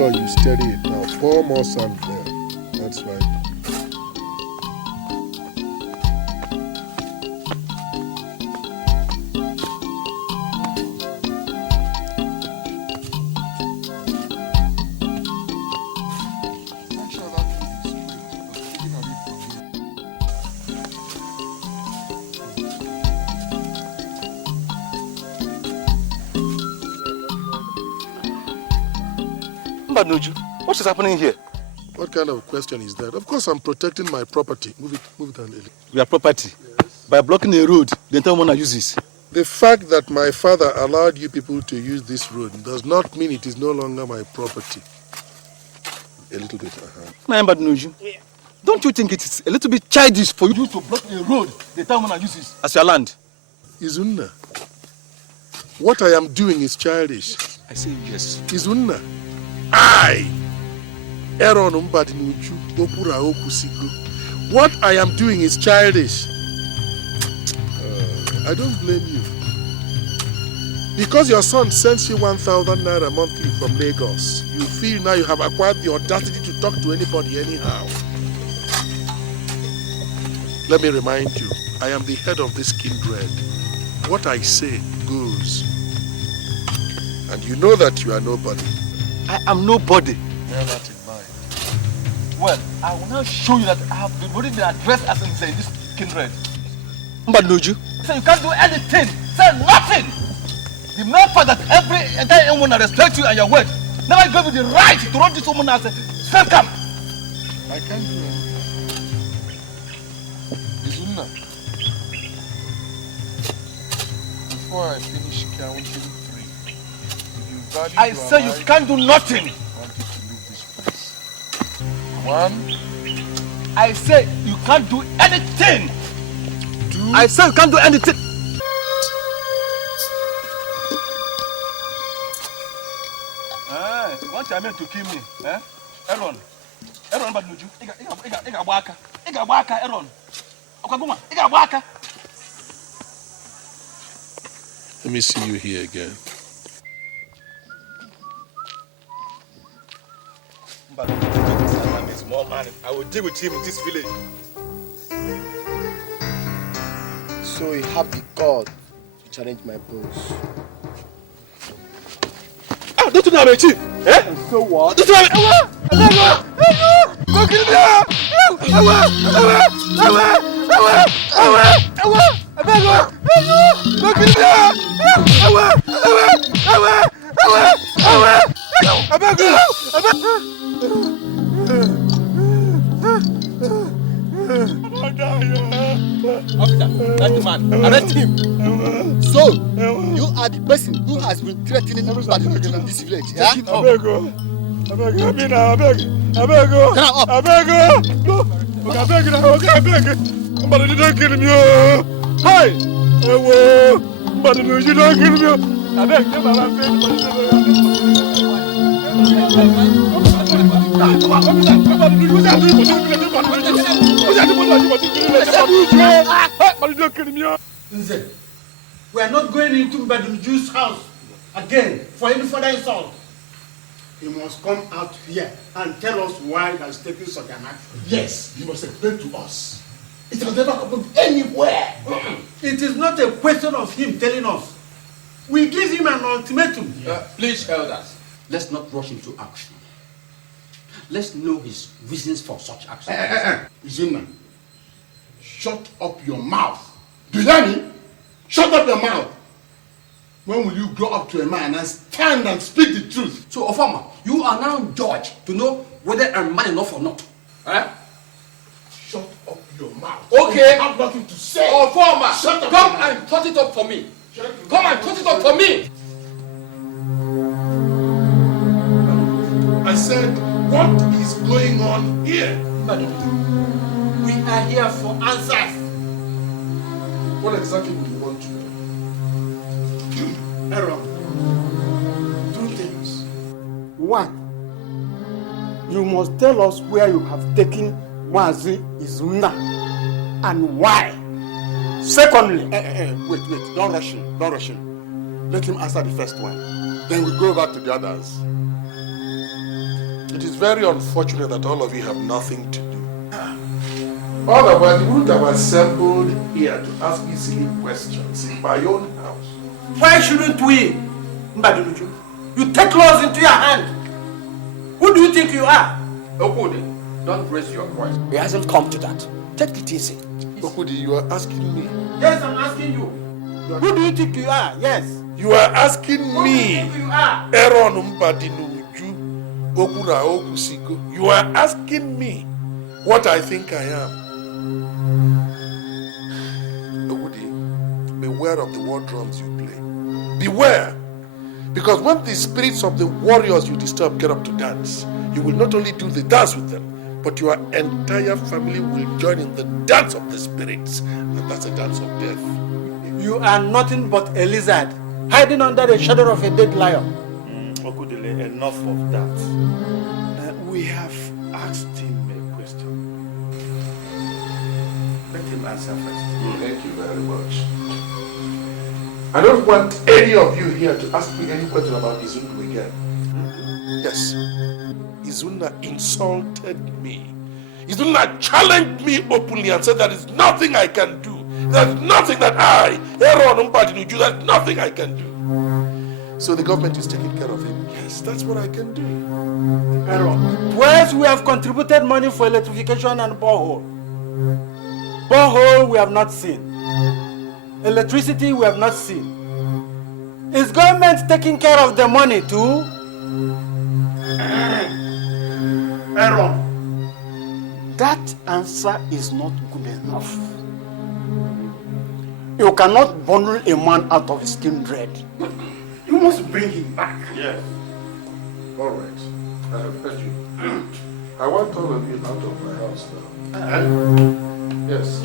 sure you steady it now. Pour more sand there. That's right. What is happening here? What kind of question is that? Of course, I'm protecting my property. Move it down a little. Your property? Yes. By blocking a road, the entire one uses. The fact that my father allowed you people to use this road does not mean it is no longer my property. A little bit. Don't you think it is a little bit childish for you to block a road the entire one uses as your land? Izunna, what I am doing is childish. I say yes. Izunna, what I am doing is childish. I don't blame you. Because your son sends you 1,000 naira monthly from Lagos, you feel now you have acquired the audacity to talk to anybody anyhow. Let me remind you, I am the head of this kindred. What I say goes. And you know that you are nobody. I am nobody. Bear that in mind. Well, I will now show you that I have been already addressed as in this kindred. Mbadnoju. So you can't do anything. Say nothing. The mere fact that every entire woman respects you and your word never gave you the right to run this woman as a welcome. I can't do it. Izunna. Before I finish counting 3, I say you can't do nothing. I want you to leave this place. 1. I say you can't do anything. 2. I say you can't do anything. You want your men to kill me, eh? Aaron, Badnuju, Iga waka, Aaron. Okaguma, Iga waka. Let me see you here again. Small man, I will deal with him in this village. So you have the God to challenge my boss. Don't you know I'm a chief? Eh? And so what? Don't you know go kill me! Officer, that's the man. Arrest him. So, you are the person who has been threatening everybody in this village. Yeah? I beg you, don't kill me. Hi! But you don't kill me. I beg you, we are not going into Badunju's house again for any further insult. He must come out here and tell us why he has taken such an action. Yes, he must explain to us. It has never happened anywhere. It is not a question of him telling us. We give him an ultimatum. Please, elders, let's not rush into action. Let's know his reasons for such action. Izunna, shut up your mouth. Do you hear me? Shut up your mouth. When will you grow up to a man and stand and speak the truth? So, Ofama, you are now judged to know whether I'm man enough or not. Eh? Shut up your mouth. Okay. I have nothing to say. Ofama, Shut up. come and cut it up for me. Come and cut it up for me. I said, what is going on here? We are here for answers. What exactly would you want to know? Aaron, 2 things. 1, you must tell us where you have taken Mazi Izunna and why. Secondly, wait, don't rush him. Let him answer the first one. Then we go back to the others. It is very unfortunate that all of you have nothing to do. Otherwise, you wouldn't have assembled here to ask me silly questions in my own house. Why shouldn't we? Mbadunuju, you take laws into your hand. Who do you think you are? Okudi, don't raise your voice. It hasn't come to that. Take it easy. Okudi, you are asking me. Yes, I'm asking you. Who do you think you are? Yes. You are asking Who me. do you think you are? Aaron Mbadinuju Okura Okusiko. You are asking me what I think I am. Okudi, beware of the war drums you play. Beware. Because when the spirits of the warriors you disturb get up to dance, you will not only do the dance with them, but your entire family will join in the dance of the spirits. And that's a dance of death. You are nothing but a lizard, hiding under the shadow of a dead lion. Okudele, enough of that. We have asked him a question. Let him answer first. Thank you very much. I don't want any of you here to ask me any question about Izundu again. Yes, Izuna insulted me. Izuna challenged me openly and said there is nothing I can do. There's nothing that I, Aaron Mbadinuju, there's nothing I can do. So the government is taking care of him. Yes, that's what I can do. Aaron, whereas we have contributed money for electrification and borehole. Borehole we have not seen. Electricity we have not seen. Is government taking care of the money too? Aaron, that answer is not good enough. You cannot bundle a man out of his kindred. You must bring him back. Yes. All right. I have heard you. I want all of you out of my house now. Yes.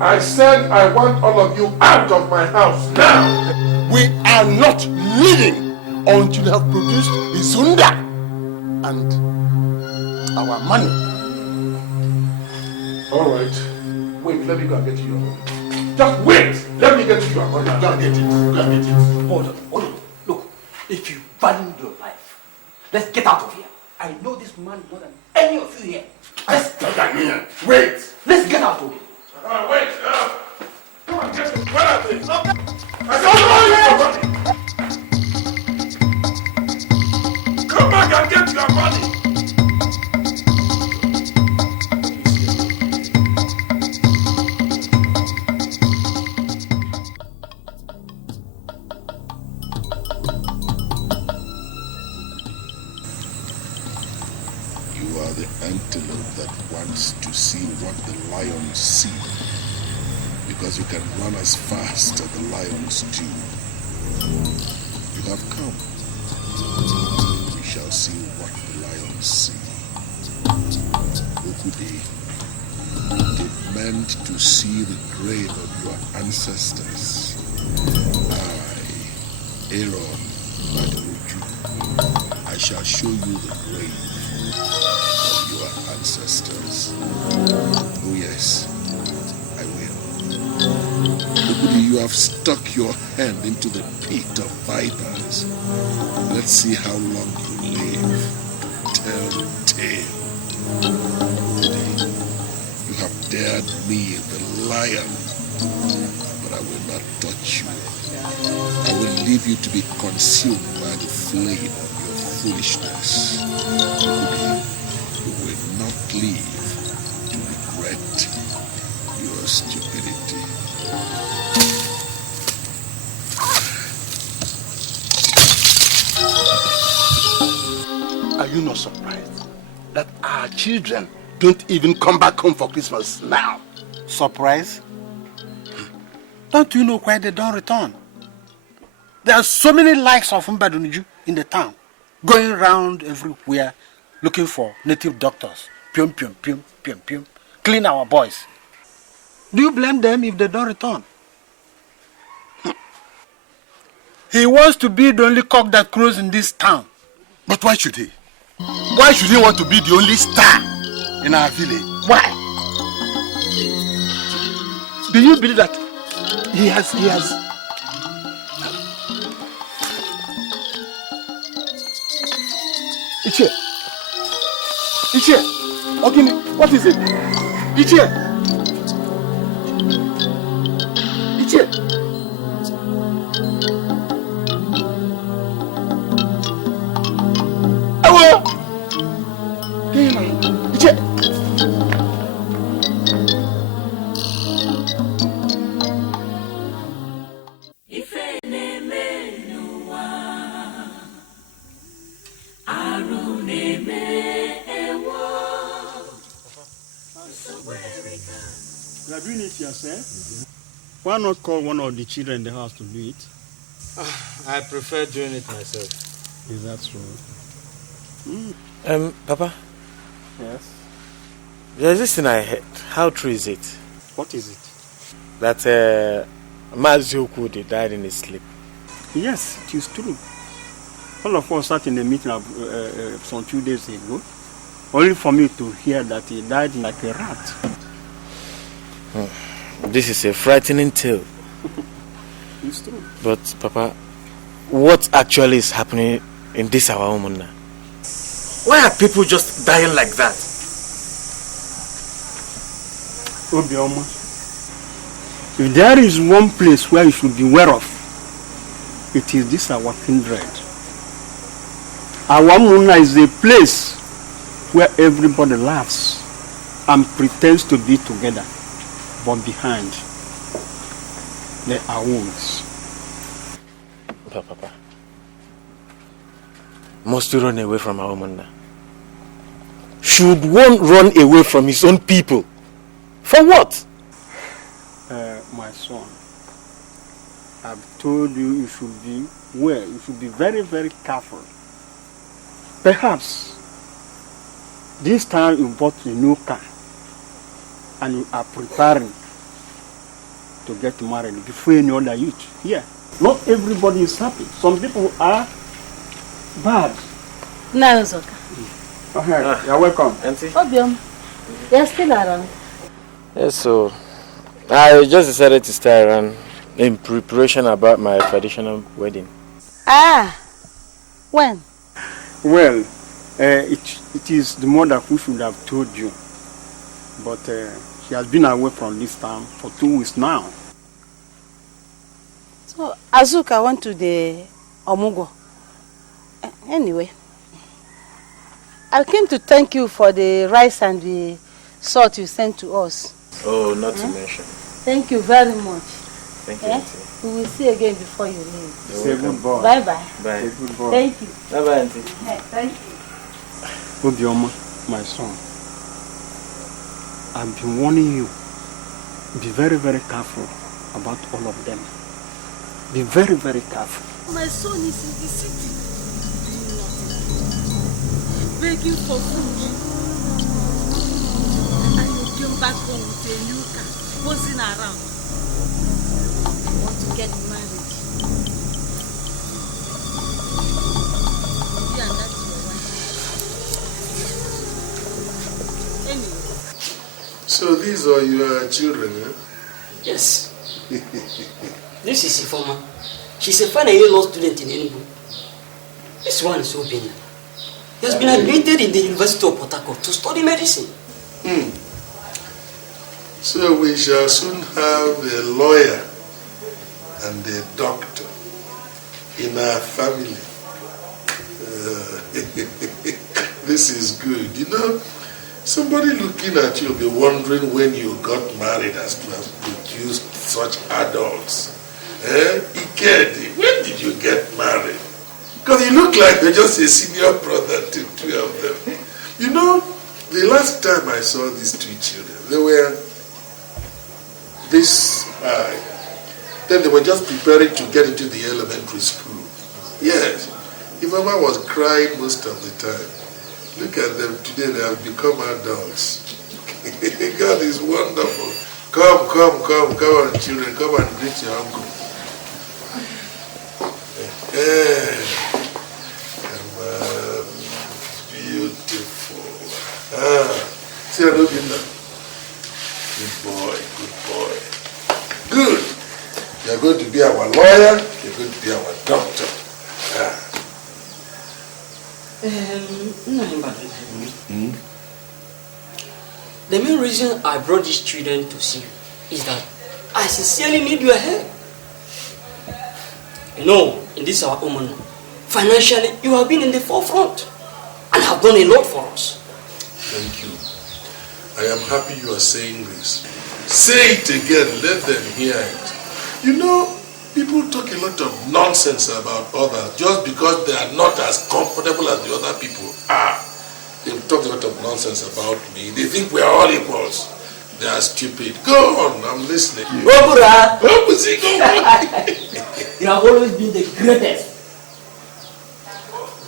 I said I want all of you out of my house now. We are not leaving until you have produced Izunda and our money. All right. Wait, let me go and get you your money. Just wait. Let me get you your money. Go and get it. Go and get it. Hold on. Look, if you value your life, let's get out of here. I know this man more than any of you here. Let's get out of here. Wait. Let's get out of here. Wait. Come on, get it. Where are they? I said, come back and get your money. You are the antelope that wants to see what the lions see, because you can run as fast as the lions do. You have come. We shall see what the lions see. Okudi, they meant to see the grave of your ancestors. Aaron Mbadinuju, I shall show you the grave of your ancestors. Oh yes, I will. Okudi, you have stuck your hand into the pit of vipers. Let's see how long you live to tell the tale. Okudi, you have dared me, the lion, but I will not touch you. I will leave you to be consumed by the flame of your foolishness. You will not live to regret your stupidity. Are you not surprised that our children don't even come back home for Christmas now? Surprise? Don't you know why they don't return? There are so many likes of Mbadinuju in the town, going around everywhere looking for native doctors. Pium, pium, pium, pium, pium. Clean our boys. Do you blame them if they don't return? He wants to be the only cock that crows in this town. But why should he? Why should he want to be the only star in our village? Why? Do you believe that he has Ichie, what is it? Ichie! Ichie! Awo! Ichie! You are doing it yourself? Why not call one of the children in the house to do it? I prefer doing it myself. Is that so? Papa? Yes. There's this thing I heard. How true is it? What is it? That Mazioku died in his sleep. Yes, it is true. All of us sat in a meeting some 2 days ago, only for me to hear that he died like a rat. This is a frightening tale. It's true. But, Papa, what actually is happening in this our home now? Why are people just dying like that? Obioma, if there is one place where you should be aware of, it is this our kindred. Our Muna is a place where everybody laughs and pretends to be together, but behind there are wounds. Papa, must we run away from our Muna? Should one run away from his own people? For what? My son, I've told you you should be aware, you should be very, very careful. Perhaps this time you bought a new car and you are preparing to get married before any other youth. Here, not everybody is happy. Some people are bad. No, Zoka. You're welcome. Auntie? Obiom, you're still around. Yes, so I just decided to stay around in preparation about my traditional wedding. Ah, when? Well, it is the mother who should have told you, but she has been away from this town for 2 weeks now. So, Azuka went to the Omugo. Anyway, I came to thank you for the rice and the salt you sent to us. Oh, not to mention. Thank you very much. Thank you, Auntie. We will see again before you leave. Say goodbye. Bye-bye. Bye. Goodbye. Thank you. Bye-bye, Auntie. Thank you. Obioma, my son, I've been warning you. Be very, very careful about all of them. Be very, very careful. My son is in the city, begging for food. And you came back home with a new car, buzzing around. You want to get married. You and that's your wife. Anyway. So these are your children, eh? Yes. This is Ifoma. She's a final year law student in Enugu. This one is Obina. He has been admitted in the University of Port Harcourt to study medicine. So we shall soon have a lawyer and a doctor in our family. This is good. You know, somebody looking at you will be wondering when you got married as to have produced such adults. Ikedi, when did you get married? Because you look like you're just a senior brother to 2 of them. You know, the last time I saw these 2 children, they were this high. Then they were just preparing to get into the elementary school. Yes, Ifeoma was crying most of the time. Look at them today, they have become adults. God is wonderful. Come on, children, come and greet your uncle. Beautiful. See, I know you now. Good boy. Good. You're going to be our lawyer, you're going to be our doctor. The main reason I brought these children to see you is that I sincerely need your help. You know, in this our home, financially, you have been in the forefront and have done a lot for us. Thank you. I am happy you are saying this. Say it again, let them hear it. You know, people talk a lot of nonsense about others just because they are not as comfortable as the other people are. They talk a lot of nonsense about me. They think we are all equals. They are stupid. Go on, I'm listening. Gobura! Go on. You have always been the greatest.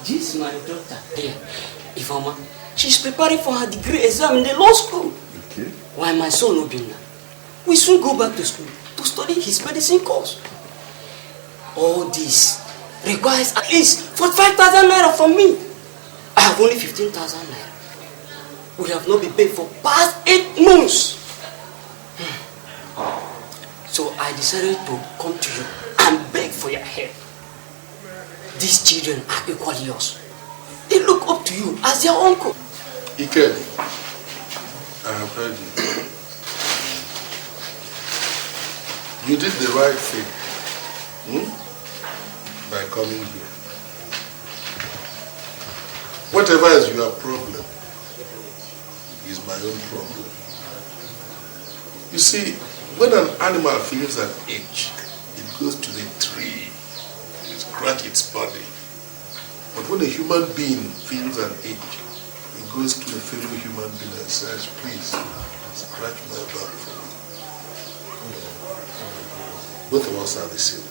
This is my daughter here, Ifoma. She's preparing for her degree exam in the law school. Okay. While my son Obinna will soon go back to school to study his medicine course. All this requires at least 45,000 naira from me. I have only 15,000 naira. We have not been paid for past 8 months. So I decided to come to you and beg for your help. These children are equally yours. They look up to you as their uncle. Ikedi, I have heard you. You did the right thing by coming here. Whatever is your problem is my own problem. You see, when an animal feels an itch, it goes to the tree, it scratches its body. But when a human being feels an itch, it goes to a fellow human being and says, please, scratch my back for me. Both of us are the same.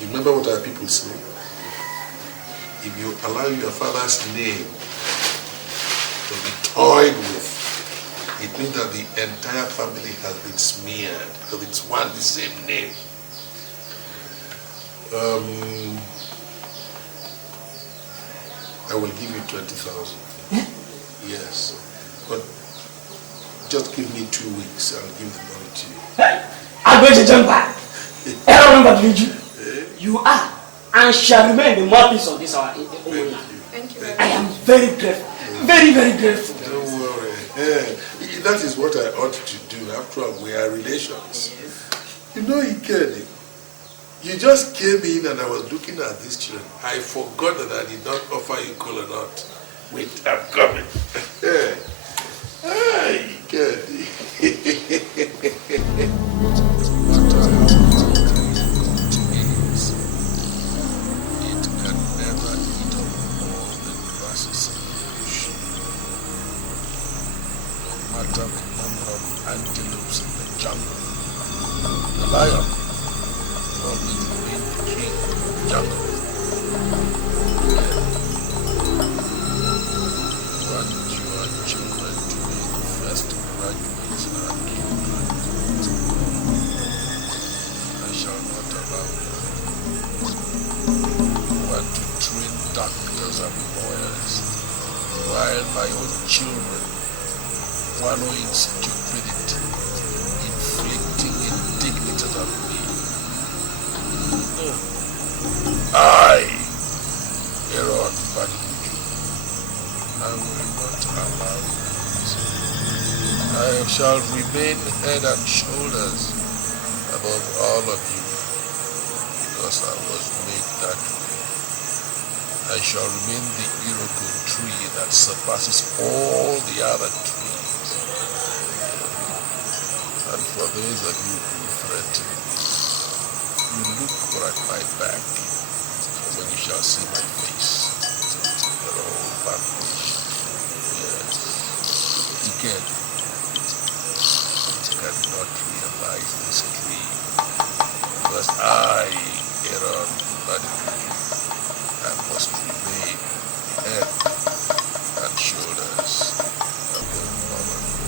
You remember what our people say? If you allow your father's name to be toyed with, it means that the entire family has been smeared because it's one the same name. I will give you 20,000. Yes, but just give me 2 weeks. I'll give the money to you. I'm going to jump back. I remember to you. You are and shall remain the mouthpiece of this our own. Thank you. I am very grateful. Very, very grateful. Don't worry. That is what I ought to do. After all, we are relations. You know, Ikedi, you just came in and I was looking at these children. I forgot that I did not offer you cola nut. Wait, I'm coming. Ikedi. The number of antelopes in the jungle. The lion always remains the king of the jungle. Want your children to be the first graduates in our kindred. I shall not allow them. Want to train doctors and lawyers, while my own children wallow in stupidity, inflicting indignities on me. No. I, Aaron Banuju, I will not allow this. I shall remain head and shoulders above all of you, because I was made that way. I shall remain the Iroko tree that surpasses all the other trees. And for those of you who threaten me, you look at my back, for when you shall see my face, you're all vanquished. Yes. Again, you cannot realize this dream, because I, Aaron Banuju, I must remain head and shoulders above all of you.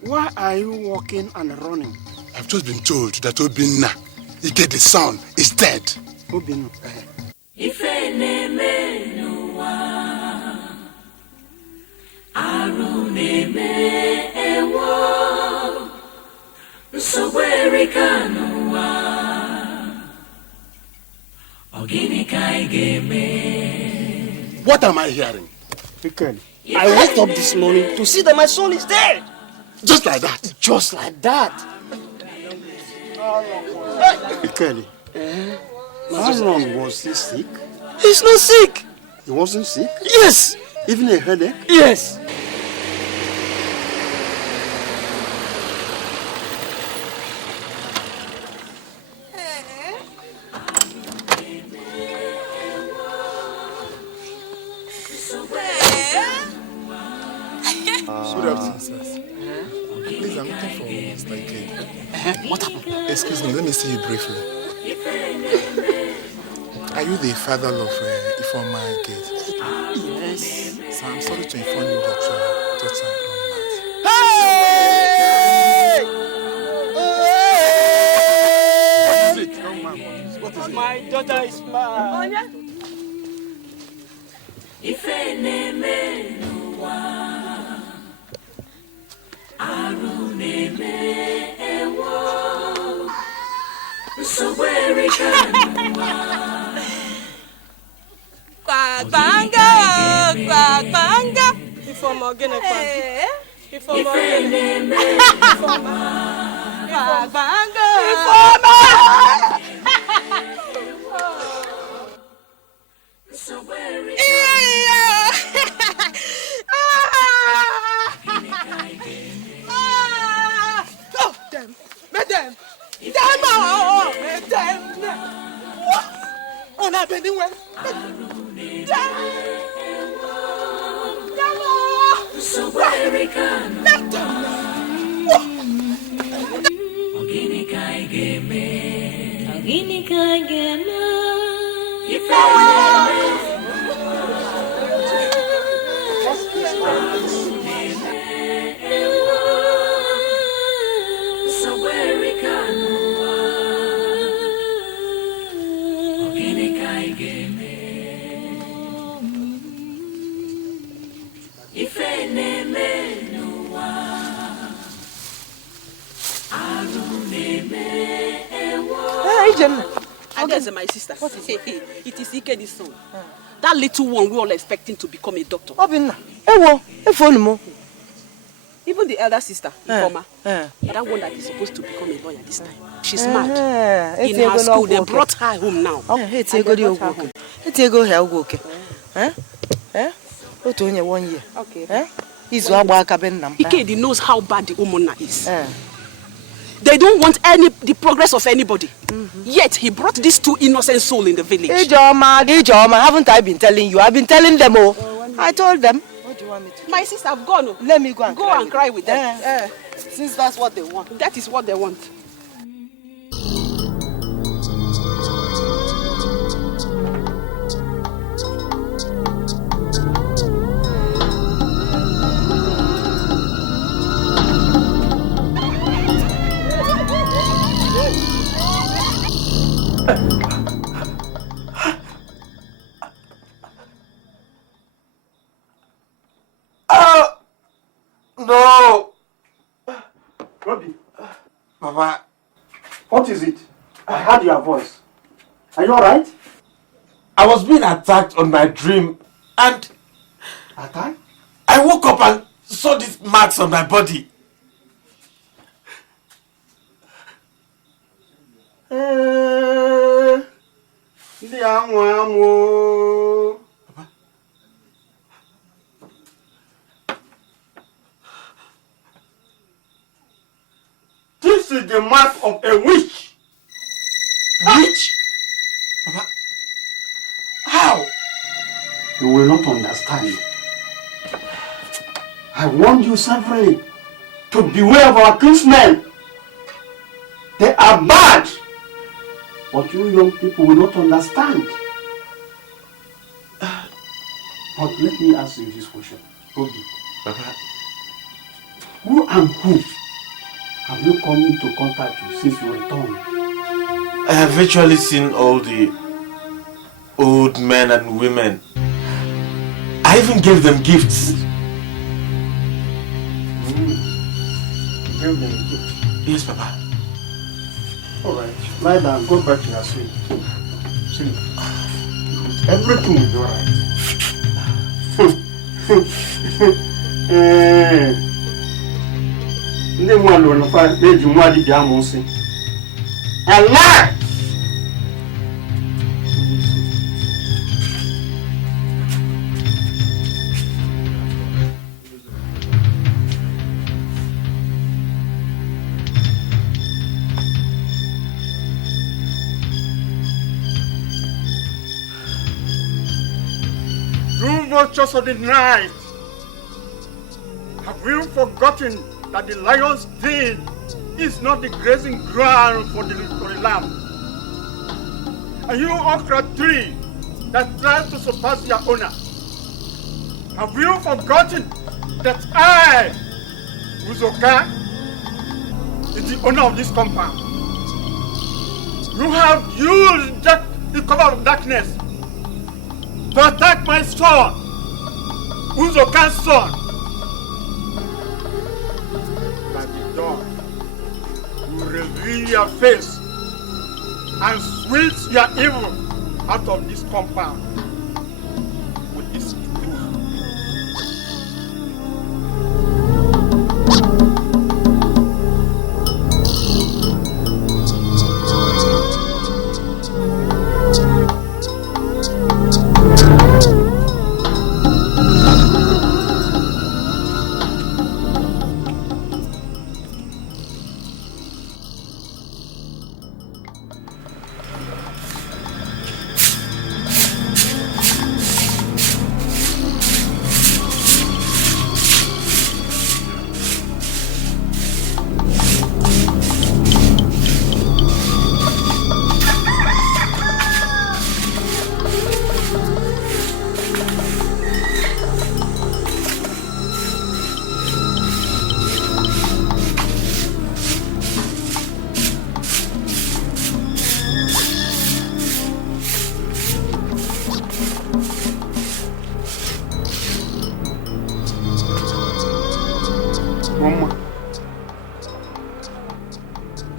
Why are you walking and running? I've just been told that Obinna, Ike the son, is dead. Obinna. What am I hearing? I woke up this morning to see that my son is dead. Just like that? Just like that. Kelly, how long was he sick? He's not sick. He wasn't sick? Yes. Even a headache? Yes. Good afternoon, sirs. Please, I'm looking for Mr. Ike. What happened? Excuse me, let me see you briefly. Are you the father of Ifeoma Ike? Yes. So I'm sorry to inform you that your daughter gone mad. Hey! What is it? Young man, what is it? My daughter is mad. Banga. Ifeoma ogene kwa. Ifeoma ogene. Ifeoma. Banga. Ifeoma. Oh, damn. Madam. On a been anywhere. So where we can. That's my sister. What is it? It is Ike the son. That little one we all expecting to become a doctor. Even the elder sister, Ifeoma, that one that is supposed to become a lawyer this time. She's mad. In her school, they brought her home now. It's a good okay. It's a good help. Okay. What only 1 year? Okay. He's Ike knows how bad the Omona is. They don't want the progress of anybody. Yet he brought these two innocent souls in the village. Ijoma, haven't I been telling you? I've been telling them all. I told them. What do you want me to do? My sister have gone. Let me go and cry with them. Since that's what they want. That is what they want. No! Robbie. Papa. What is it? I heard your voice. Are you alright? I was being attacked on my dream and... Attack? I woke up and saw these marks on my body. Papa? This is the mark of a witch. Witch? Papa, how? You will not understand. I warned you severally to beware of our kinsmen. They are bad. But you young people will not understand. But let me ask you this question. Obi. Papa. Who and who have you come into contact with since you returned? I have virtually seen all the old men and women. I even gave them gifts. Gave them gifts? Yes, Papa. Alright, lie down, go back to your sleep. Sleep. Everything will be alright. Ndị mmadụ na-eji nwa dibịa amụsị. Allah! You vultures of the night, have you forgotten that the lion's den is not the grazing ground for the lamb? And you okra tree that tries to surpass your owner, have you forgotten that I, Uzoka, is the owner of this compound? You have used the cover of darkness to attack my son, Uzoka's son. By the dawn, you reveal your face and sweep your evil out of this compound with this truth.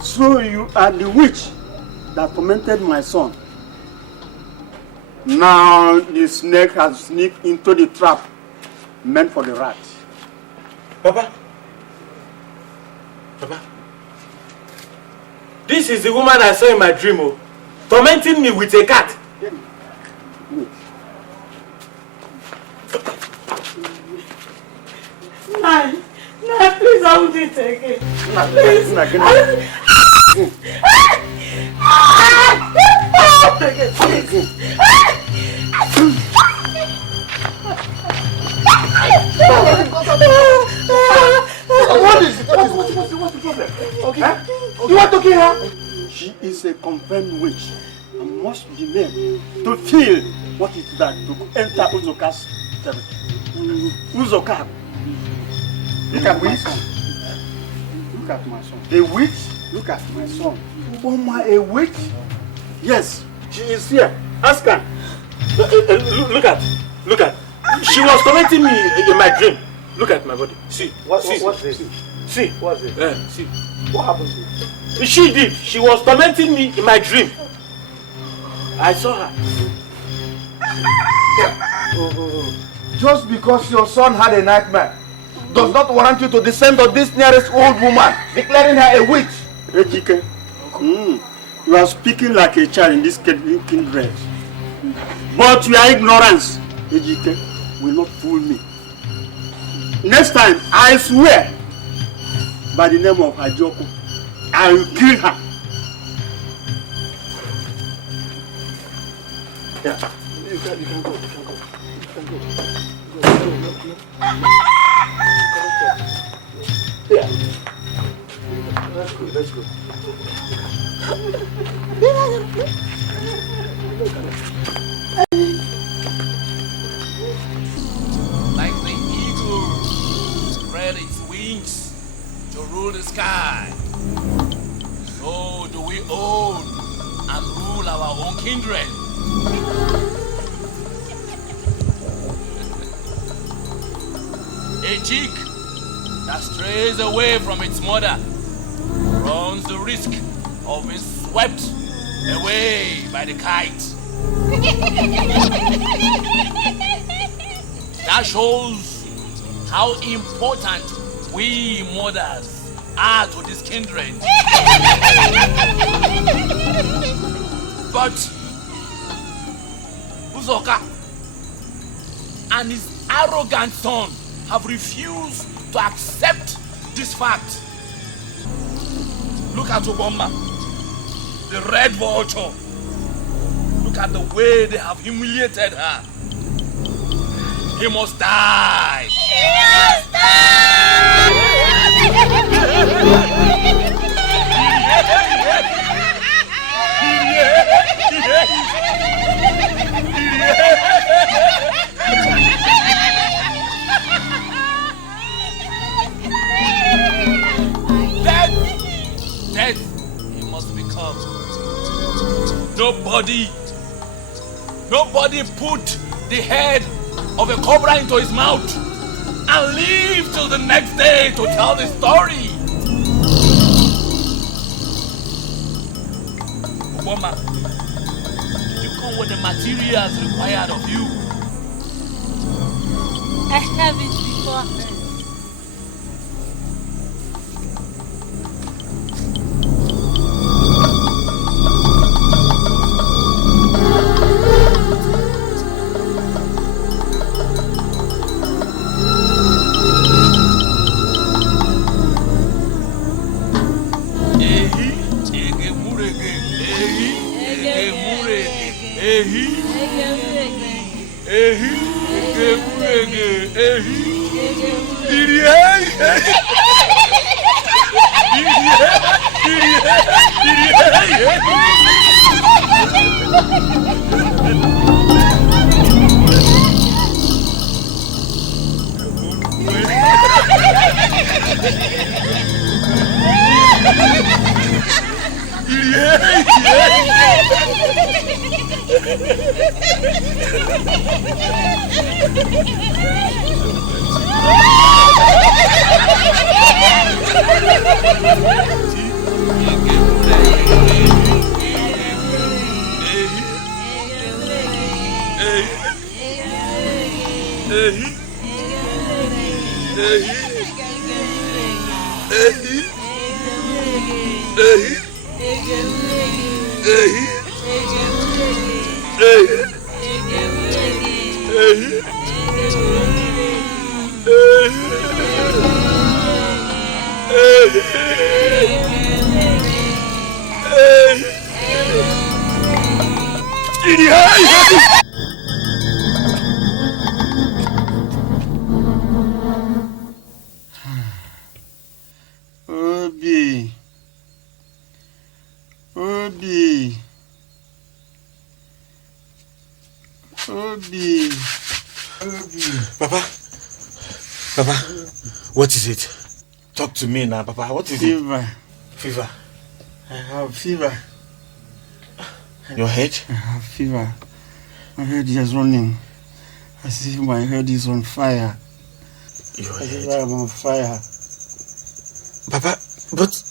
So you are the witch that tormented my son. Now the snake has sneaked into the trap meant for the rat. Papa. Papa. This is the woman I saw in my dream, tormenting me with a cat. Wait. No, please, I will do it again. Please. What is it? What's the problem? Okay. Huh? You want to kill her? She is a confirmed witch and must be made to feel what is that to enter Uzoka's territory. Uzoka. Look at my son. Look at my son. A witch? Look at my son. Oma, a witch? Yes, she is here. Ask her. Look at. She was tormenting me in my dream. Look at my body. See. What's this? See. What's it? See. What happened to you? She did. She was tormenting me in my dream. I saw her. Just because your son had a nightmare does not warrant you to descend on this nearest old woman, declaring her a witch. Ejike, you are speaking like a child in this kindred. But your ignorance, Ejike, will not fool me. Next time, I swear, by the name of Ajoko, I will kill her. Yeah, you can go. Yeah. Let's go. Like the eagle spread its wings to rule the sky, so do we own and rule our own kindred. A chick that strays away from its mother runs the risk of being swept away by the kite. That shows how important we mothers are to this kindred. But Uzoka and his arrogant son have refused to accept this fact. Look at Obama, the red vulture. Look at the way they have humiliated her. He must die. He must die. Death he must become. Nobody put the head of a cobra into his mouth and live till the next day to tell the story. Obama, you come with the materials required of you. I have it beforehand. Papa, what is it? Talk to me now, Papa. What is Fever. It? Fever. I have fever. Your head? I have fever. My head is running. As if my head is on fire. Your As head? if I am on fire. Papa, but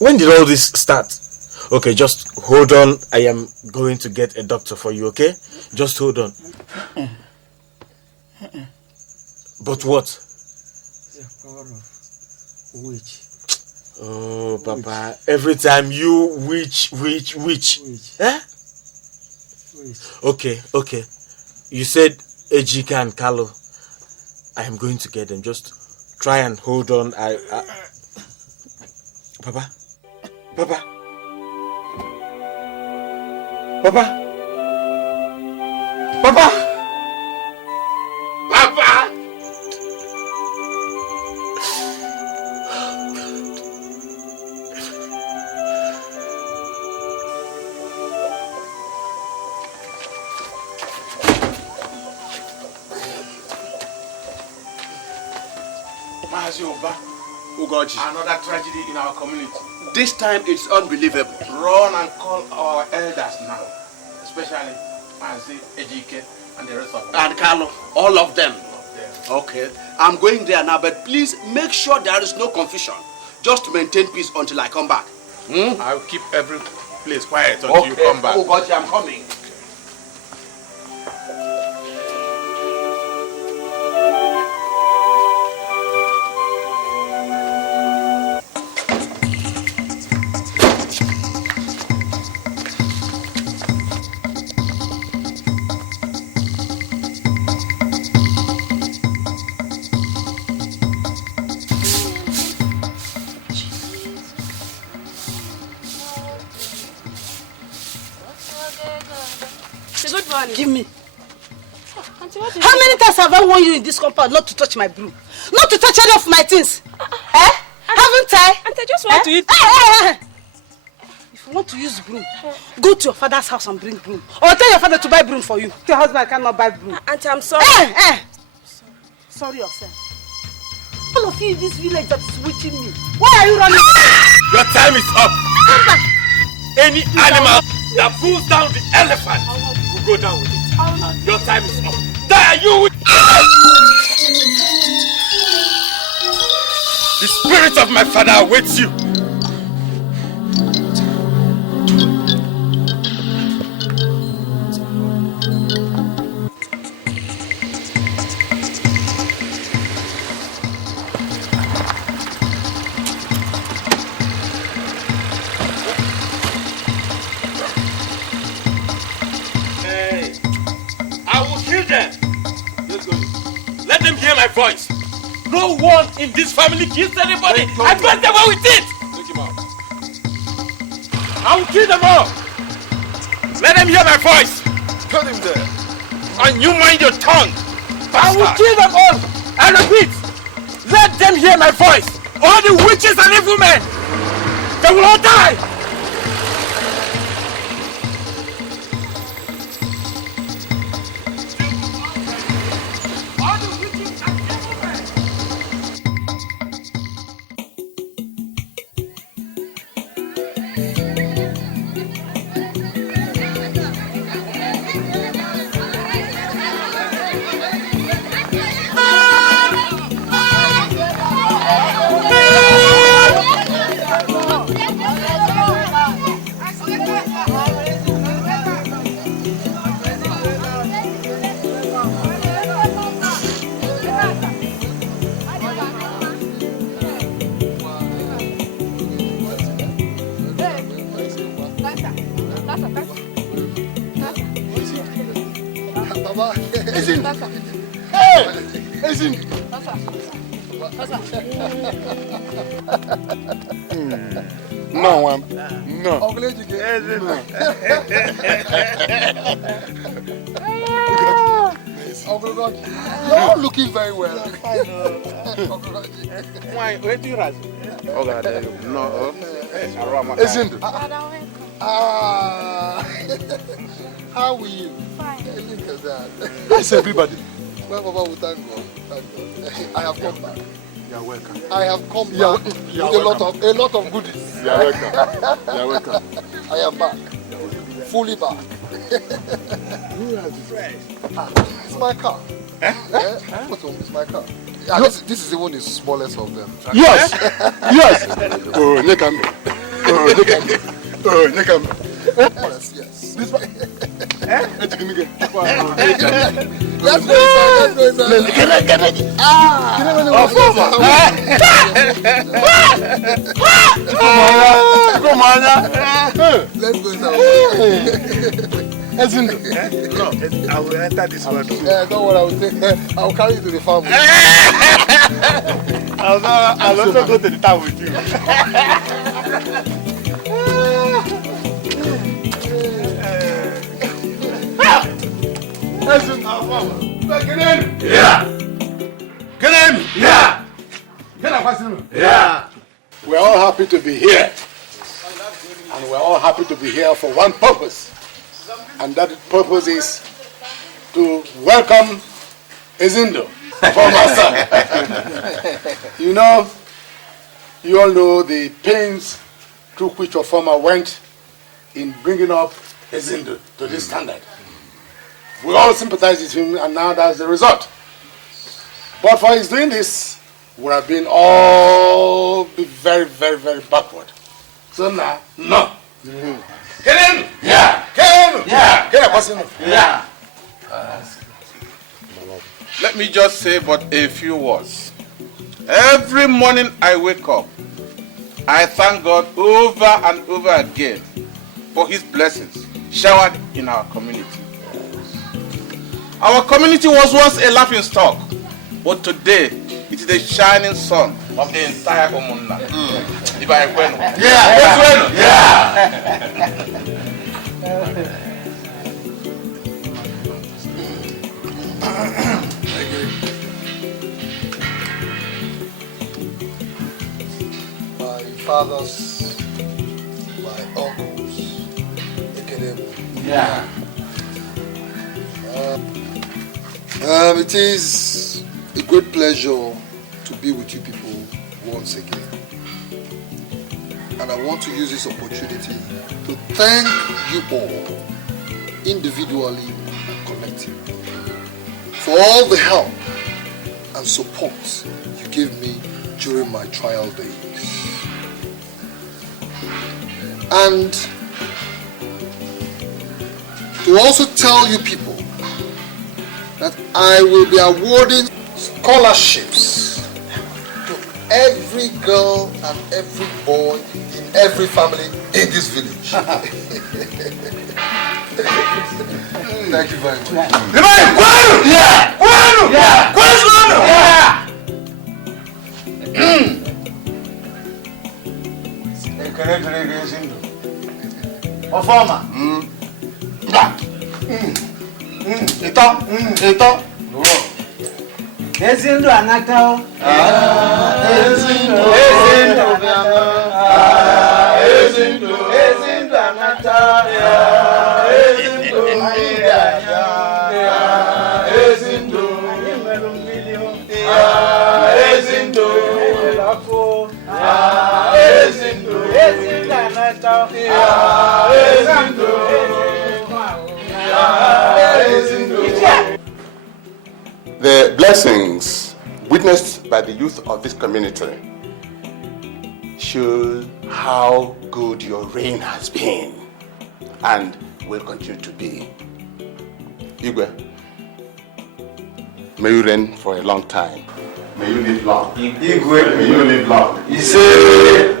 when did all this start? Okay, just hold on. I am going to get a doctor for you, okay? Just hold on. But what? The power of witch. Oh, Papa, every time you witch. Eh? Okay. You said Ejike and Carlo. I am going to get them. Just try and hold on. Papa. Papa. Another tragedy in our community. This time it's unbelievable. Run and call our elders now, especially Ejike and the rest of them. And Carlo, all of them. Okay, I'm going there now, but please make sure there is no confusion. Just maintain peace until I come back. I'll keep every place quiet until you come back. Oh God, I'm coming. Give me. How many times have I warned you in this compound not to touch my broom? Not to touch any of my things? Haven't I? Auntie, I just want to eat. If you want to use broom, go to your father's house and bring broom. Or tell your father to buy broom for you. Your husband cannot buy broom. Auntie, I'm sorry. Sorry yourself. All of you in this village that is witching me. Why are you running? Your time is up. Come back. Any animal that pulls down the elephant will go down with it. Your time is up. Die, you will. The spirit of my father awaits you. My voice. No one in this family kills anybody. I got them away with it. Take him out. I will kill them all. Let them hear my voice. Put him there. And you mind your tongue. I will kill them all. I repeat. Let them hear my voice. All the witches and evil men. They will all die. You're looking very well. Why? Where do you rise? Oh, God, no. Isn't how are you? Fine. Look at that. How's everybody? Well, Baba, thank God. I have come back. You're welcome. I have come back with a lot of goodies. You're welcome. You're welcome. I am back. fully back. It's my car. It's my car. Yeah, this is even the smallest of them. Yes! Yes! Oh, Nekam. Oh, Nekam. Oh, Nekam. Yes. This one. Let's go inside. Let's go inside. Get ready. Come on. Let's go inside. No, I will enter this one. Don't worry, I will carry you to the farm. I'll also go to the town with you. Get in! Yeah! Get in! Yeah! Get up, yeah! We're all happy to be here. And we're all happy to be here for one purpose. And that purpose is to welcome Ezindo for my son. You all know the pains through which your farmer went in bringing up Ezindo to this standard. We all sympathize with him, and now that's the result. But for his doing this, would have been all be very, very, very backward. So now, no. Get in! Yeah! Get in! Yeah! Get up, yeah! Let me just say but a few words. Every morning I wake up, I thank God over and over again for his blessings showered in our community. Our community was once a laughing stock, but today it is the shining sun of the entire Omunna. My fathers, my uncles, it is a great pleasure to be with you people once again. And I want to use this opportunity to thank you all, individually and collectively, for all the help and support you gave me during my trial days. And to also tell you people that I will be awarding scholarships to every girl and every boy in every family in this village. Thank you very much. Ezindo anatao. Ezindo anatao. The blessings witnessed by the youth of this community show how good your reign has been and will continue to be. Igwe, may you reign for a long time. May you live long. Igwe, may you live long. Igwe,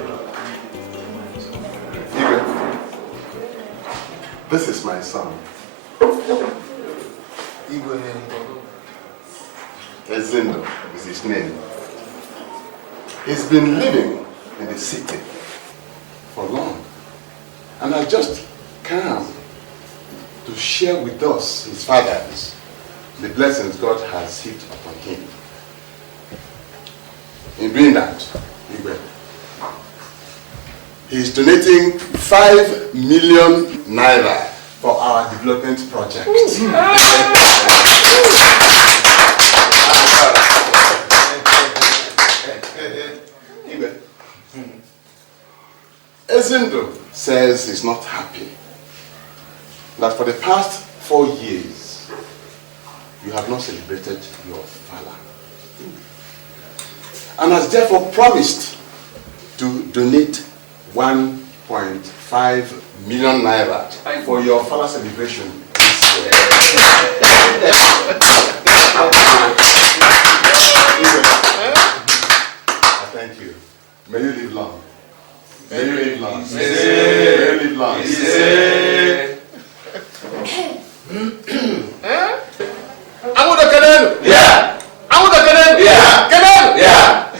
this is my son. Igwe Ezindo is his name. He's been living in the city for long and has just come to share with us, his fathers, the blessings God has heaped upon him. In doing that, he is donating 5 million naira for our development project. Ezindo says he's not happy that for the past 4 years, you have not celebrated your father. And has therefore promised to donate 1.5 million naira for your father celebration this year. Thank you. May you live long. May you live long. May you live long. Yeah. Yeah.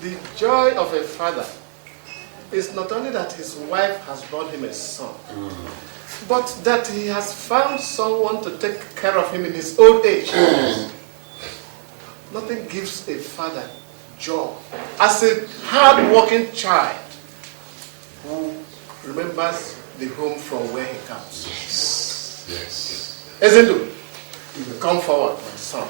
The joy of a father is not only that his wife has born him a son, but that he has found someone to take care of him in his old age. Nothing gives a father joy as a hard-working child who remembers the home from where he comes. Yes. Ezindu, come forward, my son.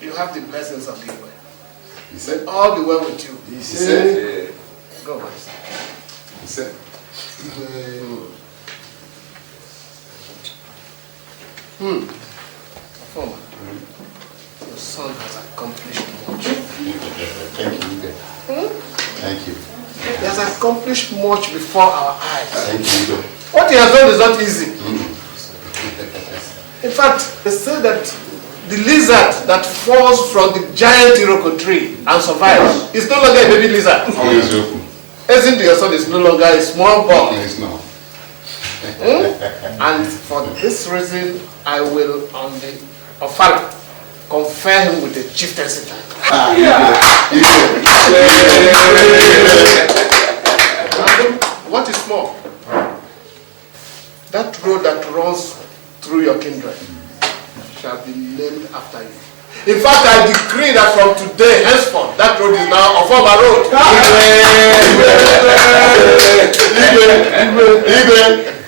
You have the blessings of Igwe. He said, all be well with you. He said, go, my son. He said, Former, your son has accomplished much. Thank you. Thank you. He has accomplished much before our eyes. Thank you. What he has done is not easy. In fact, they say that the lizard that falls from the giant Iroko tree and survives is no longer a baby lizard. Isn't your son is no longer a small boy? Yes, no. And for this reason, I will on the Ofala confer him with the chieftancy. What is more, that road that runs through your kindred shall be named after you. In fact, I decree that from today, henceforth, that road is now a former road.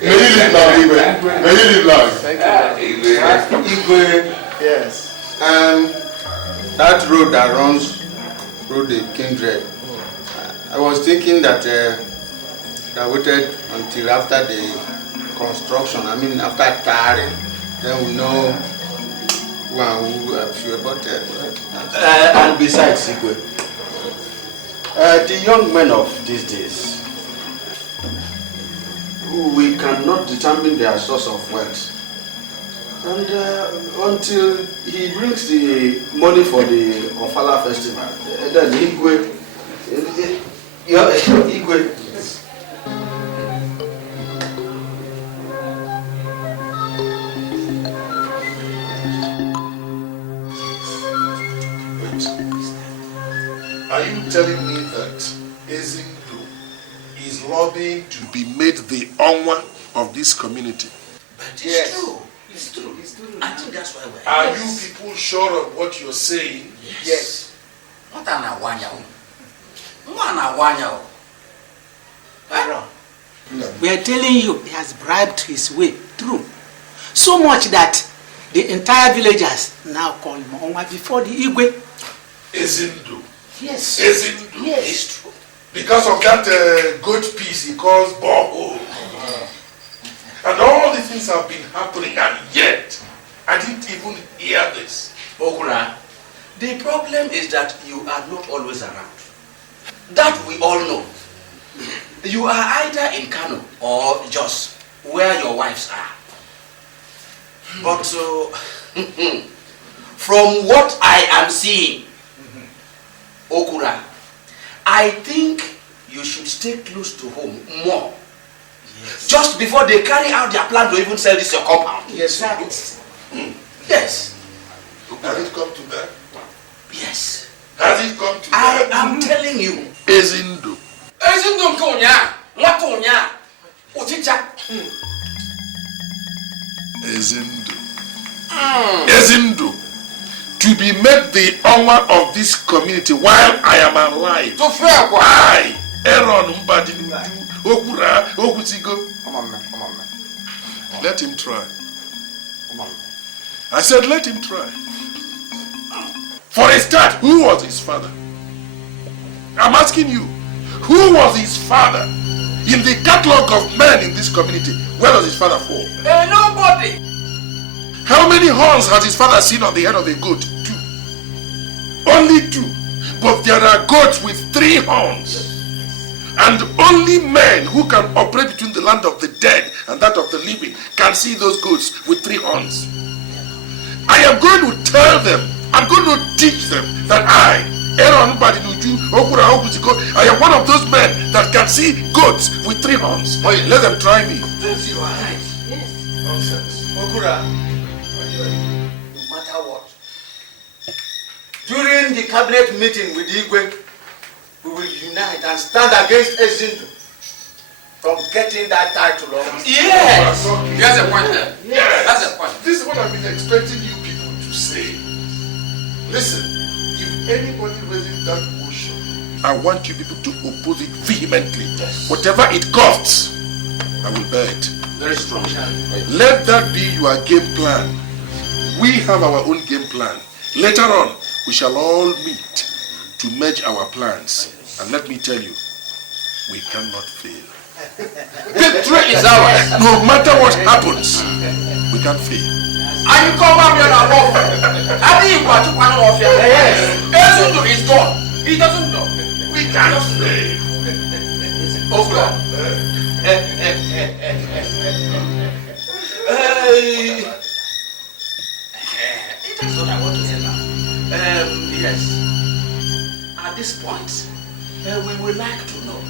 May you live long, Igwe. May you live long. Thank you. Igwe. Yes. That road that runs through the kindred, I was thinking that I waited until after the construction, after tiring, then we know who I'm sure about it. And besides, Igwe, the young men of these days, we cannot determine their source of wealth. And until he brings the money for the Ofala festival, then Igwe. Are you telling me that Ezindu is lobbying to be made the Onwa of this community? But yes. True. It's true. I think that's why we're Are you people sure of what you're saying? Yes. What an awanya. We are telling you, he has bribed his way through. So much that the entire villagers now call him Onwa before the Igwe. Ezindu. Yes. Ezindu. Yes. It's true. Because of that goat piece he calls borehole. And all the things have been happening, and yet I didn't even hear this. Okura, the problem is that you are not always around. That we all know. You are either in Kano or Jos, where your wives are. But from what I am seeing, Okura, I think you should stay close to home more. Yes. Just before they carry out their plan to even sell this your compound. Yes, Yes. Has it come to that? Yes. Has it come to that? that? I am telling you. Ezindu. Ezindu Nkonya. Latonya. Uchicha. Ezindu. Ezindu. To be made the honor of this community while I am alive. To fair I, Aaron Mbadinu, Okura, Okusigo. Come on, man. Let him try. I said, let him try. For a start, who was his father? I'm asking you, who was his father? In the catalogue of men in this community, where does his father fall? Nobody. How many horns has his father seen on the head of a goat? 2. Only 2. But there are goats with 3 horns. And only men who can operate between the land of the dead and that of the living can see those goats with 3 horns. I am going to tell them, I'm going to teach them that I am one of those men that can see goats with 3 horns. Let them try me. Yes. Nonsense. Okura, no matter what, during the cabinet meeting with Igwe, we will unite and stand against Ezindu from getting that title. Yes! That's a point there. Yes. That's a point. This is what I've been expecting you people to say. Listen, if anybody raises that motion, I want you people to oppose it vehemently. Yes. Whatever it costs, I will bear it. Very strong. Let that be your game plan. We have our own game plan. Later on, we shall all meet to merge our plans. And let me tell you, we cannot fail. Victory is ours. No matter what happens, we can't fail. And you come out here and walk. I think you are to one of your Ezindu is gone. He doesn't know. We can't fail. Okura. That's what I want to say now. Yes. At this point, we would like to know,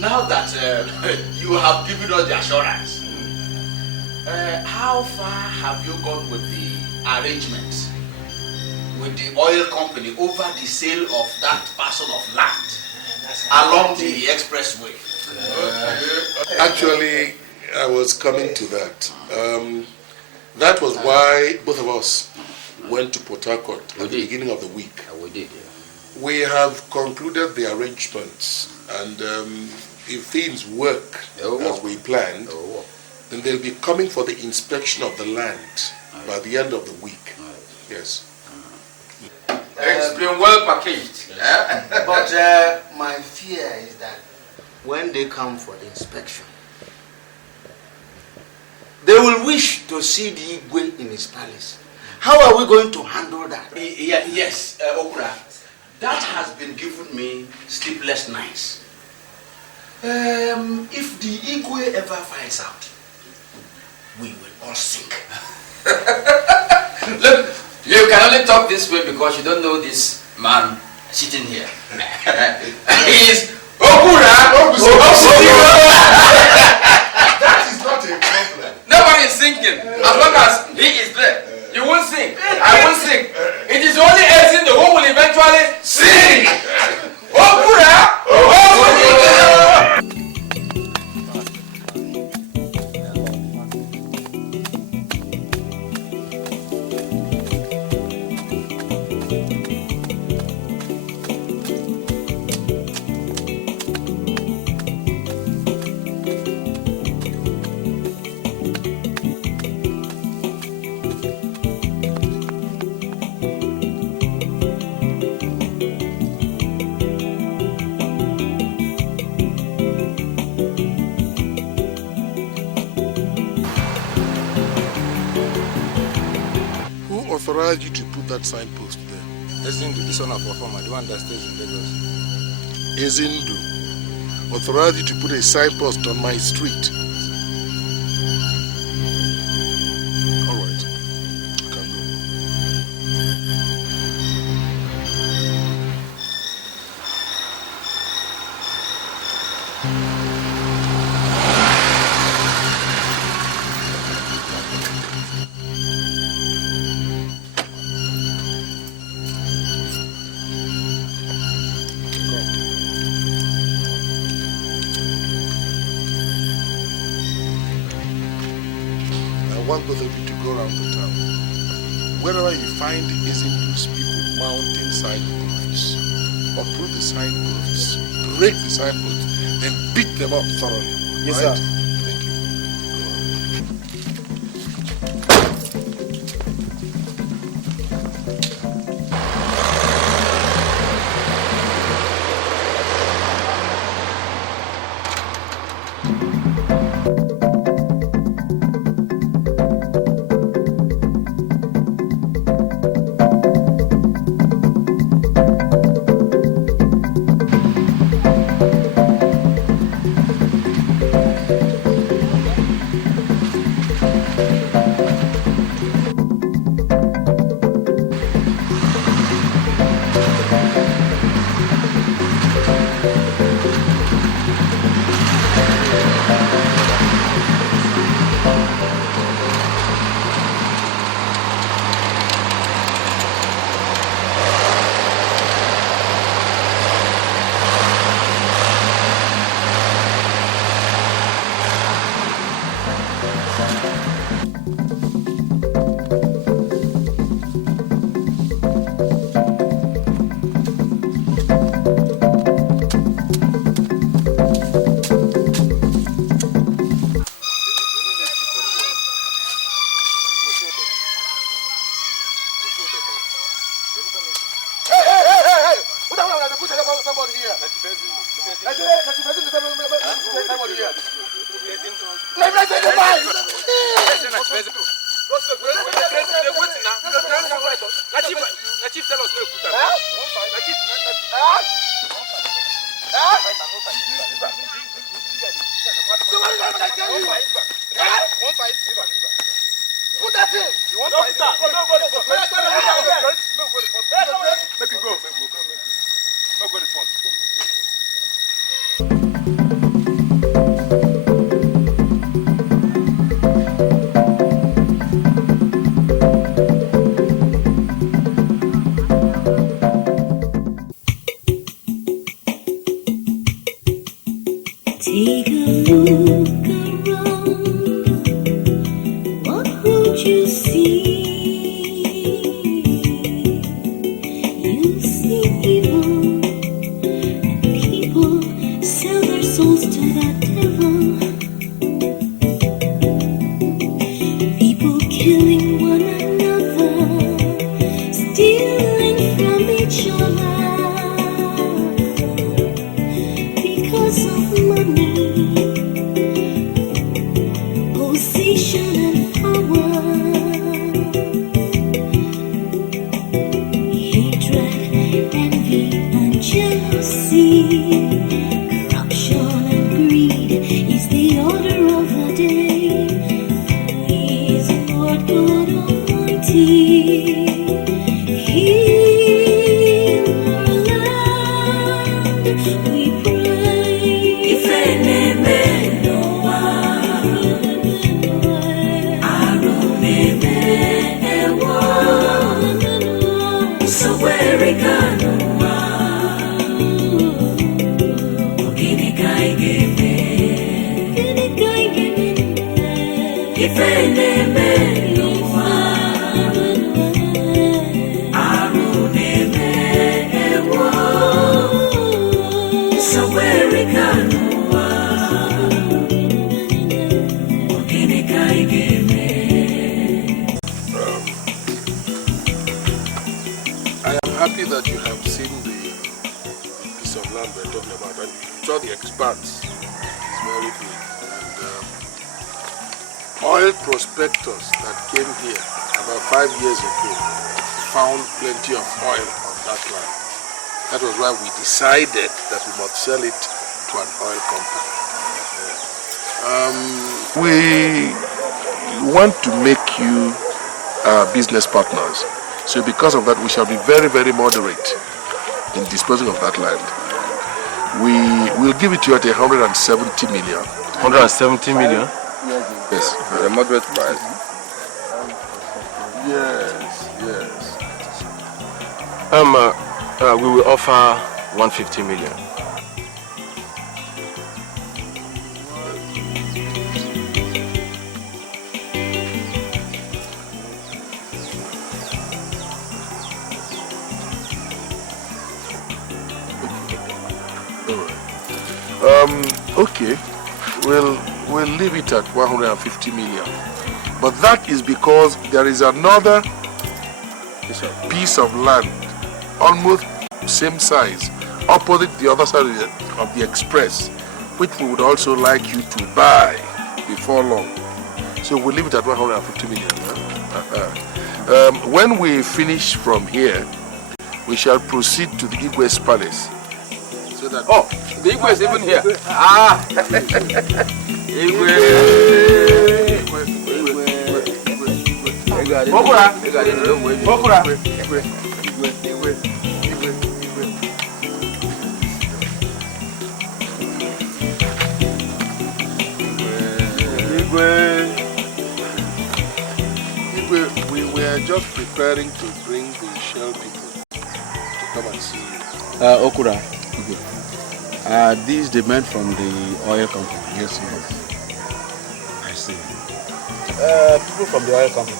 now that you have given us the assurance, how far have you gone with the arrangement with the oil company over the sale of that parcel of land along the expressway? Actually, I was coming to that. That was why both of us went to Port Harcourt at the beginning of the week. We did, We have concluded the arrangements, and if things work as we planned, then they'll be coming for the inspection of the land by the end of the week. Yes. It's been well packaged. But my fear is that when they come for the inspection, they will wish to see the Igwe in his palace. How are we going to handle that? Yes, Okura. That has been giving me sleepless nights. If the Igwe ever finds out, we will all sink. Look, you can only talk this way because you don't know this man sitting here. He is Okura. That is not a problem. Nobody is sinking. As long as he is there, you won't sink. I won't sink. It is only Ezindu who will eventually sink. Okura! Authorized you to put that signpost there? Ezindu, the son of our farmer, the one that stays in Lagos. Ezindu authorized you to put a signpost on my street. All right, you can go. I want both of you to go around the town. Wherever you find Ezindu's people mounting signposts, uproot the signposts, break the signposts, and beat them up thoroughly. Yes, right? sir. Thank you. Go on. somebody here. Let me say goodbye. Chief, tell us no put Put that in. You want fight? Make it go. No go report. Take a look around. What would you see? You see evil, and people sell their souls to the devil. People killing one another, stealing from each other because of money, position and power, hatred, envy and jealousy, corruption and greed is the order of the day. Please, Lord God Almighty, heal our land, we pray. If any man know so where it can if any man so where it can I am happy that you have seen the piece of land we're talking about, and you saw the expanse. It's very big. And oil prospectors that came here about 5 years ago found plenty of oil on that land. That was why we decided that we must sell it to an oil company. We want to make you business partners. So because of that, we shall be very, very moderate in disposing of that land. We will give it to you at 170 million. 170 million? Yes. At a moderate price. Yes, yes. We will offer 150 million. Okay, we'll leave it at 150 million. But that is because there is another piece of land, almost same size, opposite the other side of the express, which we would also like you to buy before long. So we'll leave it at 150 million. When we finish from here, we shall proceed to the Igwe's palace. So that the Igwe is even here. Ah! Igwe! Bokura! Bokura! Igwe, we were just preparing to bring the Shell people to come and see you. Okura. These the men from the oil company. Yes, yes. I see. People from the oil company.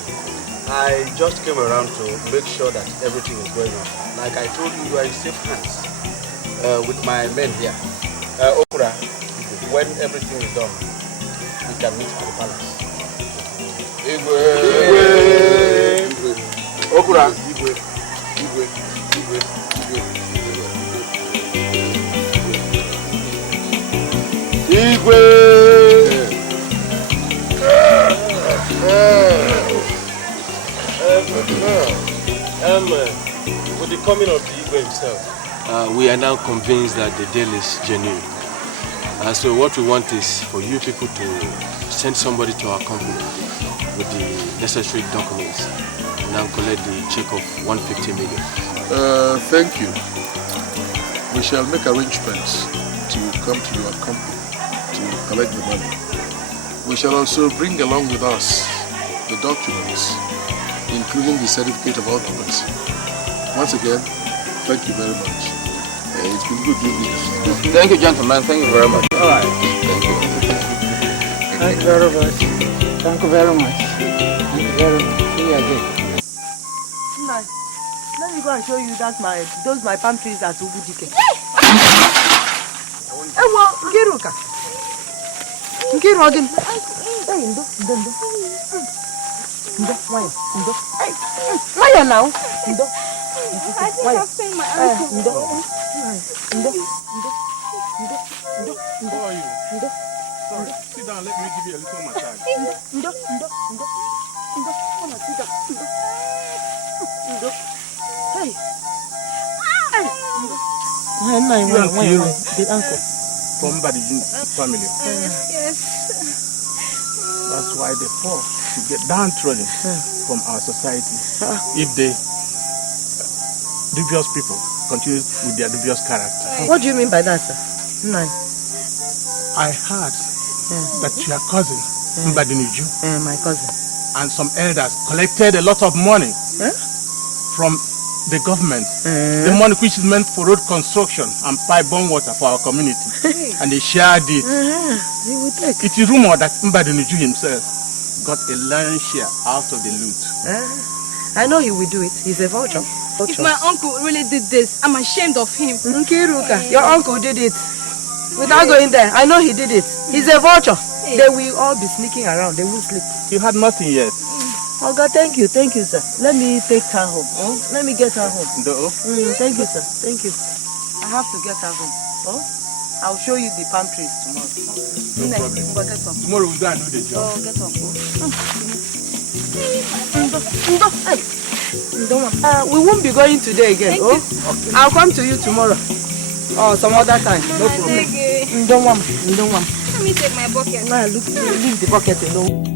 I just came around to make sure that everything is going on. Like I told you, you are in safe hands with my men here. Okura, when everything is done, we can meet at the palace. Igwe! Igwe! Okura! Igwe! Igwe! Igwe! Igwe! Igwe! With the coming of the Igwe himself, we are now convinced that the deal is genuine. So what we want is for you people to send somebody to our company with the necessary documents and now collect the check of 150 million. Thank you. We shall make arrangements to come to your company to collect the money. We shall also bring along with us the documents, including the certificate of occupancy. Once again, thank you very much. It's been good doing this. Thank you, gentlemen. Thank you very much. All right. Thank you. Thank you very much. Thank you very much. Thank you very much. See you again. Let me go and show you those my palm trees at Ubudike. Ewo, Nkiruka. Nkiru again. Hey, Ndo. Why now? Ndo. I think I've pain my ankle. Ndo. How are you? Sorry, sit down, let me give you a little massage. Ndo. Hey. The uncle from Badijin family. Yes. That's why they force to get downtrodden from our society. If they dubious people continue with their dubious character. What do you mean by that, sir? I heard that your cousin, Mbadiniju, my cousin, and some elders collected a lot of money from the government, the money which is meant for road construction and pipe-borne water for our community, and they shared it. It is rumored that Mbadiniju himself got a lion's share out of the loot. I know he will do it. He's a vulture. If my uncle really did this, I'm ashamed of him. Nkiruka, your uncle did it. Without going there, I know he did it. He's a vulture. They will all be sneaking around. They won't sleep. You had nothing yet. Oh God, thank you, sir. Let me take her home. Let me get her home. Thank you, sir. Thank you. I have to get her home. I'll show you the palm trees tomorrow. No problem. Tomorrow we'll go and do the job. Get up. We won't be going today again. Okay. I'll come to you tomorrow. Or some other time. No problem. Don't want. Let me take my bucket. No, leave the bucket alone.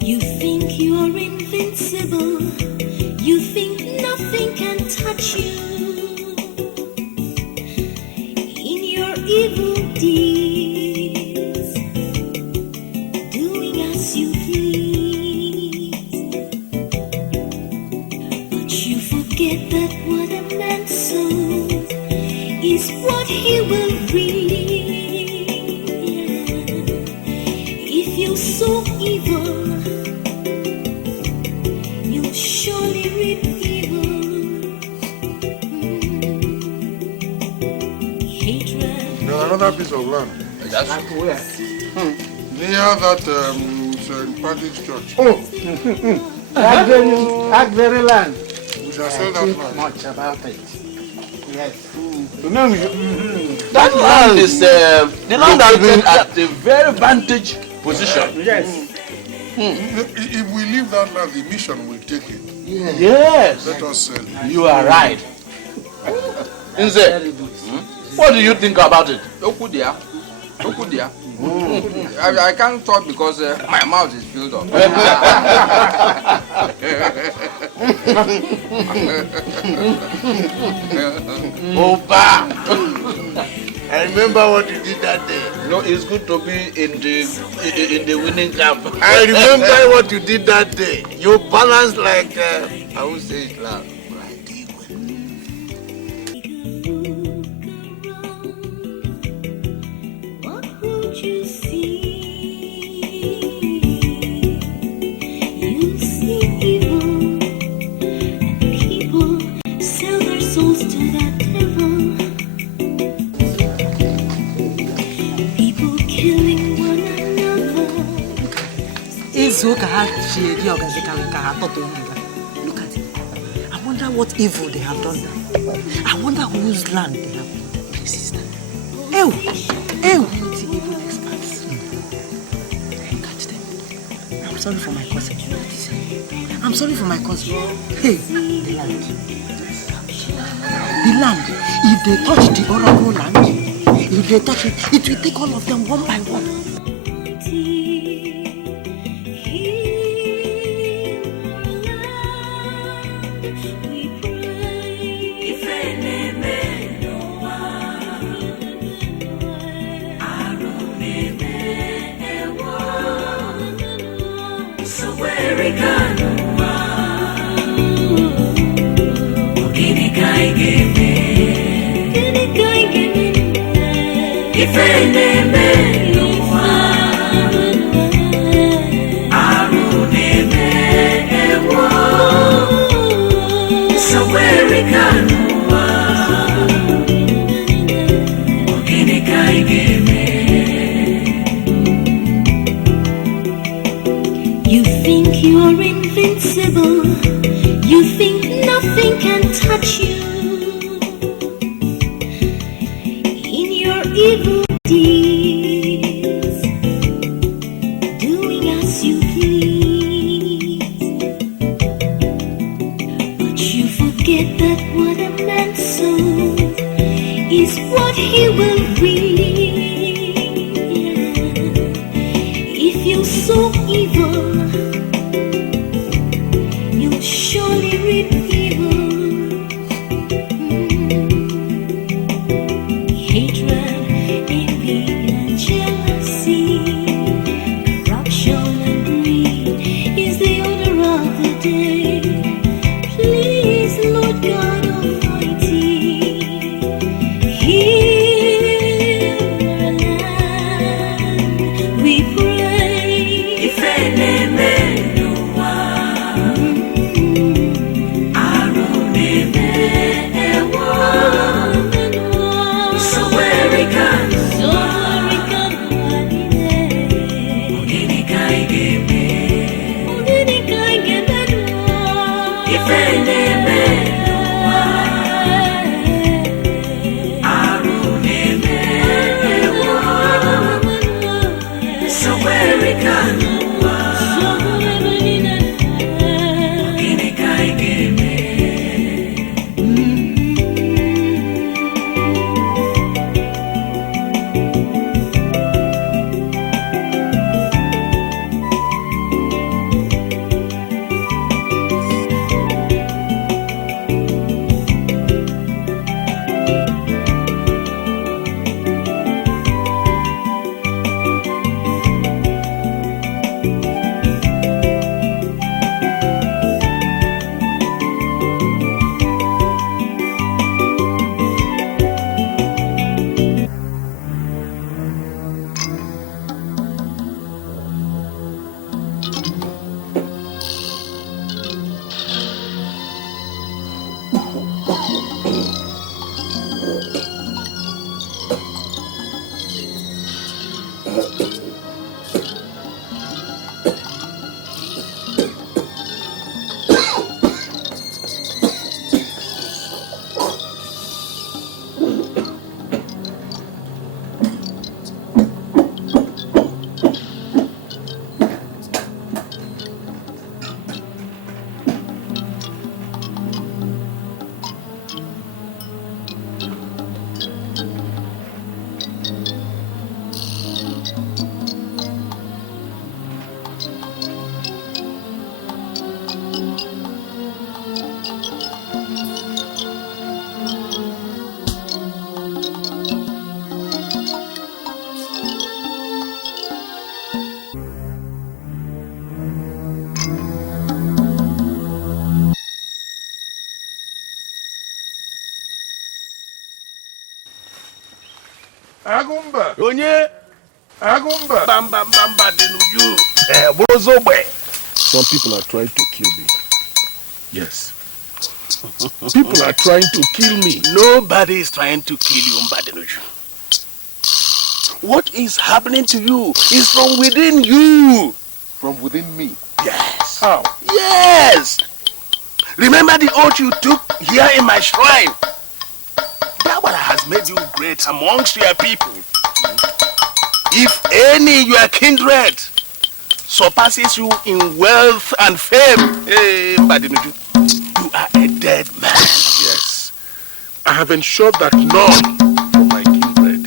You think you're invincible. You think nothing can touch you. In your evil deeds, doing as you please. sow evil, you'll surely reap evil. Hatred. There's another piece of land. That's like where? Near that St. Patrick's Church. Oh, that very land. We shall sell that land. Much about it. Yes. That land is the land has been at a very vantage position. Yes. If we leave that land, the mission will take it. Yes. Let us sell it. You are right. Nze, what do you think about it? Okudia. I can't talk because my mouth is filled up. Opa! I remember what you did that day. No, it's good to be in the winning camp. I remember what you did that day. You balanced like I won't say it loud. Look at it. I wonder what evil they have done. I wonder whose land they have put my sister. Ew! Evil experts. Catch them. I'm sorry for my cousin. I'm sorry for my cousin. Hey, the land. The land. If they touch the oracle land, if they touch it, it will take all of them one by one. You think you're invincible, you think nothing can touch you. In your evil deeds, doing as you please. But you forget that what a man sows is what he will reap. If you sow evil, you'll surely reap evil. Hatred, envy, and jealousy, corruption and greed is the order of the day. Please, Lord God Almighty, heal our land, we pray. If any man Agumba. Onye. Agumba. Bamba Denuju. Brozogbe. Some people are trying to kill me. Yes. People are trying to kill me. Nobody is trying to kill you, Mbadenuju. What is happening to you is from within you. From within me? Yes. How? Yes. Remember the oath you took here in my shrine? That one has made you great amongst your people. If any your kindred surpasses you in wealth and fame, hey, Mbadenuju, you are a dead man. Yes. I have ensured that none from my kindred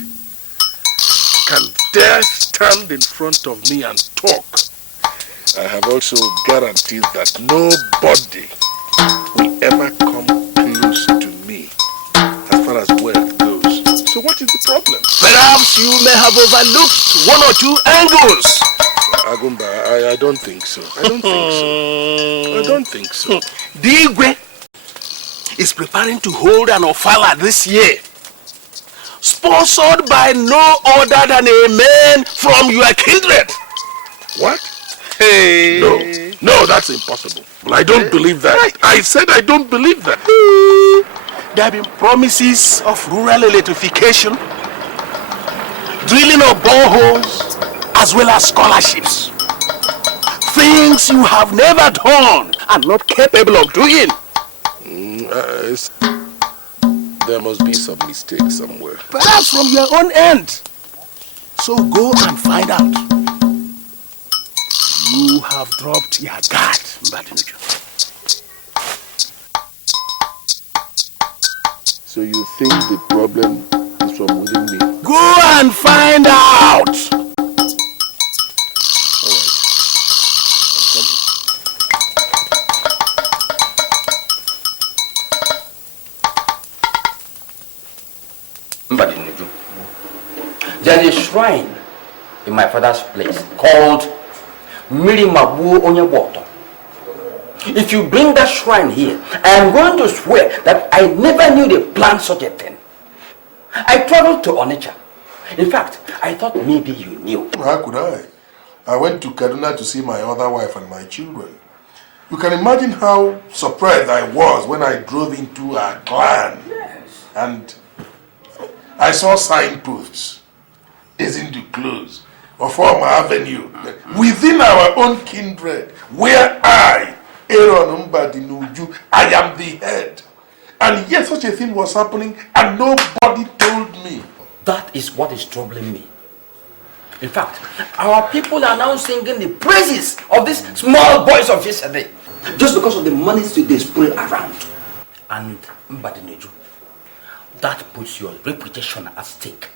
can dare stand in front of me and talk. I have also guaranteed that nobody will ever come close to me as far as wealth goes. So what is the problem? Perhaps you may have overlooked one or two angles. Agumba, I don't think so. I don't think so. I don't think so. The Igwe is preparing to hold an Ofala this year, sponsored by no other than a man from your kindred. What? Hey. No, that's impossible. Well, I don't believe that. I said I don't believe that. There have been promises of rural electrification, drilling of boreholes, as well as scholarships. Things you have never done and not capable of doing. There must be some mistake somewhere. Perhaps from your own end. So go and find out. You have dropped your guard, Mbadenuju. So you think the problem is from within me? Go and find out! Mbadenuju, there is a shrine in my father's place called Mirimabu Onyewoto. If you bring that shrine here, I am going to swear that I never knew they planned such a thing. I traveled to Onitsha. In fact, I thought maybe you knew. How could I? I went to Kaduna to see my other wife and my children. You can imagine how surprised I was when I drove into our clan. Yes. And I saw signposts, isn't to close, of Former Avenue, within our own kindred, where I, Aaron Mbadenuju, I am the head. And yet such a thing was happening and nobody told me. That is what is troubling me. In fact, our people are now singing the praises of these small boys of yesterday, just because of the money they spray around. And Mbadenuju, that puts your reputation at stake.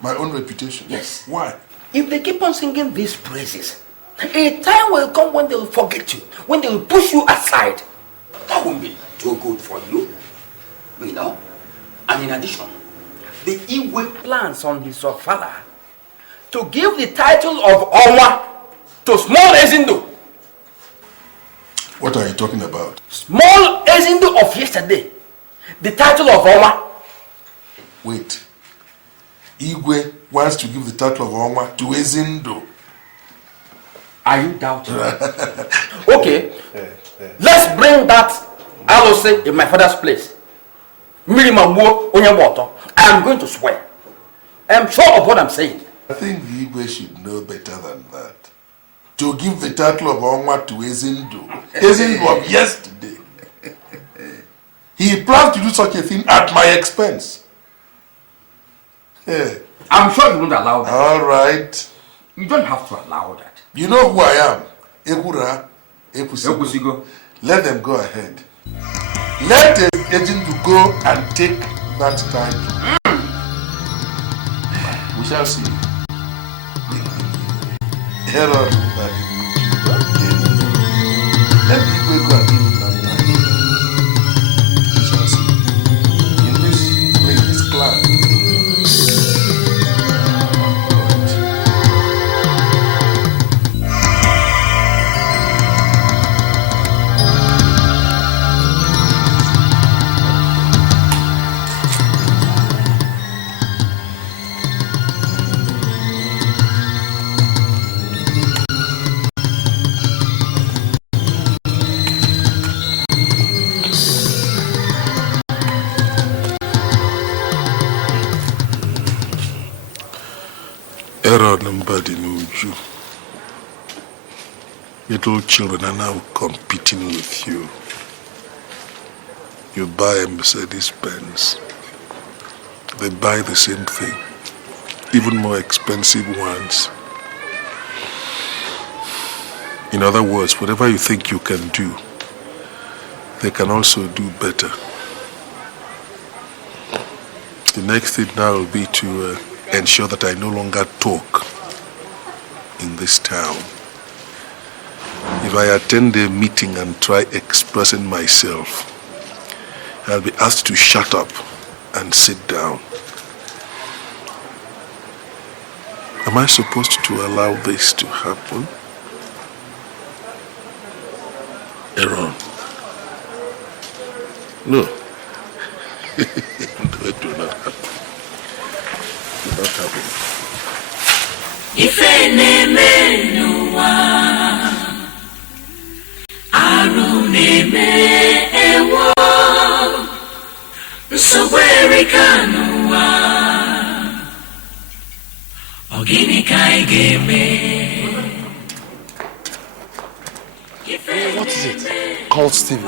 My own reputation? Yes. Why? If they keep on singing these praises, a time will come when they will forget you, when they will push you aside. That won't be too good for you, you know. And in addition, the Igwe plans on his father to give the title of Onwa to Small Ezindo. What are you talking about? Small Ezindo of yesterday, the title of Onwa. Wait. Igwe wants to give the title of Onwa to Ezindo. Are you doubting? Okay, let's bring that Alose in my father's place. Mirimabu Onyewoto. I am going to swear. I am sure of what I'm saying. I think the Igwe should know better than that. To give the title of Onwa to Ezindo. Ezindo of yesterday. He plans to do such a thing at my expense. Yeah. I'm sure you won't allow that. All right. You don't have to allow that. You know who I am? Ekura, Epusigo. Let them go ahead. Let the agent to go and take that title. We shall see. Herod, let me go and give it that title. We shall see. In this place, this clan. Little children are now competing with you. You buy a Mercedes-Benz. They buy the same thing, even more expensive ones. In other words, whatever you think you can do, they can also do better. The next thing now will be to ensure that I no longer talk in this town. If I attend a meeting and try expressing myself, I'll be asked to shut up and sit down. Am I supposed to allow this to happen? Aaron. No. It will not happen. It will not happen. Ife neme nuwa Aru neme ewo Nsogwere kanuwa Ogini kai geme. What is it? Call Stevie,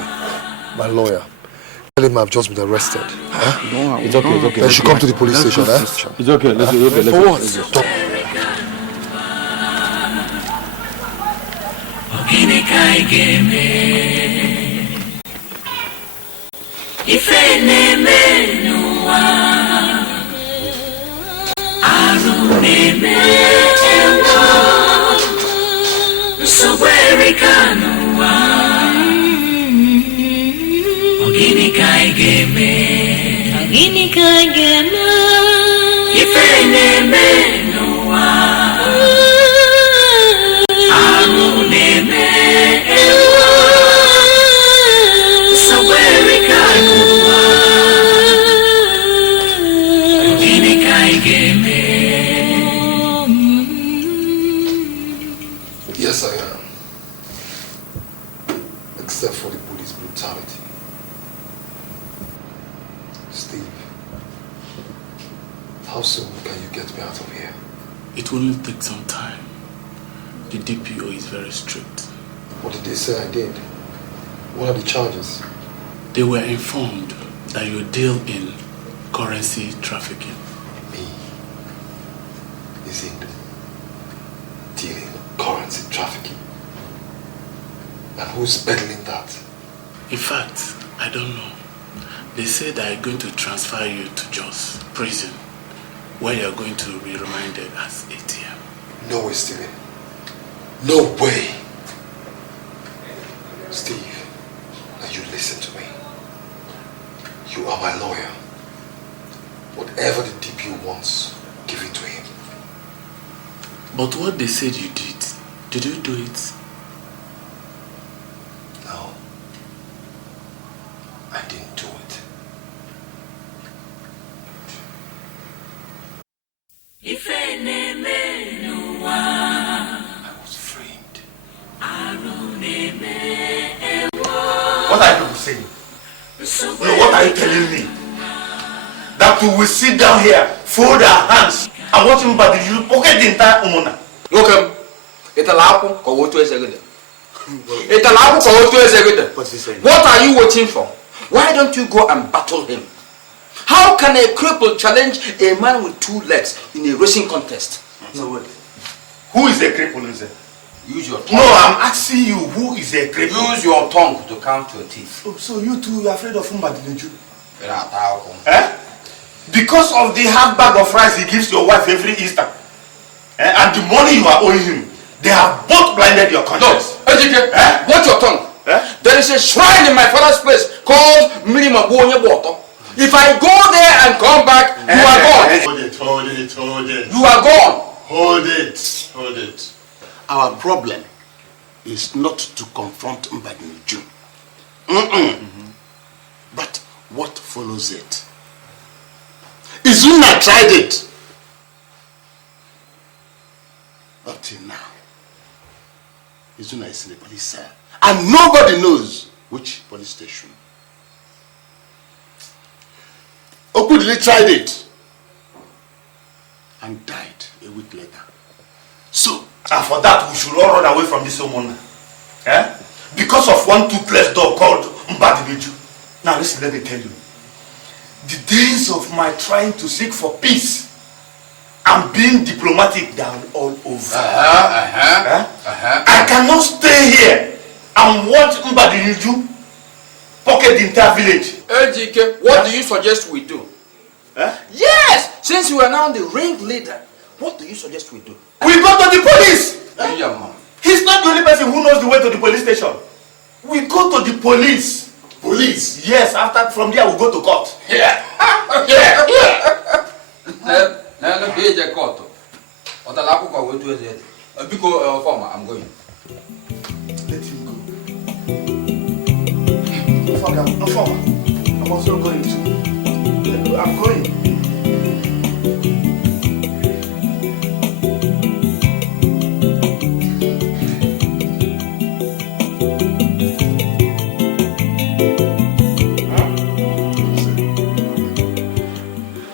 my lawyer. Tell him I've just been arrested. Huh? No, it's okay, it's okay. They should come to the police station, huh? It's okay, let's go. For what? Ogini kai geme. Ife neme nuwa Aru neme ewo Nsogwere kanuwa Ogini kai geme. Ogini kai geme. Ife neme nuwa Aru neme ewo Nsogwere kanuwa Ogini kai geme. Yes, I am. Except for the police brutality. Steve, how soon can you get me out of here? It will only take some time. The DPO is very strict. What did they say I did? What are the charges? They were informed that you deal in currency trafficking. Me? Is it dealing currency trafficking? And who's peddling that? In fact, I don't know. They say they are going to transfer you to Jos prison, where you are going to be remanded as ATM. No way, Stephen. No way. Steve, now you listen to me. You are my lawyer. Whatever the DPO wants, give it to him. But what they said you did you do it? No. I didn't do it. I was framed. What are you saying? No, what are you telling me? That we will sit down here, fold our hands, and watch him but you pocket the entire Umona. Okay. It's a lapo or what is it? It's a lapo or what is it? What's he saying? What are you waiting for? Why don't you go and battle him? How can a cripple challenge a man with 2 legs in a racing contest? No, wait. Who is a cripple? Use your tongue. No, I'm asking you, who is a cripple? Use your tongue to count your teeth. Oh, so you two are afraid of Mbadineju? Eh? Eh? Because of the half bag of rice he gives your wife every Easter, and the money you are owing him, they have both blinded your conscience. No, Edochie, watch your tongue. There is a shrine in my father's place called Minimabuonye Water. If I go there and come back, you are gone. Hold it. You are gone. Hold it. Our problem is not to confront Mbadineju. But what follows it? Izuna tried it. Up till now, Izuna is in the police cell. And nobody knows which police station. Okudili tried it and died a week later. So, and for that, we should all run away from this woman. Eh? Because of one toothless dog called Mbadibiju. Now listen, let me tell you. The days of my trying to seek for peace and being diplomatic, they are all over. I cannot stay here and watch Mbadibiju pocket the entire village. Ejike, what do you suggest we do? Yes! Since you are now the ringleader, what do you suggest we do? We go to the police! He's not the only person who knows the way to the police station. We go to the police. Police? Yes, from there we go to court. Yeah. I'm going. Let him go. No, former. I'm also going too. I'm going.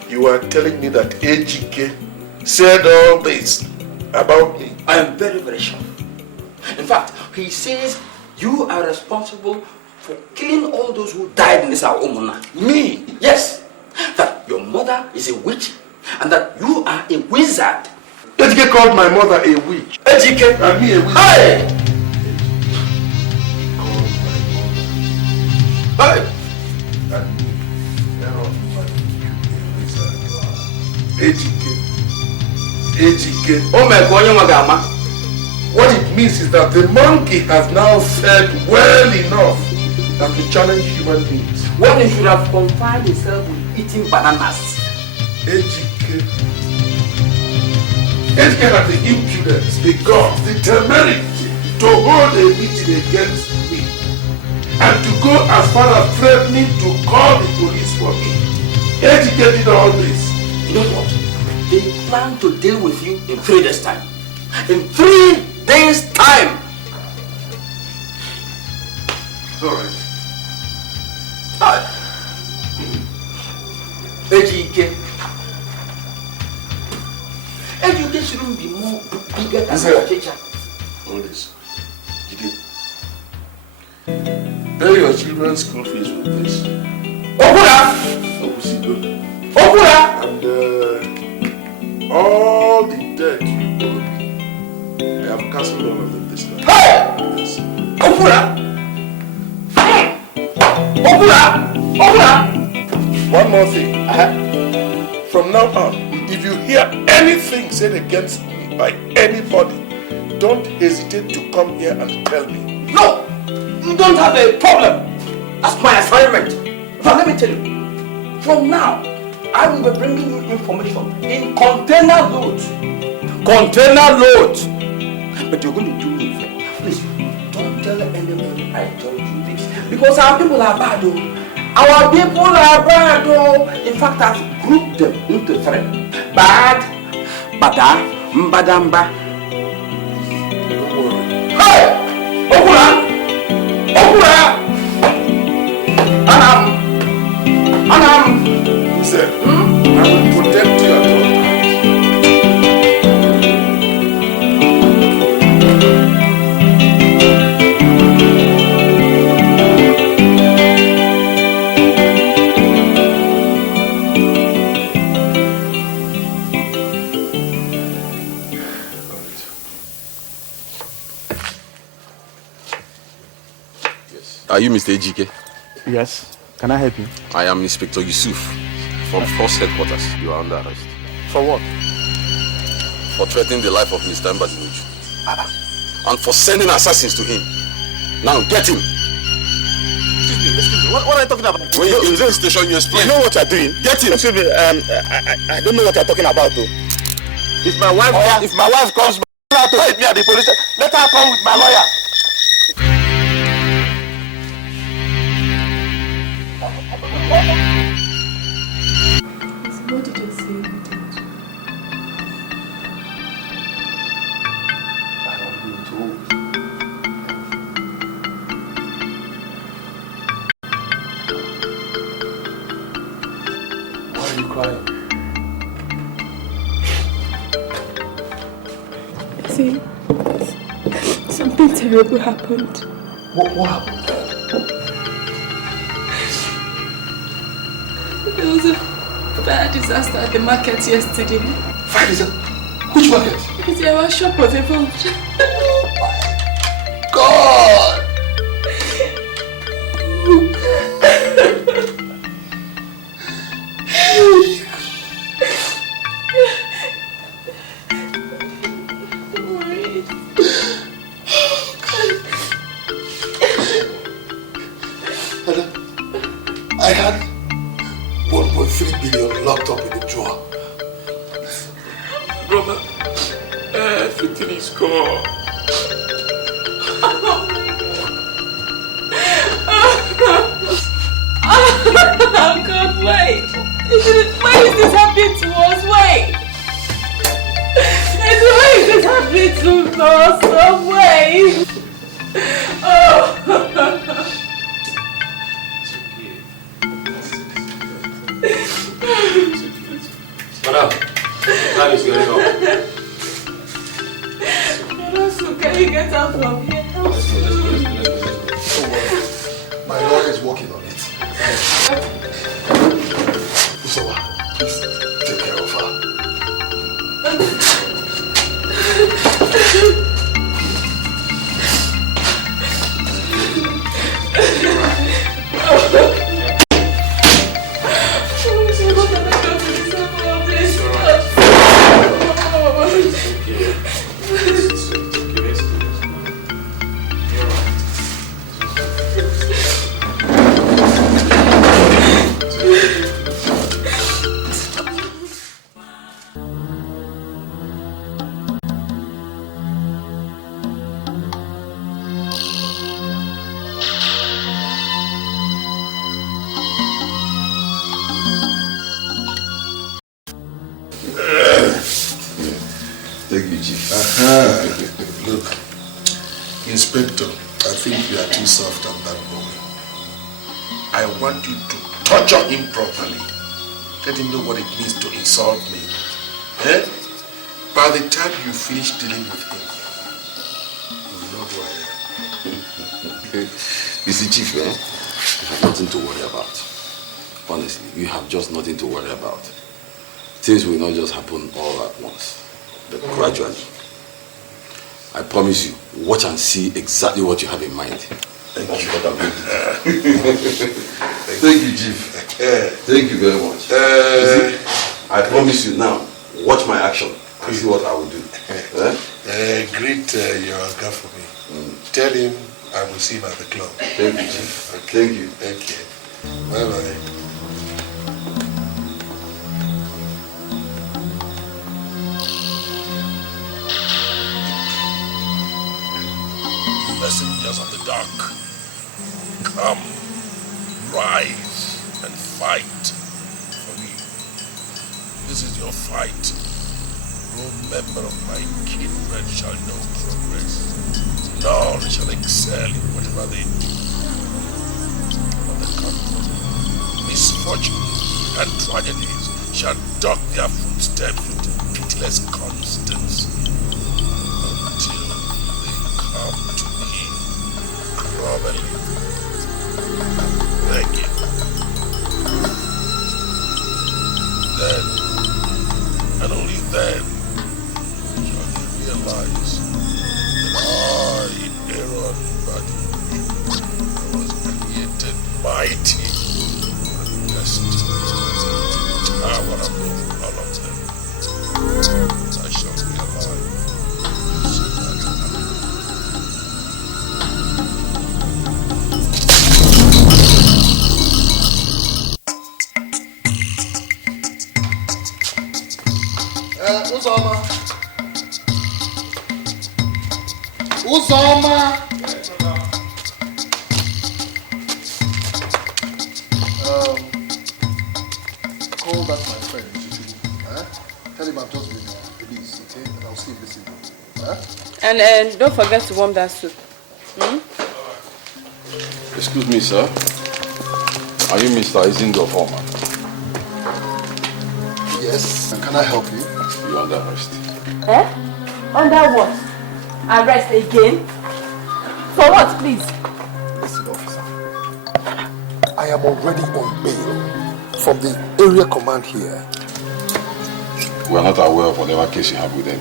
You are telling me that Ejike said all this about me? I am very, very sure. In fact, he says you are responsible for killing all those who died in this our Omuna. Me? Yes. That your mother is a witch and that you are a wizard. Ejike called my mother a witch. Ejike? And me a wizard. Hey! Hey! Ejike. Oh my God, what it means is that the monkey has now fed well enough that to challenge human beings. When he should have confined himself with eating bananas. Ejike has the impudence, the guts, the temerity to hold a meeting against me and to go as far as threatening to call the police for me. Ejike did all this. You know what? They plan to deal with you in 3 days' time. In 3 days' time! Alright. Ejike shouldn't be more bigger than Ochicha. All this. Pay your children's school fees with this. Okura! Okura! And all the debt you owe me, I have cancelled all of them this time. Hey! Yes. Okura! Okura! Okura! One more thing. From now on, if you hear anything said against me by anybody, don't hesitate to come here and tell me. No! You don't have a problem. That's my assignment. Now let me tell you. From now, I will be bringing you information in container loads. Container loads. But you're going to do me a favor. Please, don't tell anyone I told you this. Because our people are bad, though. Our people are bad, though. In fact, I've grouped them into 3. Bad, bada, mbadamba. Don't worry. Hey! Okura! Okura! Anam! Who said? I will protect you at all times. Are you Mr. Ejike? Yes. Can I help you? I am Inspector Yusuf from Force Headquarters. You are under arrest. For what? For threatening the life of Mr. Mbadinuju. And for sending assassins to him. Now get him. Excuse me. What are you talking about? When you're in the station, you explain. You know what you're doing? Get him. Excuse me. I don't know what you're talking about, though. If my wife comes back to hit me at the police station, let her come with my lawyer. What did I say? I have been told. Why are you crying? See, something terrible happened. What happened? There was a fire disaster at the market yesterday. Fire disaster? Which market? Because our shop was involved. God! I had 1.3 billion locked up in the drawer. Brother, everything is gone. Oh God, wait. Why is this happening to us? Wait. Why is this happening to us? Oh, wait. Oh. Madam, time is going on. Can you get out from here? Let's go. My lawyer is working on it. Usawa, please take care of her. Look, Inspector, I think you are too soft on that boy. I want you to torture him properly. Let him know what it means to insult me. Eh? By the time you finish dealing with him, you will know who I am. You see, Chief, you have nothing to worry about. Honestly, you have just nothing to worry about. Things will not just happen all at once, but gradually. I promise you, watch and see exactly what you have in mind. Thank you. Thank you, Chief. Thank you very much. I promise you now, watch my action and see what I will do. Greet your uncle for me. Tell him I will see him at the club. Thank you, Chief. Thank you. Thank you. Bye-bye. Messengers of the dark, come, rise, and fight for me. This is your fight. No member of my kindred shall know progress, nor shall excel in whatever they do. On the contrary, misfortune and tragedies shall dock their footsteps with pitiless constancy until they come to groveling, begging. Then, and only then, shall they realize that I, Aaron Badi, was created mighty and destined to tower above all of them. I shall be alive. Uzoma. Uzoma. Call that my friend. Tell him I've just been released, okay? And I'll see him this evening. And don't forget to warm that soup. Excuse me, sir. Are you Mr. Izindo Foreman? Yes. And can I help you? You're under arrest. Eh? Under what? Arrest again? For what, please? Listen, officer. I am already on bail from the area command here. We are not aware of whatever case you have with them.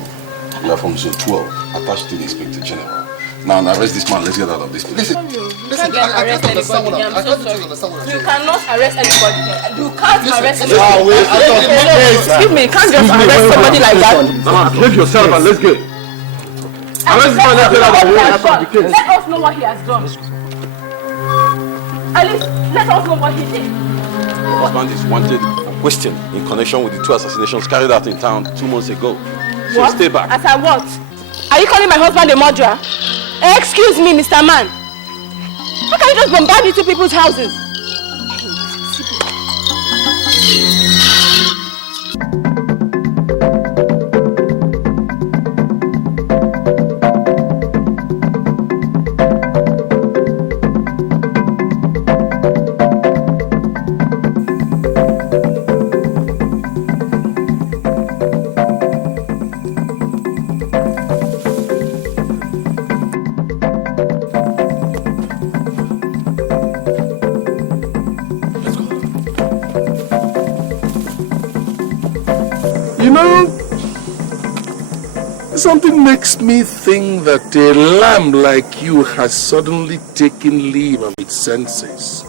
We are from Zone 12, attached to the Inspector General. Now arrest this man. Let's get out of this place. Listen, I can't understand what I'm saying. You cannot arrest anybody here. You can't arrest anybody. Excuse me, you can't just arrest somebody like that. Behave yourself and let's go. Arrest this man. Let us know what he has done. At least, let us know what he did. Your husband is wanted for question in connection with the 2 assassinations carried out in town 2 months ago. So What? stay back. As I what? Are you calling my husband a murderer? Excuse me, Mr. Man. How can you just bombard into people's houses? Something makes me think that a lamb like you has suddenly taken leave of its senses.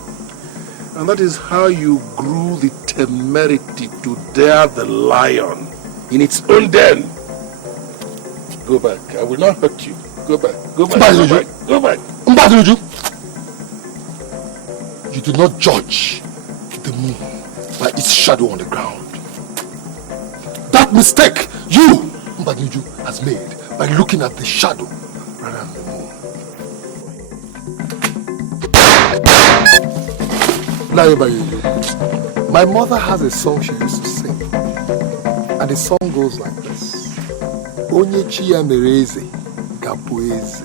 And that is how you grew the temerity to dare the lion in its own den. Go back. I will not hurt you. Go back. Go back. Go back. Go back. Mbaduju, you do not judge the moon by its shadow on the ground. That mistake you, Mbaduju, has made by looking at the shadow rather than the moon. Now, Mbaduju, my mother has a song she used to sing, and the song goes like this: Onye chiya mereze, gapueze.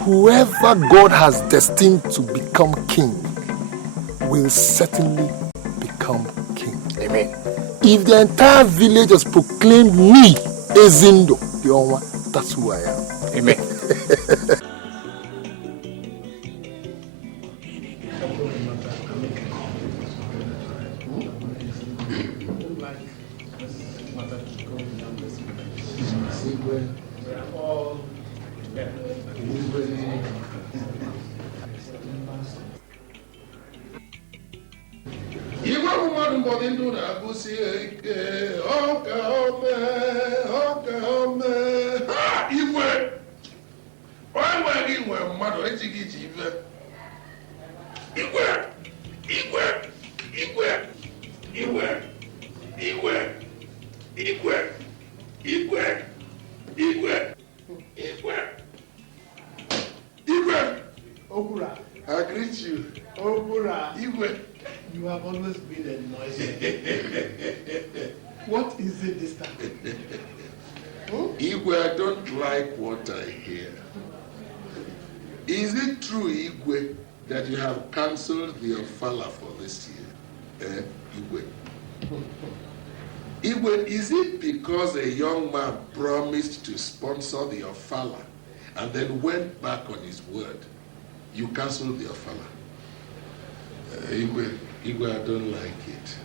Whoever God has destined to become king will certainly become king. Amen. If the entire village has proclaimed me Ezindo, the Onwa, that's who I am. Amen. I greet you. Okura, Igwe. you have always been a noisy. What is it this time? Igwe, I don't like what I hear. Is it true, Igwe, that you have cancelled the Ofala for this year? Igwe. Igwe, is it because a young man promised to sponsor the Ofala and then went back on his word? You cancelled the Ofala. Igwe, I don't like it.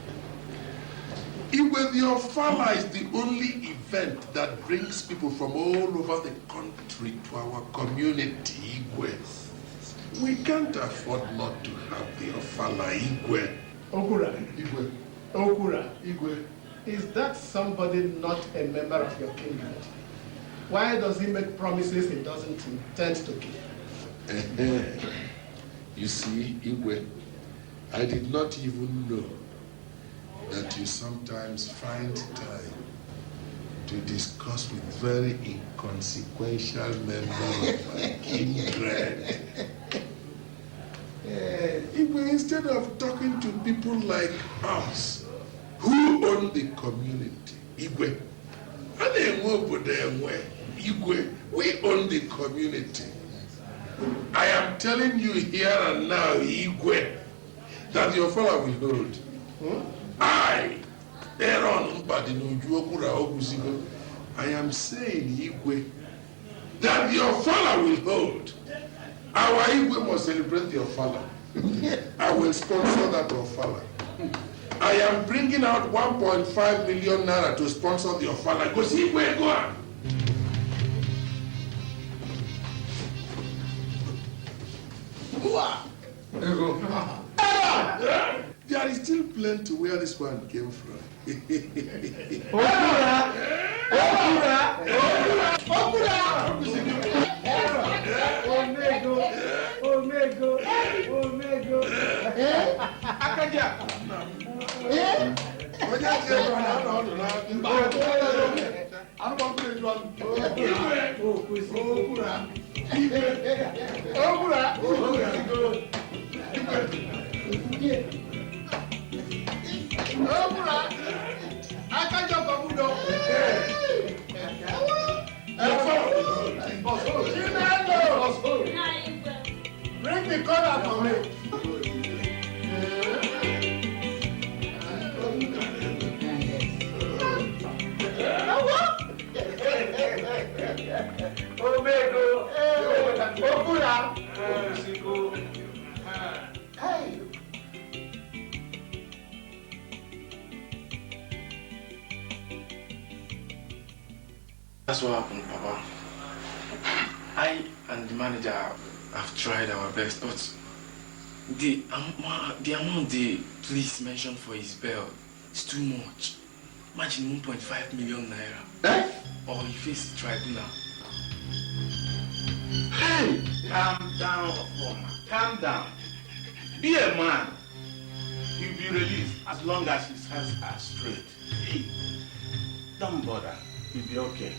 Igwe, the Ofala is the only event that brings people from all over the country to our community, Igwe. We can't afford not to have the Ofala, Igwe. Okura, Igwe. Okura, Igwe. Is that somebody not a member of your kingdom? Why does he make promises he doesn't intend to keep? You see, Igwe, I did not even know that you sometimes find time to discuss with very inconsequential members of my kindred. Igwe, instead of talking to people like us, who own the community, Igwe, Igwe, we own the community. I am telling you here and now, Igwe, that your father will hold. I am saying, Igwe, that your father will hold. Our Igwe must celebrate your father. I will sponsor that Ofala. I am bringing out 1.5 million naira to sponsor the Ofala. Go see where go on. There is still plenty where this one came from. Bring the color for me. That's what happened, Papa. I and the manager have tried our best, but the amount the police mentioned for his bail is too much. Imagine 1.5 million naira. Or he faces tribunal. Hey! Calm down, Ofoma. Calm down. Be a man. He'll be released as long as his hands are straight. Hey, don't bother. He'll be okay.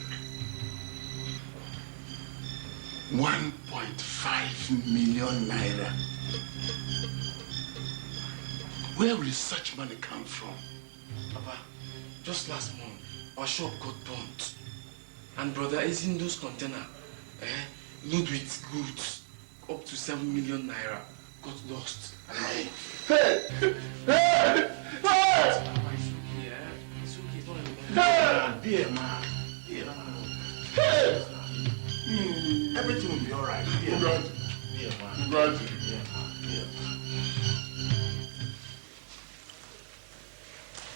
1.5 million naira. Where will such money come from? Papa, just last month, our shop got burnt. And brother, isn't those container loaded with goods up to 7 million naira got lost? Hey! Hey! Hey! It's okay, don't Hey! Be a man. Be a man. Hey! Everything will be alright. Be a man. Be a man. Be a man.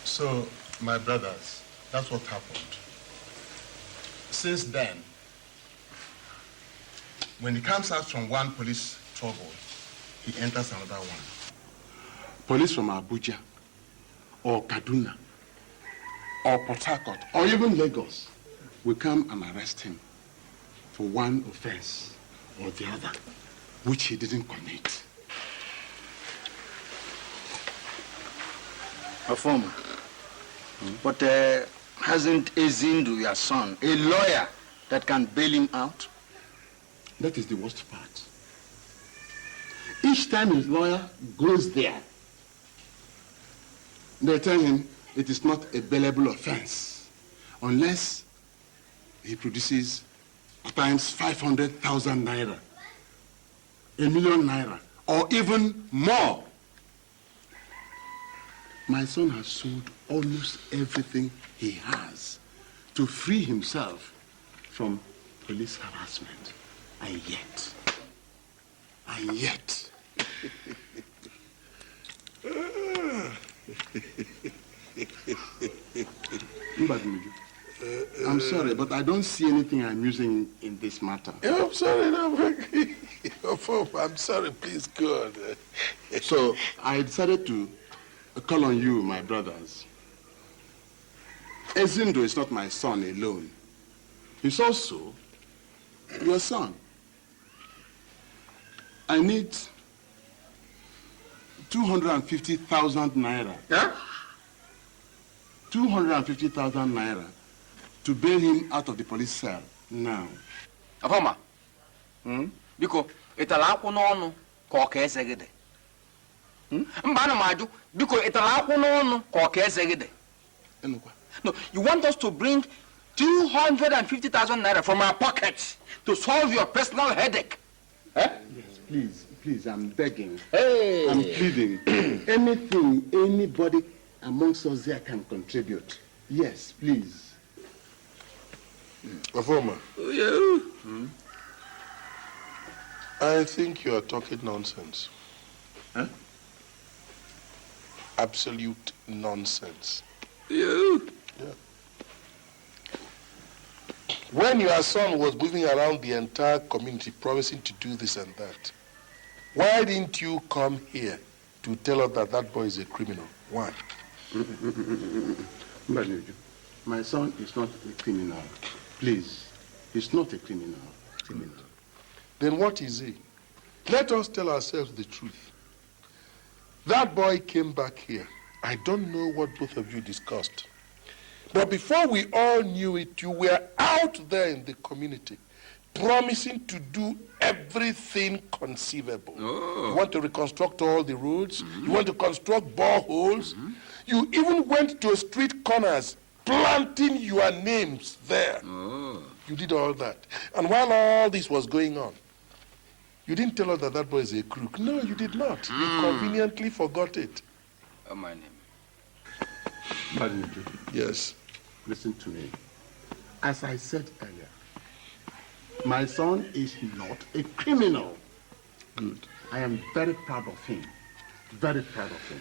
So, my brothers, that's what happened. Since then, when he comes out from one police trouble, he enters another one. Police from Abuja, or Kaduna, or Port Harcourt, or even Lagos will come and arrest him for one offense or the other, which he didn't commit. A former. But hasn't Ezindu, your son, a lawyer that can bail him out? That is the worst part. Each time his lawyer goes there, they tell him it is not a bailable offense unless he produces at times 500,000 naira, 1 million naira, or even more. My son has sold almost everything he has to free himself from police harassment. And yet, I'm sorry, but I don't see anything amusing in this matter. I'm sorry, I'm sorry, please, God. So I decided to call on you, my brothers. Ezindo is not my son alone. He's also your son. I need 250,000 naira. Yeah? 250,000 naira to bail him out of the police cell now. Afoma. Biko, itala akwụ n'ọnụ ka ọ ka eze gị dị. Mba ana m ajụ, biko itala akwụ n'ọnụ ka ọ ka eze gị dị. No, you want us to bring 250,000 naira from our pockets to solve your personal headache. Yes, please, I'm begging. Hey. I'm pleading. Anything anybody amongst us there can contribute. Yes, please. Afoma. I think you are talking nonsense. Huh? Absolute nonsense. You? Yeah. When your son was moving around the entire community promising to do this and that, why didn't you come here to tell us that that boy is a criminal? Why? My son is not a criminal. Please, he's not a criminal. Then what is he? Let us tell ourselves the truth. That boy came back here. I don't know what both of you discussed. But before we all knew it, you were out there in the community promising to do everything conceivable. Oh. You want to reconstruct all the roads. You want to construct boreholes. You even went to street corners planting your names there. Oh. You did all that. And while all this was going on, you didn't tell us that that boy is a crook. No, you did not. You conveniently forgot it. Oh, my name. Yes. Listen to me. As I said earlier, my son is not a criminal. Good. I am very proud of him. Very proud of him.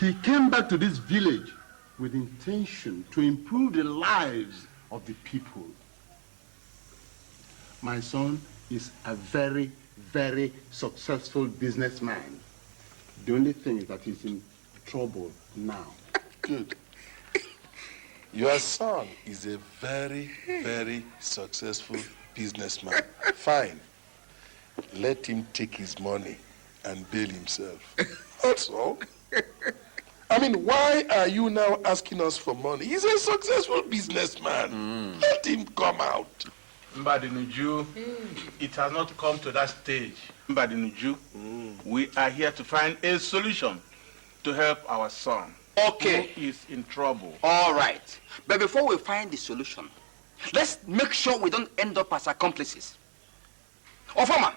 He came back to this village with intention to improve the lives of the people. My son is a very, very successful businessman. The only thing is that he's in trouble now. Good. Your son is a very, very successful businessman. Fine. Let him take his money and bail himself. That's all. I mean, why are you now asking us for money? He's a successful businessman. Let him come out. Mbadinuju, it has not come to that stage. Mbadinuju, we are here to find a solution to help our son. Okay. Who is in trouble. All right. But before we find the solution, let's make sure we don't end up as accomplices. Ofama,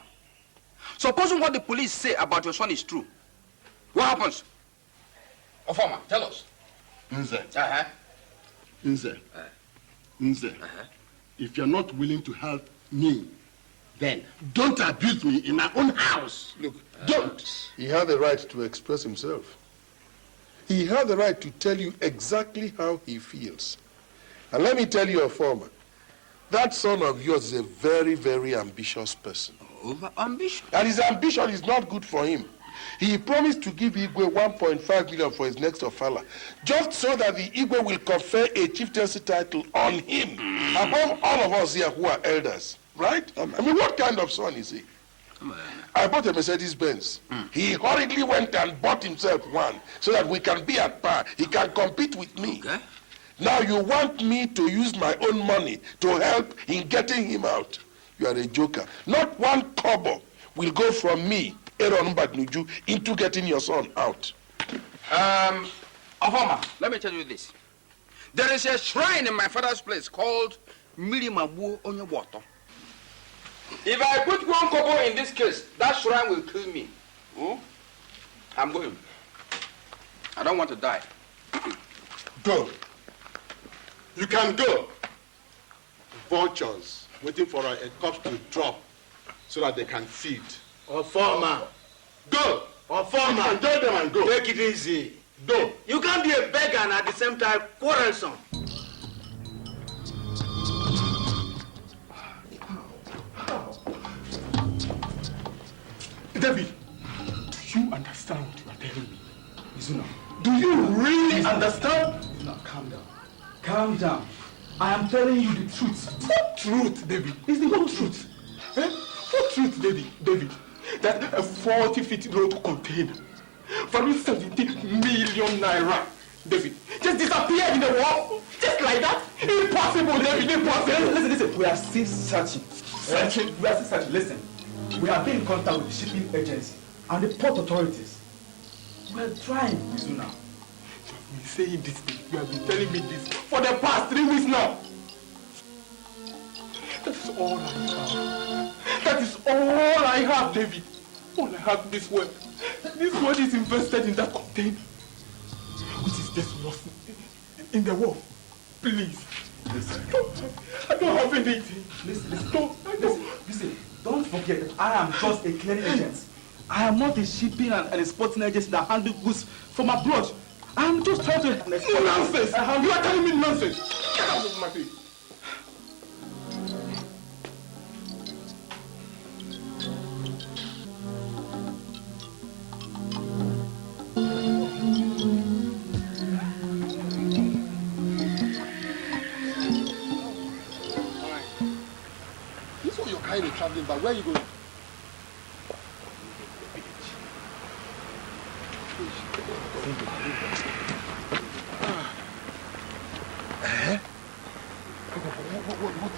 supposing what the police say about your son is true, what happens? Ofama, tell us. Nze. Nze. Nze. If you're not willing to help me, then don't abuse me in my own house. Look, don't. He had the right to express himself. He had the right to tell you exactly how he feels. And let me tell you, Ofama, that son of yours is a very, very ambitious person. Over ambition? And his ambition is not good for him. He promised to give Igwe 1.5 million for his next Ofala, just so that the Igwe will confer a chieftancy title on him, above all of us here who are elders. Right? I mean, what kind of son is he? I bought a Mercedes-Benz. He hurriedly went and bought himself one so that we can be at par. He can compete with me. Okay. Now you want me to use my own money to help in getting him out. You are a joker. Not one kobo will go from me, Aaron Mbadinuju, into getting your son out. Ofama, let me tell you this. There is a shrine in my father's place called Mirimabu Onyewater. If I put one kobo in this case, that shrine will kill me. I'm going. I don't want to die. Go. You can go. Vultures waiting for a corpse to drop so that they can feed. Ofama. Go. Ofama. Enjoy them and go. Take it easy. Go. You can't be a beggar and at the same time quarrelsome. David, do you understand what you are telling me? Izuna, do you really understand? Izuna, calm down. Calm down. I am telling you the truth. What truth, David? Is the whole truth? What truth, David? That a 40-feet road container valued 17 million naira, David, just disappeared in the wall, just like that? Impossible, David, impossible. Listen, we are still searching. We are still searching. Listen, we have been in contact with the shipping agency and the port authorities. We are trying, Izuna. You have been saying this thing, you have been telling me this for the past 3 weeks now. That is all I have. That is all I have, David. All I have this word. This word is invested in that container, which is just lost in the wall. Please. Listen. I don't have anything. Listen. Listen. Don't forget forget that I am just a clearing agent. I am not a shipping and exporting agent that handle goods from abroad. I am just trying to... Nonsense! You are telling me nonsense! Get out of my face! Traveling, but where are you going? What?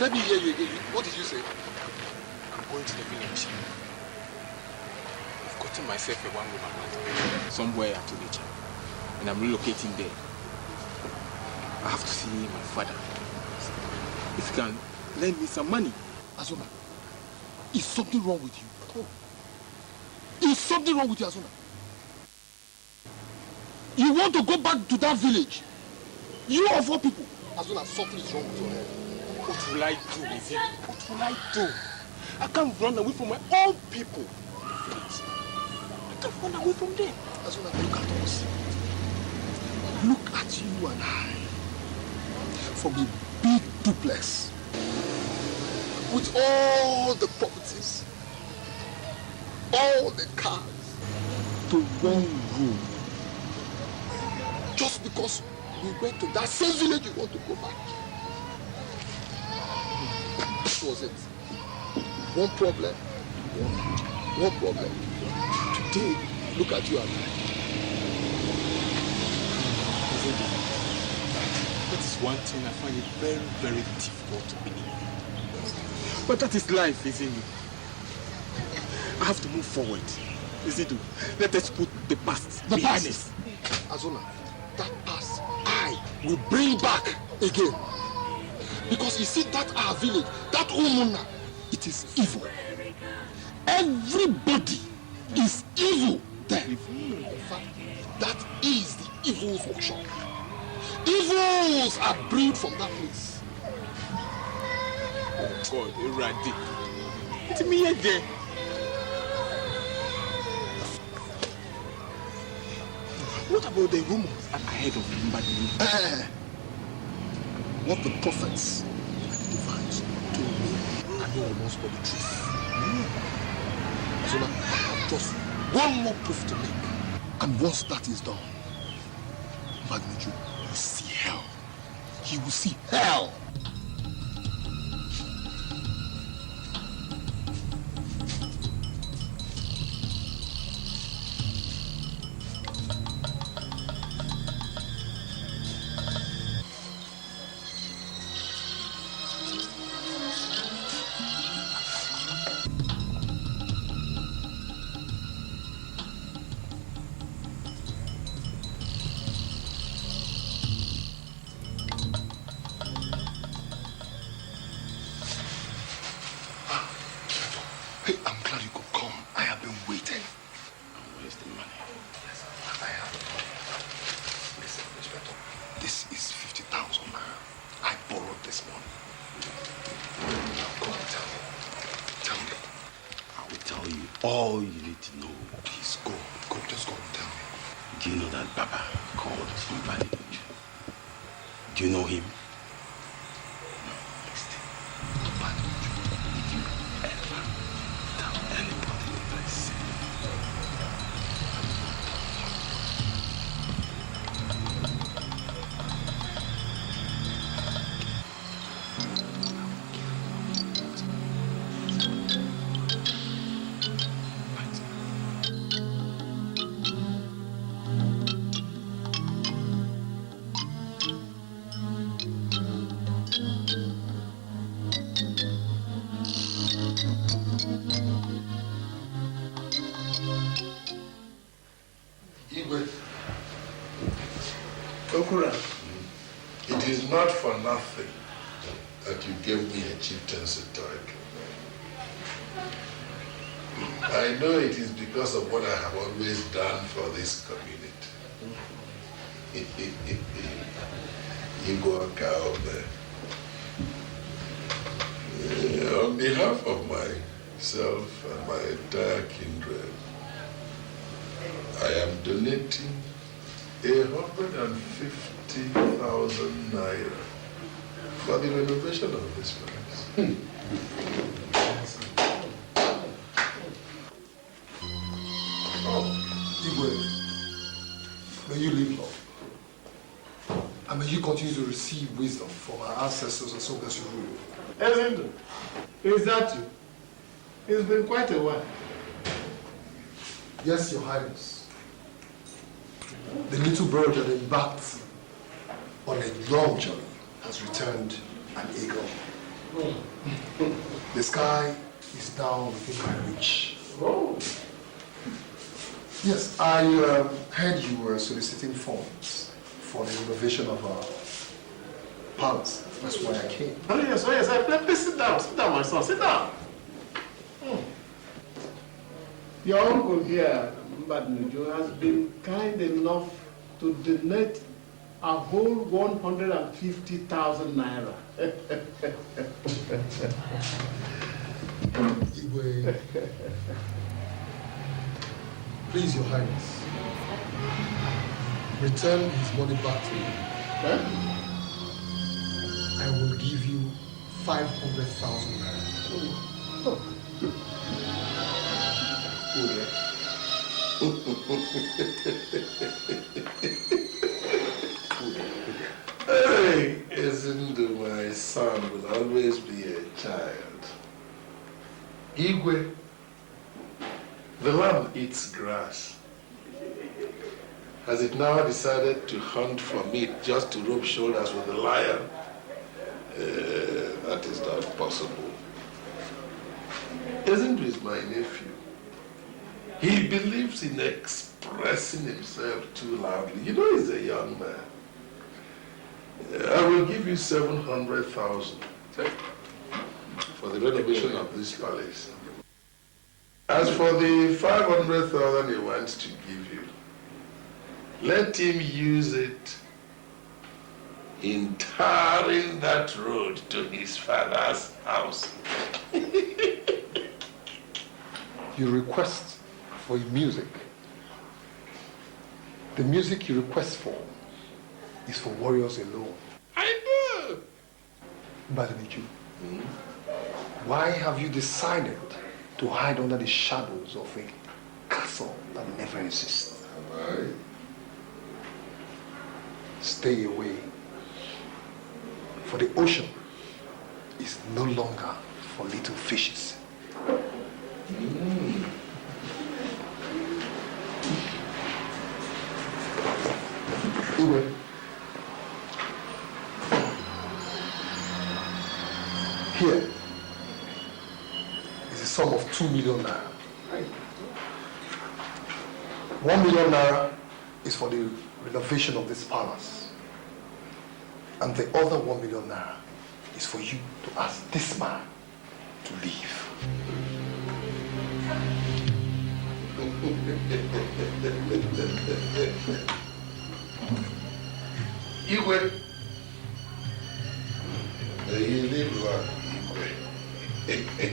Let me hear you again. What did you say? I'm going to the village. I've gotten myself a one-room apartment somewhere at Edochie, and I'm relocating there. I have to see my father. If you can lend me some money. Azuna, is something wrong with you? Oh. Is something wrong with you, Azuna? You want to go back to that village? You of all people. Azuna, something is wrong with your head. What will I do with it? What will I do? I can't run away from my own people. Please. I can't run away from them. Azuna, look at us. Look at you and I. From a big duplex. With all the properties, all the cars, to one room. Just because we went to that same village you want to go back. That was it. One problem. One problem. Today, look at you and I. That is one thing I find it very, very difficult to believe. But that is life, isn't it? I have to move forward, isn't it? Let us put the past behind us. Azuna, that past I will bring back again. Because you see that our village, that Umuna, it is evil. Everybody is evil there. In fact, that is the evil's workshop. Evils are brewed from that place. Oh God, Eradi. It's me again. What about the rumors ahead of Mbadi? What the prophets and the divines told me, I know almost for the truth. So now I have just one more proof to make. And once that is done, Mbadi, you will see hell. You will see hell. All you need to know. Please go, just go and tell me. Do you know that Baba called Invalid? Do you know him? No, listen. Did you ever tell anybody what I said? It is not for nothing that you gave me a chieftaincy title. I know it is because of what I have always done for this community. You go out there. On behalf behalf of myself and my entire kindred, I am donating 150,000 naira for the renovation of this place. Oh, Igwe, may you live long. And may you continue to receive wisdom from our ancestors and so as you rule. Ezindo, is that you? It's been quite a while. Yes, Your Highness. The little bird that embarked on a long journey has returned an eagle. The sky is now within my reach. Oh. Yes, I heard you were soliciting funds for the renovation of our palace. That's why I came. Oh yes. Please sit down, my son, sit down. Your uncle here, Mbadnuju, has been kind enough to donate a whole 150,000 naira. Igwe, please, Your Highness, return his money back to me. Huh? I will give you 500,000 naira. Hey, isn't my son will always be a child. Igwe, the lamb eats grass. Has it now decided to hunt for meat just to rub shoulders with the lion? That is not possible. Isn't is my nephew? He believes in expressing himself too loudly. You know he's a young man. I will give you 700,000 for the renovation of this palace. As for the 500,000 he wants to give you, let him use it in tarring that road to his father's house. You request for music. The music you request for is for warriors alone. I know. Mbadnuju, why have you decided to hide under the shadows of a castle that never exists? Stay away, for the ocean is no longer for little fishes. Anyway, here is a sum of 2 million naira. 1 million naira is for the renovation of this palace. And the other 1 million naira is for you to ask this man to leave. Igwe, you live long, Igwe.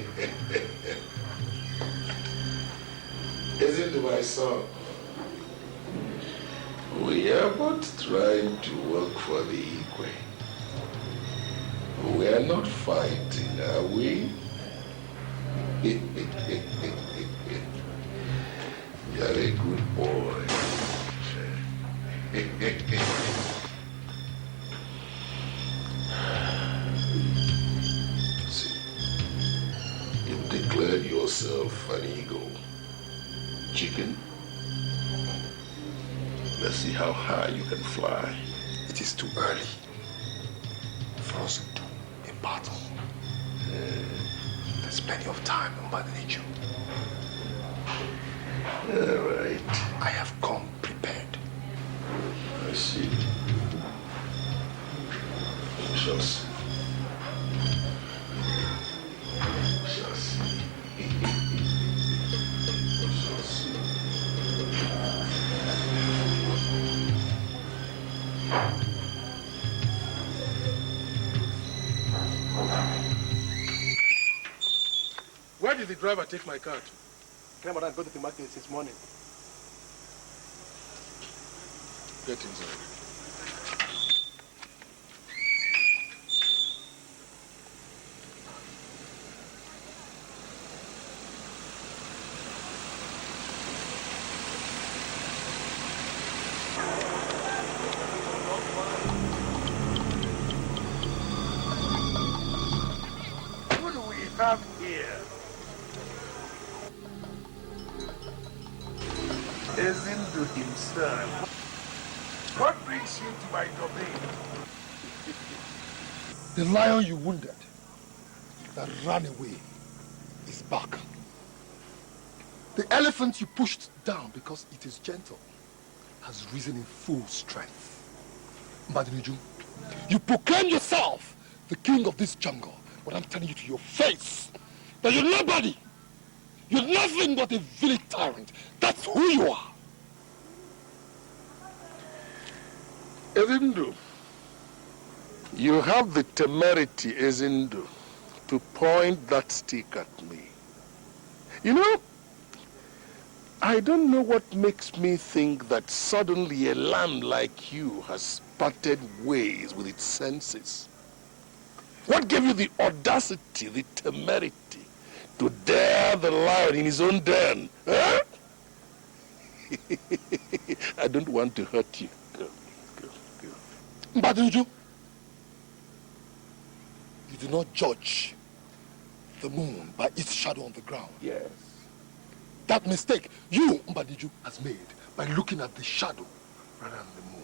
Isn't my son? We are both trying to work for the Igwe. We are not fighting, are we? You're a good boy. See, you've declared yourself an eagle. Chicken, let's see how high you can fly. It is too early for us to do a battle. There's plenty of time in Mbadnuju. All right. I have come prepared. I see. We shall see. We shall see. We shall see. Where did the driver take my car to? Madam, go to the market since morning. Get inside. What do we have here? Ezindu himself. What brings you to my domain? The lion you wounded that ran away is back. The elephant you pushed down because it is gentle has risen in full strength. Mbadinuju, you proclaim yourself the king of this jungle, but I'm telling you to your face that you're nobody. You're nothing but a village tyrant. That's who you are. Ezindu, you have the temerity, Ezindu, to point that stick at me. You know, I don't know what makes me think that suddenly a land like you has parted ways with its senses. What gave you the audacity, the temerity, to dare the lion in his own den? Huh? I don't want to hurt you. Go. Mbadinuju, you do not judge the moon by its shadow on the ground. Yes. That mistake you, Mbadinuju, has made by looking at the shadow rather than the moon.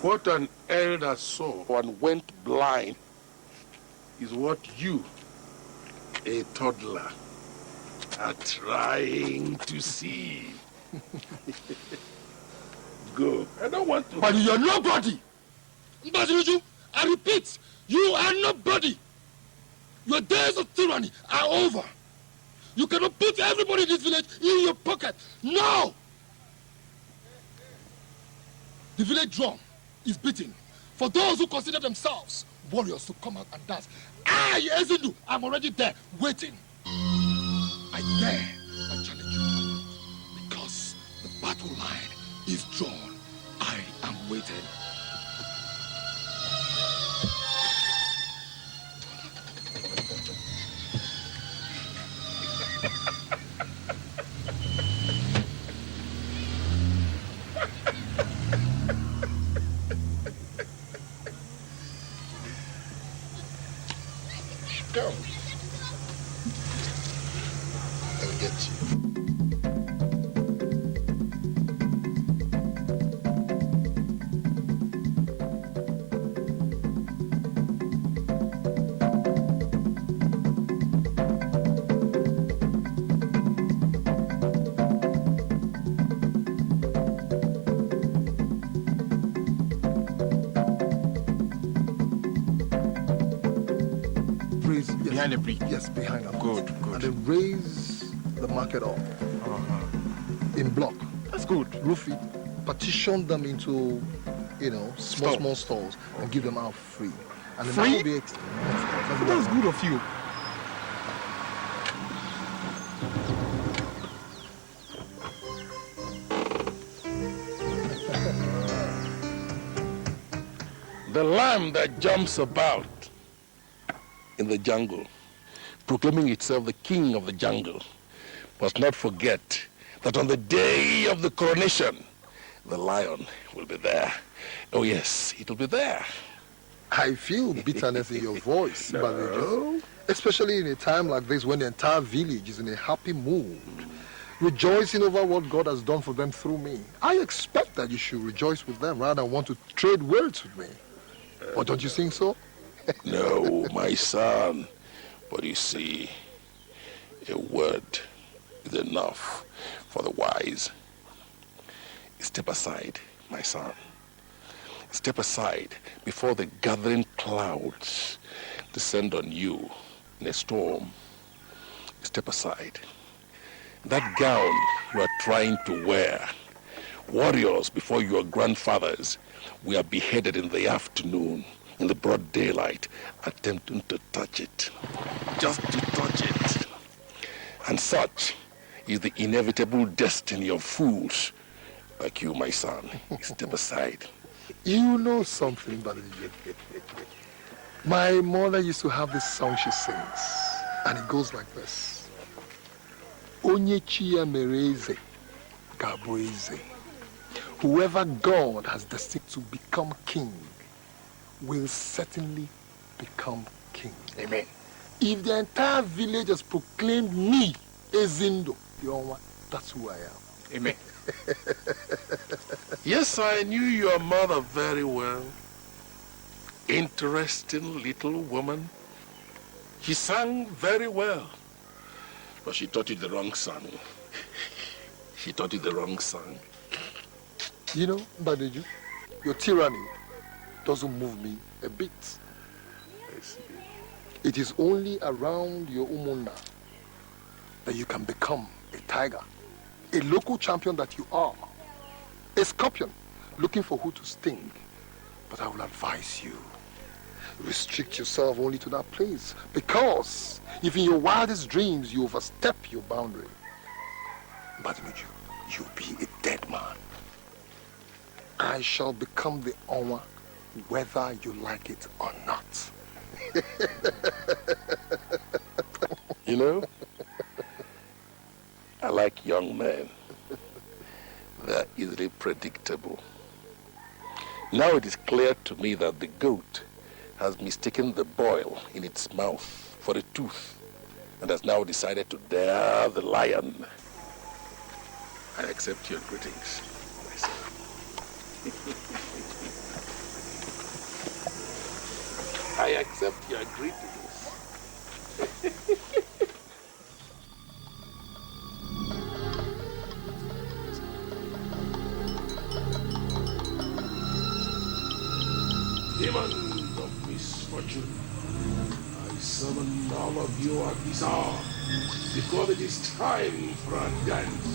What an elder saw and went blind is what you, a toddler, are trying to see. Go. I don't want to. But you're nobody. Mbadinuju, I repeat, you are nobody. Your days of tyranny are over. You cannot put everybody in this village in your pocket. No! The village drum is beating for those who consider themselves warriors to come out and dance. I, Ezindu, I'm already there, waiting. I dare and challenge you. Because the battle line is drawn. I am waiting. Come. I'll get you. Behind the bridge? Yes, behind that. Good. And then raise the market up in block. That's good. Roof it, partition them into, small stores and give them out free. And then Free? that will be That's good of you. The lamb that jumps about in the jungle, proclaiming itself the king of the jungle, must not forget that on the day of the coronation, the lion will be there. Oh yes, it'll be there. I feel bitterness in your voice, No. Mbadinuju. Especially in a time like this when the entire village is in a happy mood, rejoicing over what God has done for them through me. I expect that you should rejoice with them rather than want to trade words with me. Or don't you think so? No, my son. But you see, a word is enough for the wise. Step aside, my son. Step aside before the gathering clouds descend on you in a storm. Step aside. That gown you are trying to wear, warriors before your grandfathers were beheaded in the afternoon in the broad daylight, attempting to touch it. Just to touch it. And such is the inevitable destiny of fools like you, my son. Step aside. You know something, buddy. My mother used to have this song she sings, and it goes like this. Onye chia mereze, gaboeze. Whoever God has destined to become king will certainly become king. Amen. If the entire village has proclaimed me Ezindo, that's who I am. Amen. Yes, I knew your mother very well. Interesting little woman. She sang very well, but she taught you the wrong song. She taught you the wrong song. You know, Badeju, your tyranny doesn't move me a bit. It is only around your umuna that you can become a tiger, a local champion that you are, a scorpion looking for who to sting. But I will advise you, restrict yourself only to that place, because if in your wildest dreams you overstep your boundary, Badeju, you'll be a dead man. I shall become the Onwa whether you like it or not. You know, I like young men. They're easily predictable. Now it is clear to me that the goat has mistaken the boil in its mouth for a tooth and has now decided to dare the lion. I accept your greetings. I accept your greetings. Demons of misfortune, I summon all of you at this hour, because it is time for a dance.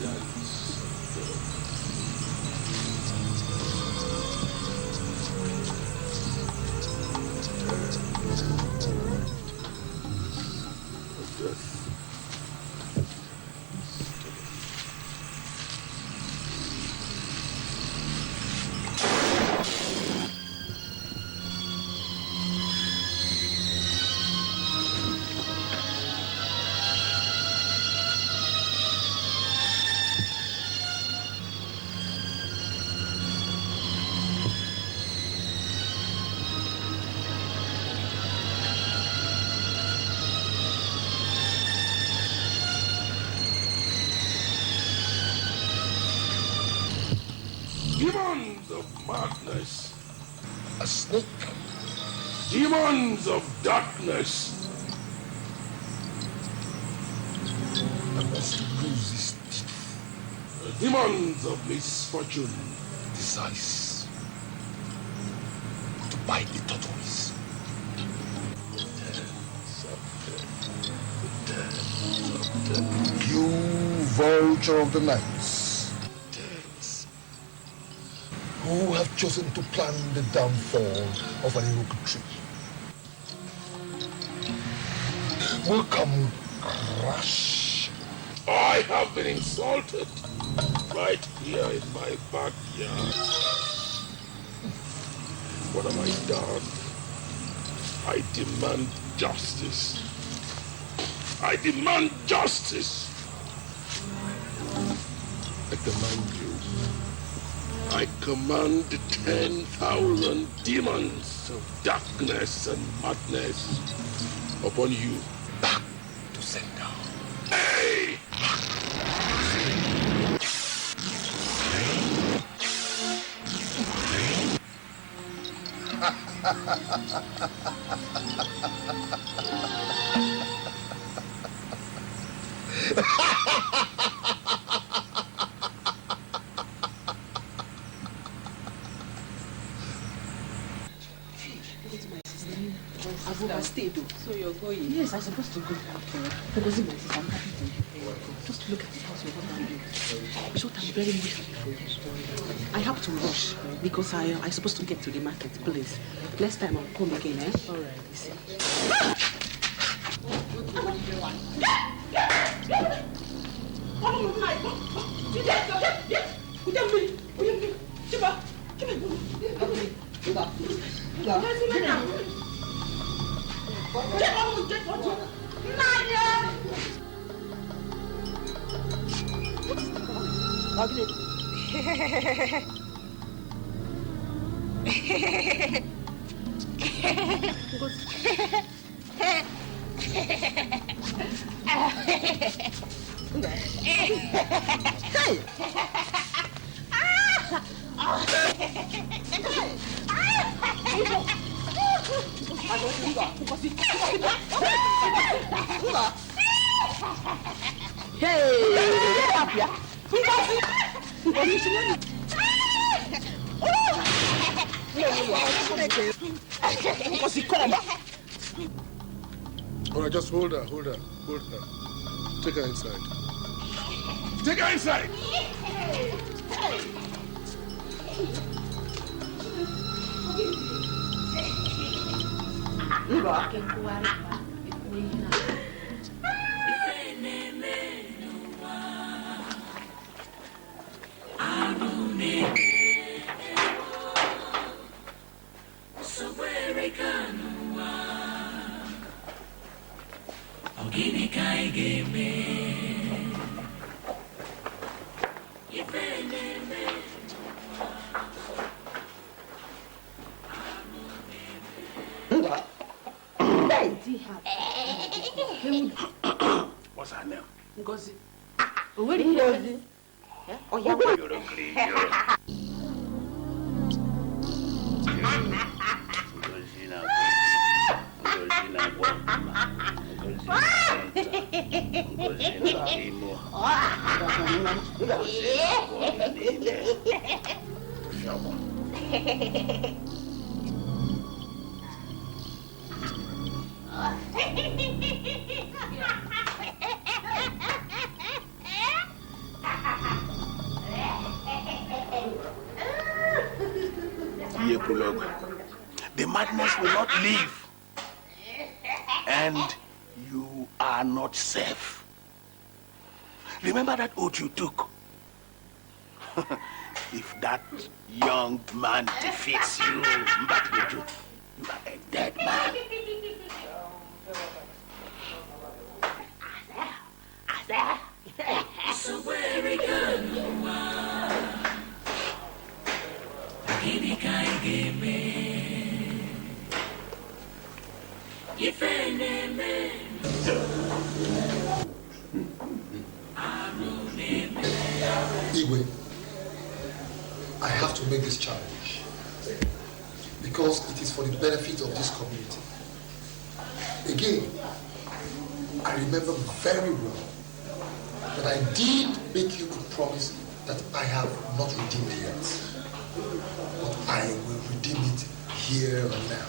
Dance. Demons of madness. A snake. Demons of darkness. I must lose his teeth. Demons of misfortune. Decides to bite the tortoise. You vulture of the nights, who have chosen to plan the downfall of an Iroquois tree, will come crash. I have been insulted right here in my backyard. What have I done? I demand justice. I demand justice. I command you. I command 10,000 demons of darkness and madness upon you. Back to sender. Hey! I've overstayed though. So you're going? Yes, I'm supposed to go. Okay. Because I'm happy to just look at the house you're going to do. So I'm very much happy for you. I have to rush because I'm supposed to get to the market, please. Next time I'll come again, eh? All right. All right, just hold her. Take her inside. Take her inside! What's her name? Ngozi. Where is Ngozi? Oh, yeah. The madness will not leave, and you are not safe. Remember that oath you took. If that young man defeats you, Mbakweju, you are a dead man. Igwe, I have to make this challenge because it is for the benefit of this community. Again, I remember very well that I did make you a promise that I have not redeemed yet, but I will redeem it here and now.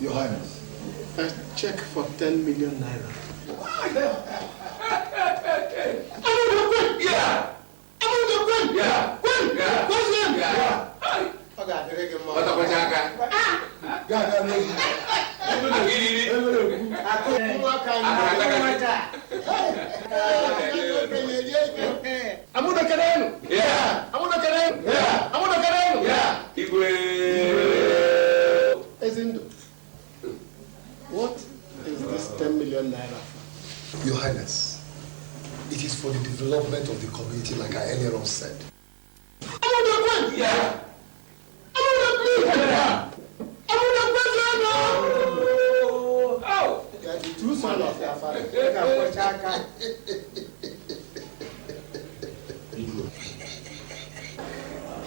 Your Highness, a check for 10 million naira. What is this 10 million naira for? Your Highness, it is for the development of the community, like I earlier on said.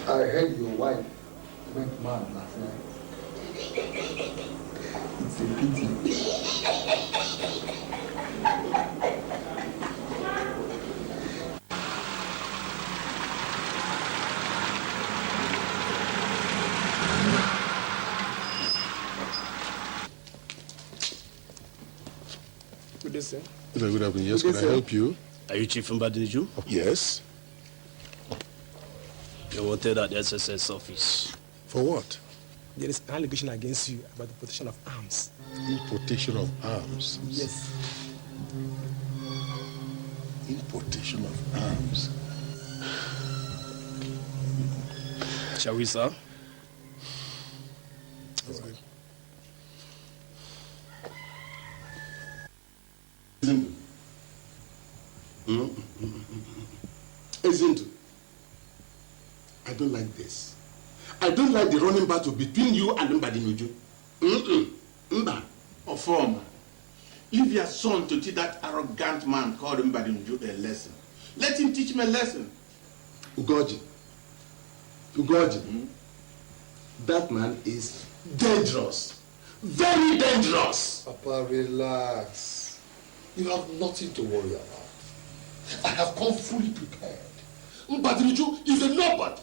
I heard your wife went mad last night. It's a pity. Good day, sir. Good afternoon. Yes, can I help you? Are you Chief Mbadiniju? Yes. You're wanted at the SSS office. For what? There is an allegation against you about the importation of arms. Importation of arms? Yes. Importation of arms? Shall we, sir? Isn't I don't like this. I don't like the running battle between you and Mbadinuju. Mba, or former. Leave your son to teach that arrogant man called Mbadinuju a lesson. Let him teach him a lesson. Ugoji, that man is dangerous. Very dangerous. Papa, relax. You have nothing to worry about. I have come fully prepared. Mbadinuju is a nobody.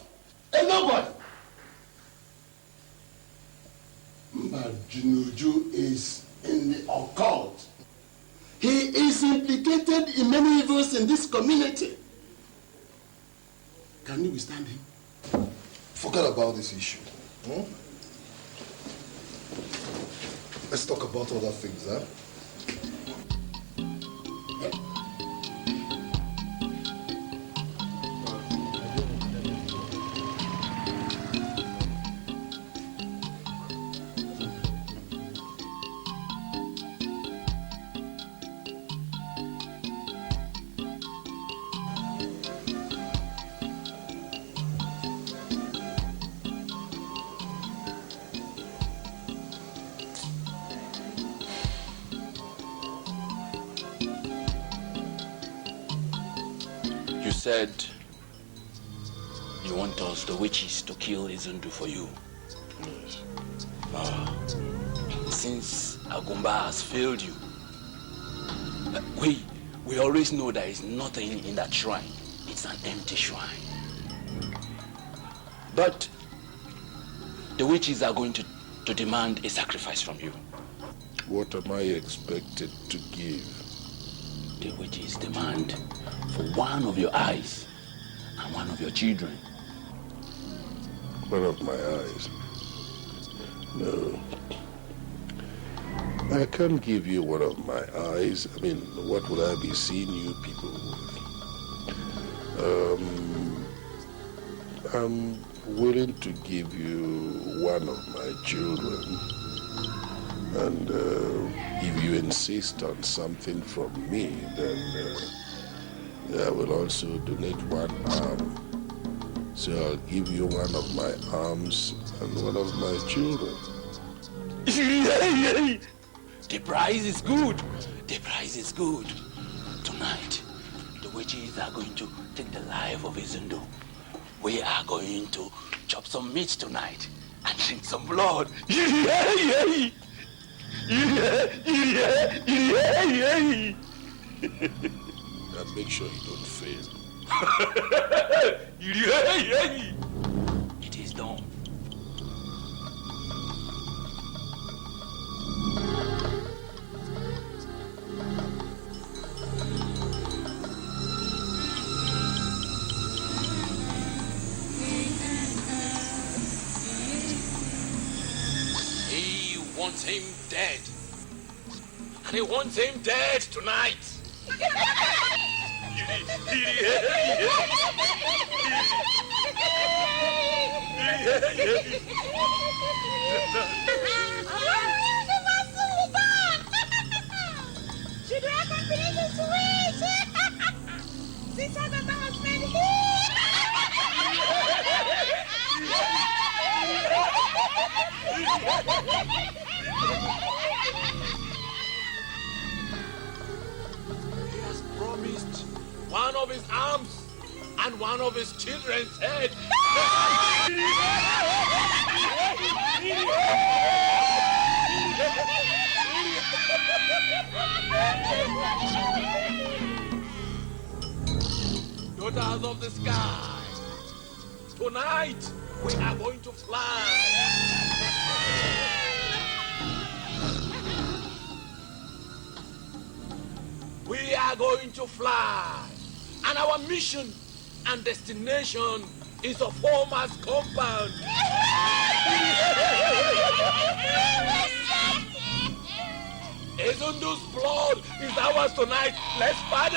A nobody. Mbadinuju is in the occult. He is implicated in many evils in this community. Can you withstand him? Forget about this issue. Let's talk about other things, huh? You said you want us, the witches, to kill Izundu for you. Since Agumba has failed you, we always know there is nothing in that shrine. It's an empty shrine. But the witches are going to demand a sacrifice from you. What am I expected to give? The witches demand for one of your eyes and one of your children. One of my eyes? No. I can't give you one of my eyes. I mean, what would I be seeing you people with? I'm willing to give you one of my children. And if you insist on something from me, then I will also donate one arm. So I'll give you one of my arms and one of my children. The price is good. The price is good. Tonight, the witches are going to take the life of Izundu. We are going to chop some meat tonight and drink some blood. And make sure you don't fail. It is done. He wants him dead. And he wants him dead tonight. He has promised one of his arms and one of his children's head. Daughters of the sky, tonight we are going to fly. We are going to fly, and our mission and destination is a farmer's compound. Ezundu's blood is ours tonight. Let's party!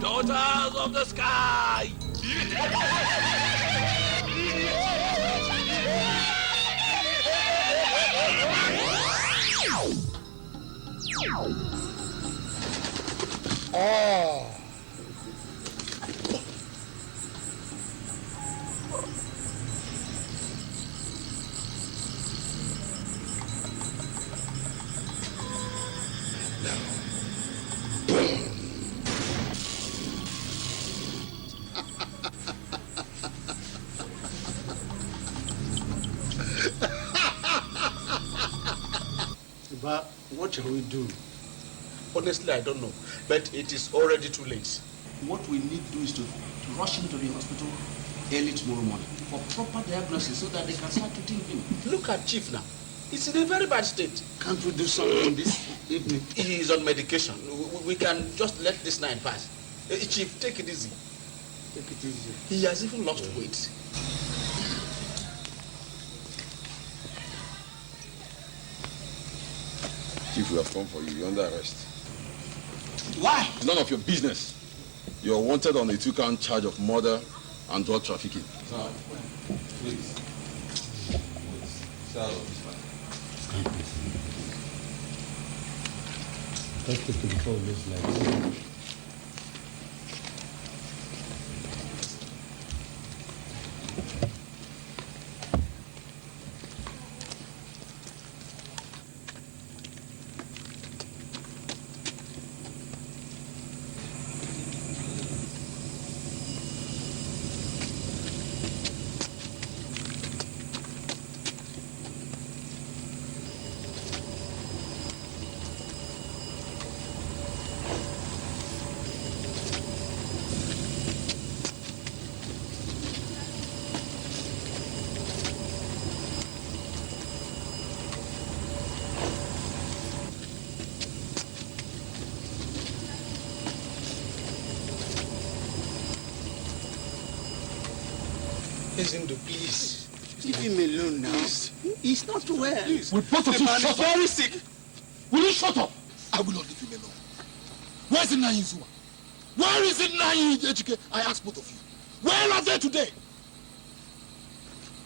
Daughters of the sky! Oh. But what shall we do? Honestly, I don't know. But it is already too late. What we need to do is to rush him to the hospital early tomorrow morning for proper diagnosis so that they can start treating him. Look at Chief now. He's in a very bad state. Can't we do something this evening? He is on medication. We can just let this night pass. Chief, take it easy. Take it easy. He has even lost weight. Chief, we have come for you. You're under arrest. Why? It's none of your business. You're wanted on a 2-count charge of murder and drug trafficking. Sir, please. Sir, Let's take control of this life. Ezindo, please. Leave him alone now. Please. He's not well. Please. Will both of you shut up? Very sick. Will you shut up? I will not leave him alone. Where is Nayi Zuma? Where is it Nayi Edochie? I ask both of you. Where are they today?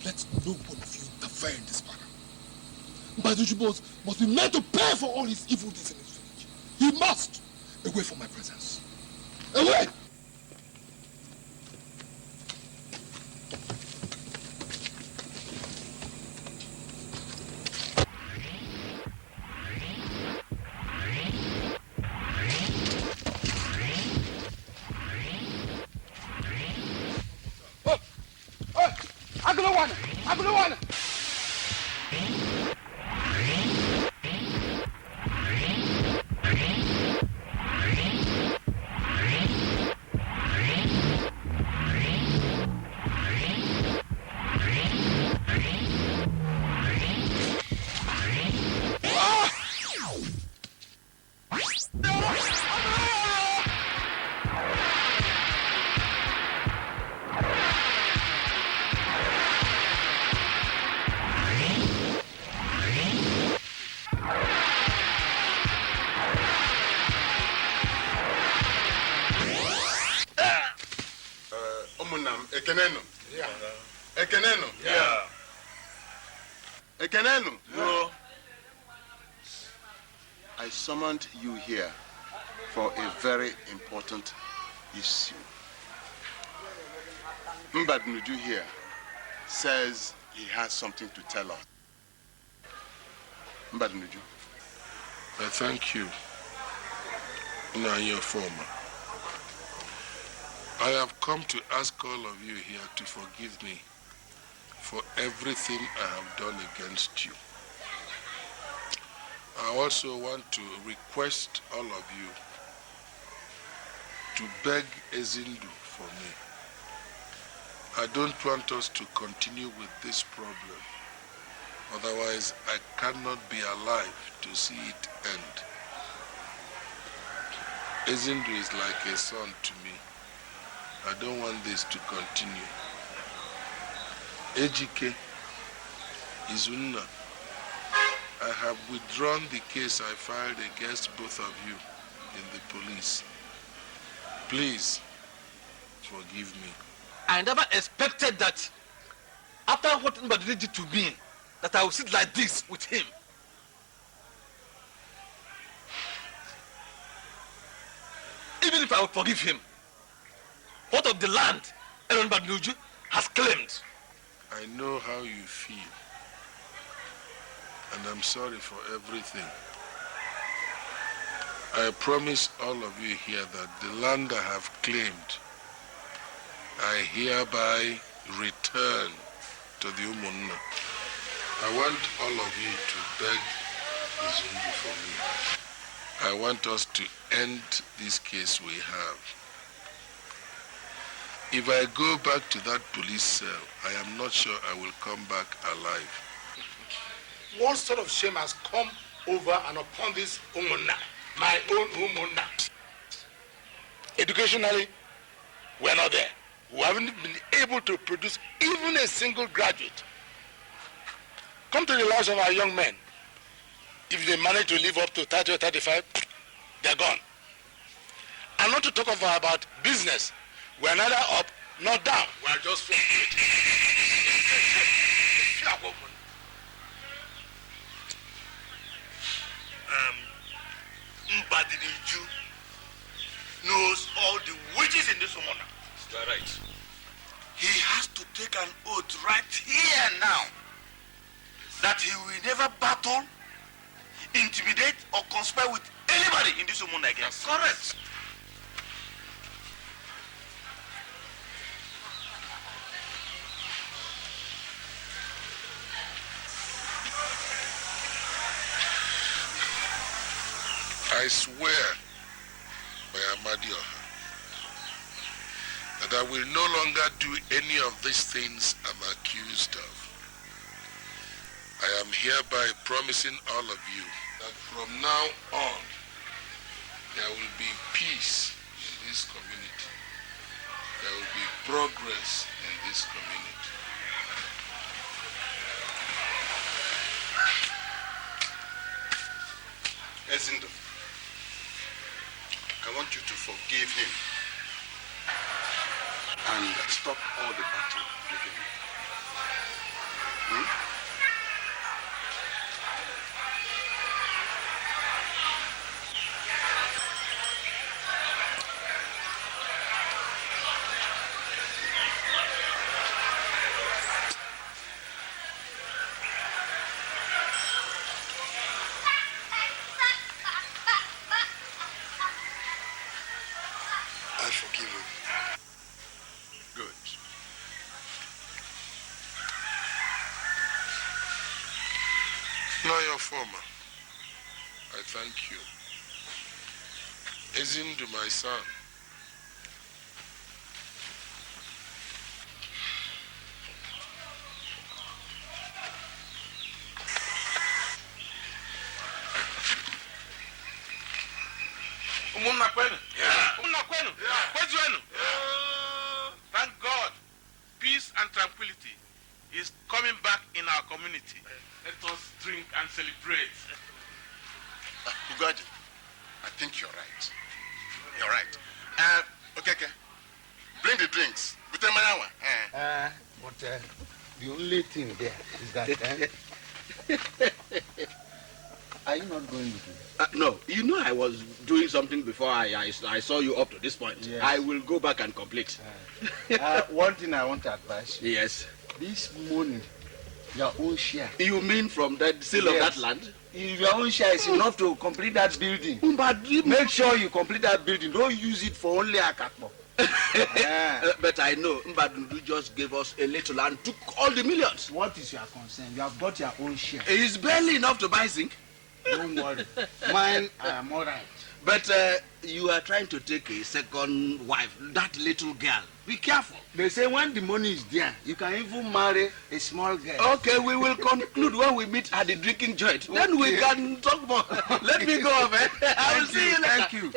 Let no one of you interfere in this matter. Edochie must be made to pay for all his evil deeds in his village. He must. Away from my presence. Away! Ekeneno. Yeah. Ekeneno. Yeah. Ekeneno. No. I summoned you here for a very important issue. Mbadnuju here says he has something to tell us. Mbadnuju. Thank you. Now your former. I have come to ask all of you here to forgive me for everything I have done against you. I also want to request all of you to beg Ezindu for me. I don't want us to continue with this problem. Otherwise, I cannot be alive to see it end. Ezindu is like a son to me. I don't want this to continue. Ejike, Izunna, I have withdrawn the case I filed against both of you in the police. Please, forgive me. I never expected that after what Mbadidi did to me, that I would sit like this with him. Even if I would forgive him, what of the land Aaron Badnuju has claimed? I know how you feel, and I'm sorry for everything. I promise all of you here that the land I have claimed, I hereby return to the Umunna. I want all of you to beg Izundu for me. I want us to end this case we have. If I go back to that police cell, I am not sure I will come back alive. What sort of shame has come over and upon this Umunna, my own Umunna? Educationally, we're not there. We haven't been able to produce even a single graduate. Come to the lives of our young men. If they manage to live up to 30 or 35, they're gone. And not to talk about business. We're neither up nor down. We're just fluctuating. Mbadiniju knows all the witches in this woman. You're right. He has to take an oath right here now that he will never battle, intimidate, or conspire with anybody in this woman again. That's correct. I swear by Amadioha that I will no longer do any of these things I'm accused of. I am hereby promising all of you that from now on, there will be peace in this community. There will be progress in this community. Ezindo, I want you to forgive him and stop all the battle with him. I forgive him. Good. Now your former, I thank you. Ezindu, my son, Thank God, peace and tranquility is coming back in our community. Let us drink and celebrate. Ugaji, I think you're right. You're right. Okay. Bring the drinks. But the only thing there is that Are you not going with me? No, you know I was doing something before I saw you up to this point. Yes. I will go back and complete. One thing I want to advise you. Yes. This money, your own share. You mean from the sale of that land? Your own share is enough to complete that building. But make sure you complete that building. Don't use it for only a kakpo. But I know Mbadundu just gave us a little and took all the millions. What is your concern? You have got your own share. It is barely enough to buy zinc. Don't worry. Mine, I am all right. But you are trying to take a second wife, that little girl. Be careful. They say when the money is there, you can even marry a small girl. Okay, we will conclude when we meet at the drinking joint. Okay. Then we can talk more. Let me go, man. I will see you later. Thank you.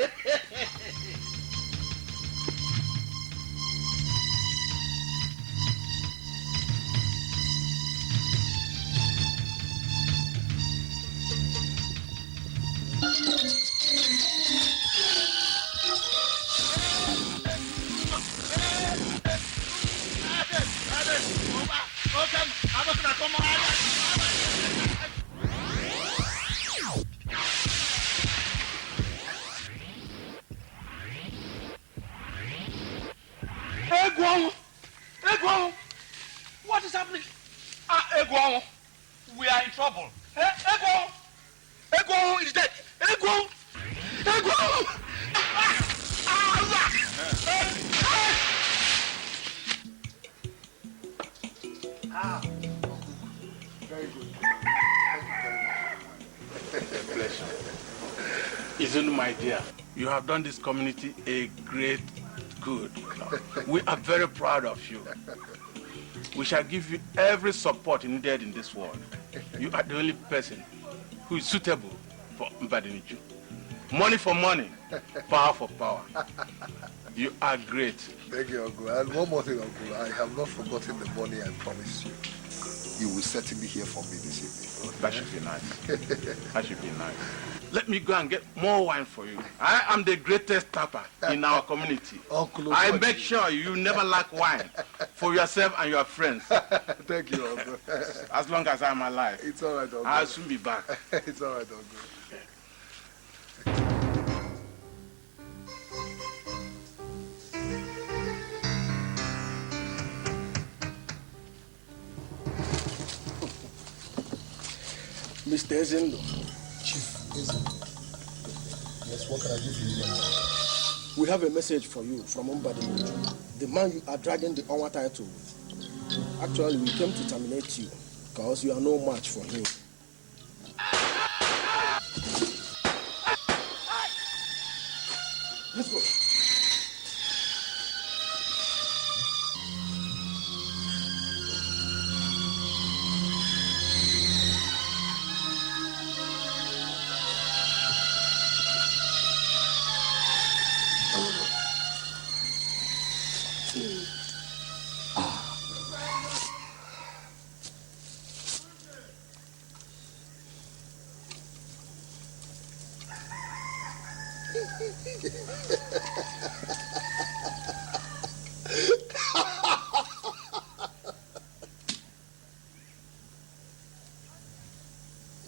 What is happening? Egwon, we are in trouble. Egwon is dead. Egwon! Very good. Pleasure. Isn't my dear, you have done this community a great good. We are very proud of you. We shall give you every support needed in this world. You are the only person who is suitable for Mbadiniju. Money for money, power for power. You are great. Thank you, Uncle. And one more thing, Uncle. I have not forgotten the money I promised you. You will certainly hear from me this evening. That should be nice. That should be nice. Let me go and get more wine for you. I am the greatest tapper in our community. Uncle, I make sure you never lack wine for yourself and your friends. Thank you, Uncle. As long as I'm alive. It's all right, Uncle. I'll soon be back. It's all right, Uncle. Mr. Ezendo. Chief Ezendo. Yes, what can I do for you, young man? We have a message for you from Mbadiniju, the man you are dragging the Onwa title. Actually, we came to terminate you because you are no match for him. Let's go.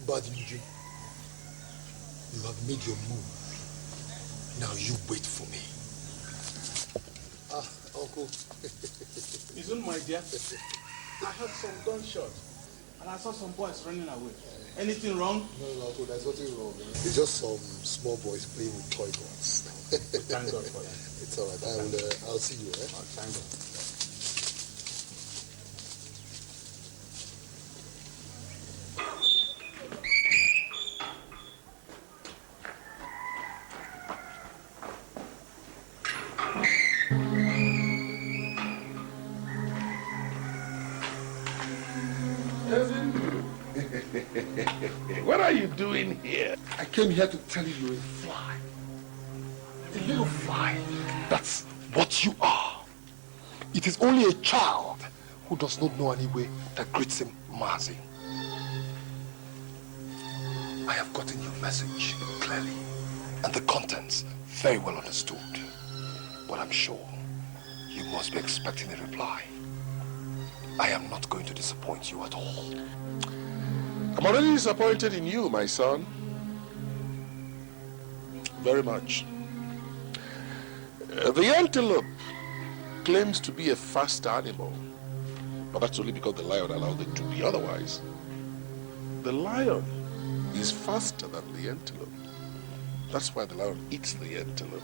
Badinji, you have made your move. Now you wait for me. Uncle. Isn't my dear? I heard some gunshots and I saw some boys running away. Anything wrong? No, Uncle, there's nothing wrong. It's just some small boys playing with toy guns. Thank God for that. It's all right. I'll see you. Eh? Oh, thank God. What are you doing here? I came here to tell you you're a fly. A little fly. That's what you are. It is only a child who does not know any way that greets him Mazi. I have gotten your message clearly and the contents very well understood. But I'm sure you must be expecting a reply. I am not going to disappoint you at all. I'm already disappointed in you, my son. very much. The antelope claims to be a fast animal, but that's only because the lion allowed it to be otherwise. The lion is faster than the antelope. That's why the lion eats the antelope,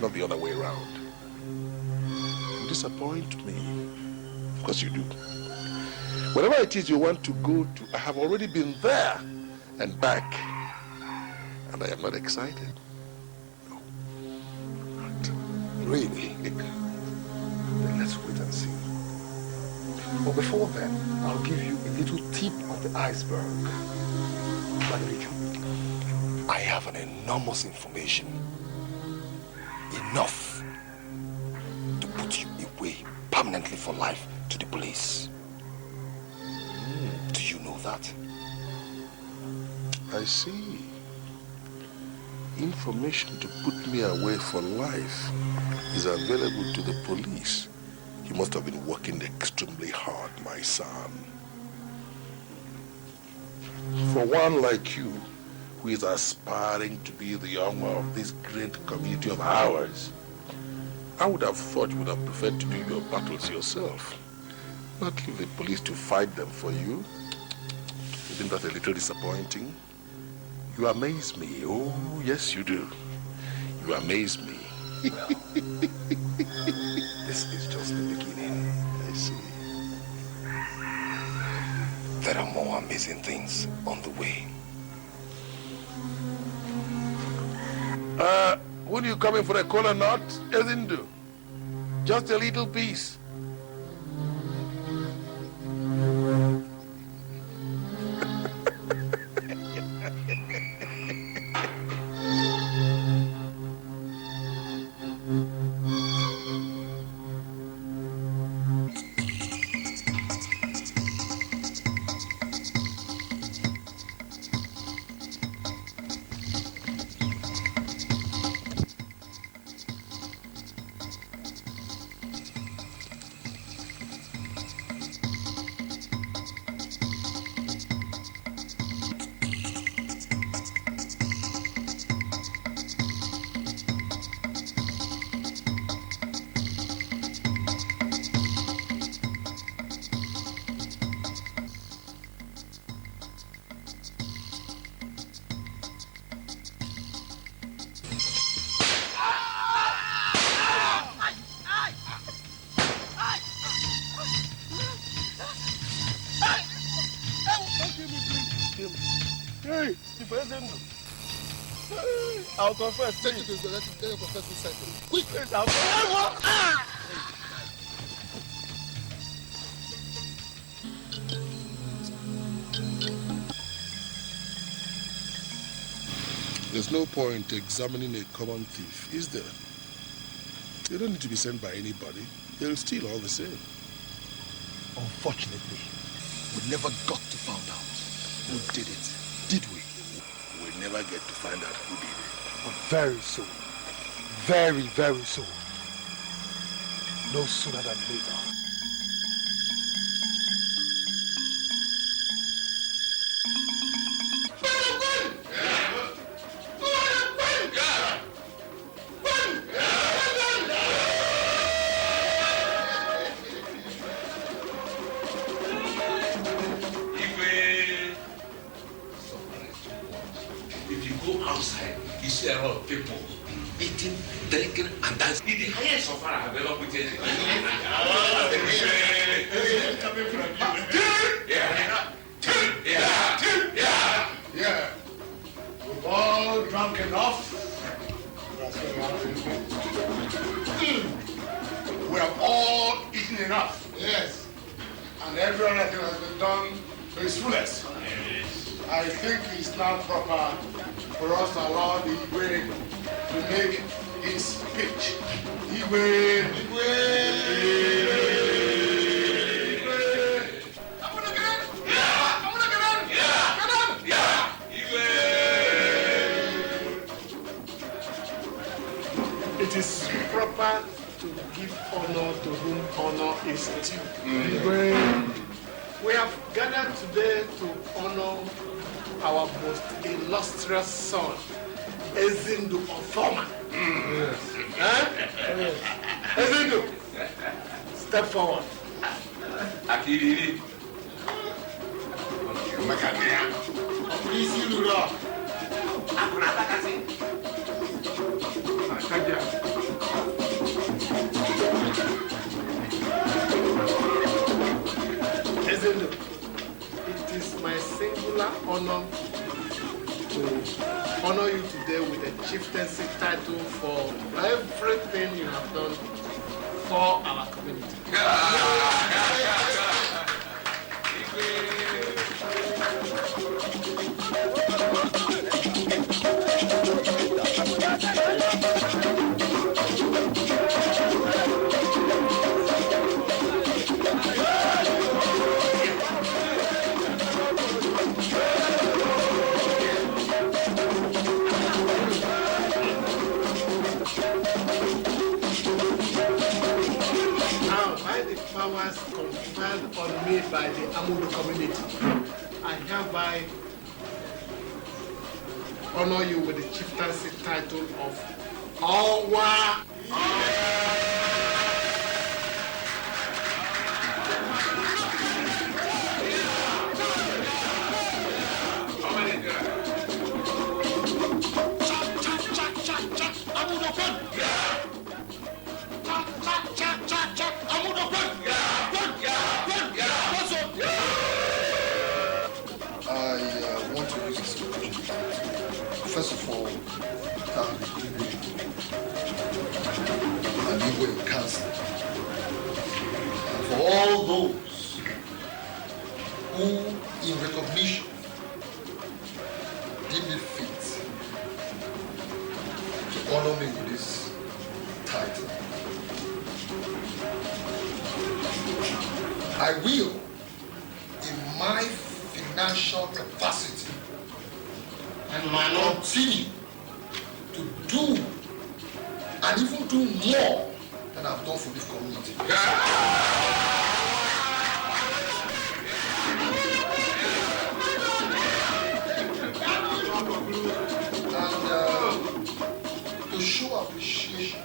not the other way around. You disappoint me. Of course you do. Wherever it is you want to go to, I have already been there and back, and I am not excited. No. Not really. Then let's wait and see. But before then, I'll give you a little tip of the iceberg. I have an enormous information. Enough to put you away permanently for life to the police. Do you know that? I see. Information to put me away for life is available to the police. You must have been working extremely hard, my son. For one like you, who is aspiring to be the owner of this great community of ours, I would have thought you would have preferred to do your battles yourself, not leave the police to fight them for you. Isn't that a little disappointing? You amaze me. Oh, yes, you do. You amaze me. This is just the beginning. I see. There are more amazing things on the way. When you coming for a cola nut, Ezindu? Just a little piece. I'll confess. Take it to the let your confession settle. Quick! I'll There's no point examining a common thief, is there? They don't need to be sent by anybody. They'll steal all the same. Unfortunately, we never got to find out who did it, did we? We'll never get to find out who did it. But very soon. Very, very soon. No sooner than later. A lot of people eating, drinking, and dancing. In the highest of far I have ever put it. Yeah. We've all drunk enough. We have all eaten enough. Yes. And every other thing has been done to its fullest. I think it's now proper for us to allow the Igwe to make his speech. Igwe! I'm gonna get on! Yeah! I'm gonna get on! Yeah! Get on! Yeah! Igwe! It is proper to give honor to whom honor is due. Igwe. We have gathered today to honor our most illustrious son, Ezindu Ofoma. Huh? Ezindu, step forward. Akiriri. Please, you know. Ezindu, it is my singular honor to honor you today with a chieftancy title for everything you have done for our community. Powers conferred on me by the Amudu community, I hereby honor you with the chieftaincy title of Owa. I want to use this opportunity. First of all, thank the Igwe Council and for all those who, in recognition, deem it fit to honor me with this title. I will, in my financial capacity, and continue to do and even do more than I've done for this community. And to show appreciation,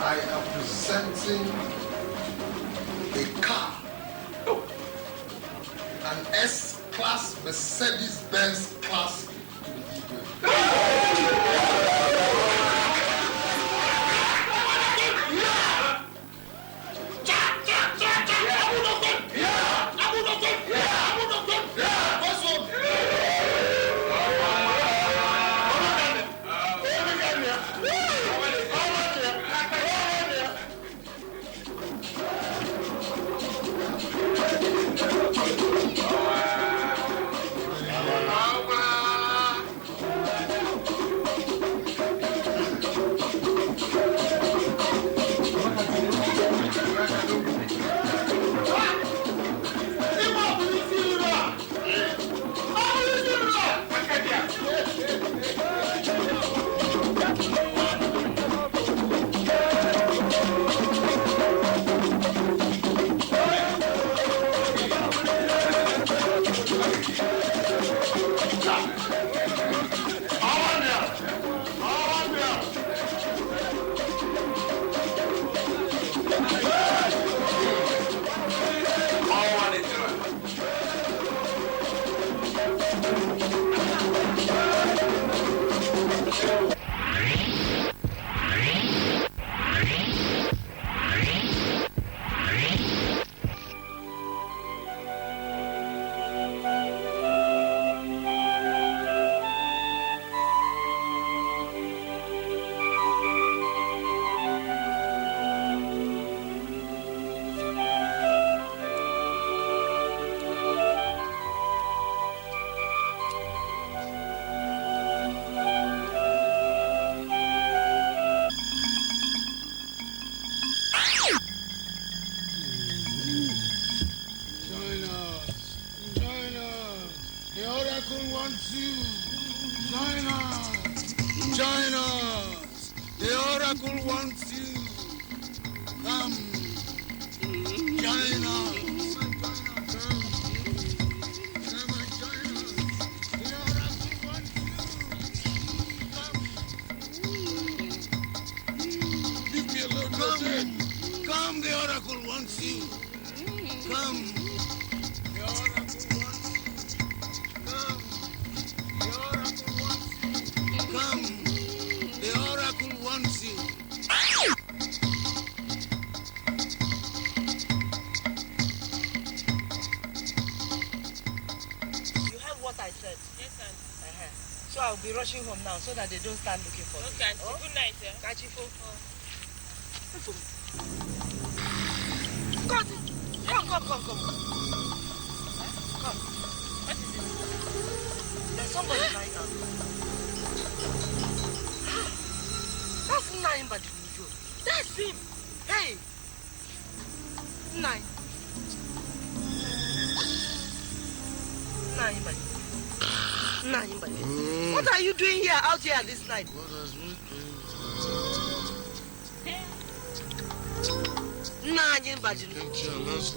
I am presenting a car, an S-Class Mercedes-Benz Classic to the Igwe. So I'll be rushing home now so that they don't start looking for me. Okay, oh? Good night, eh? Catch you for. Come. Come. What is it? There's somebody lying out. That's Nine Badimujo. That's him. Hey. Nine Badimujo. What are you doing here, out here this night?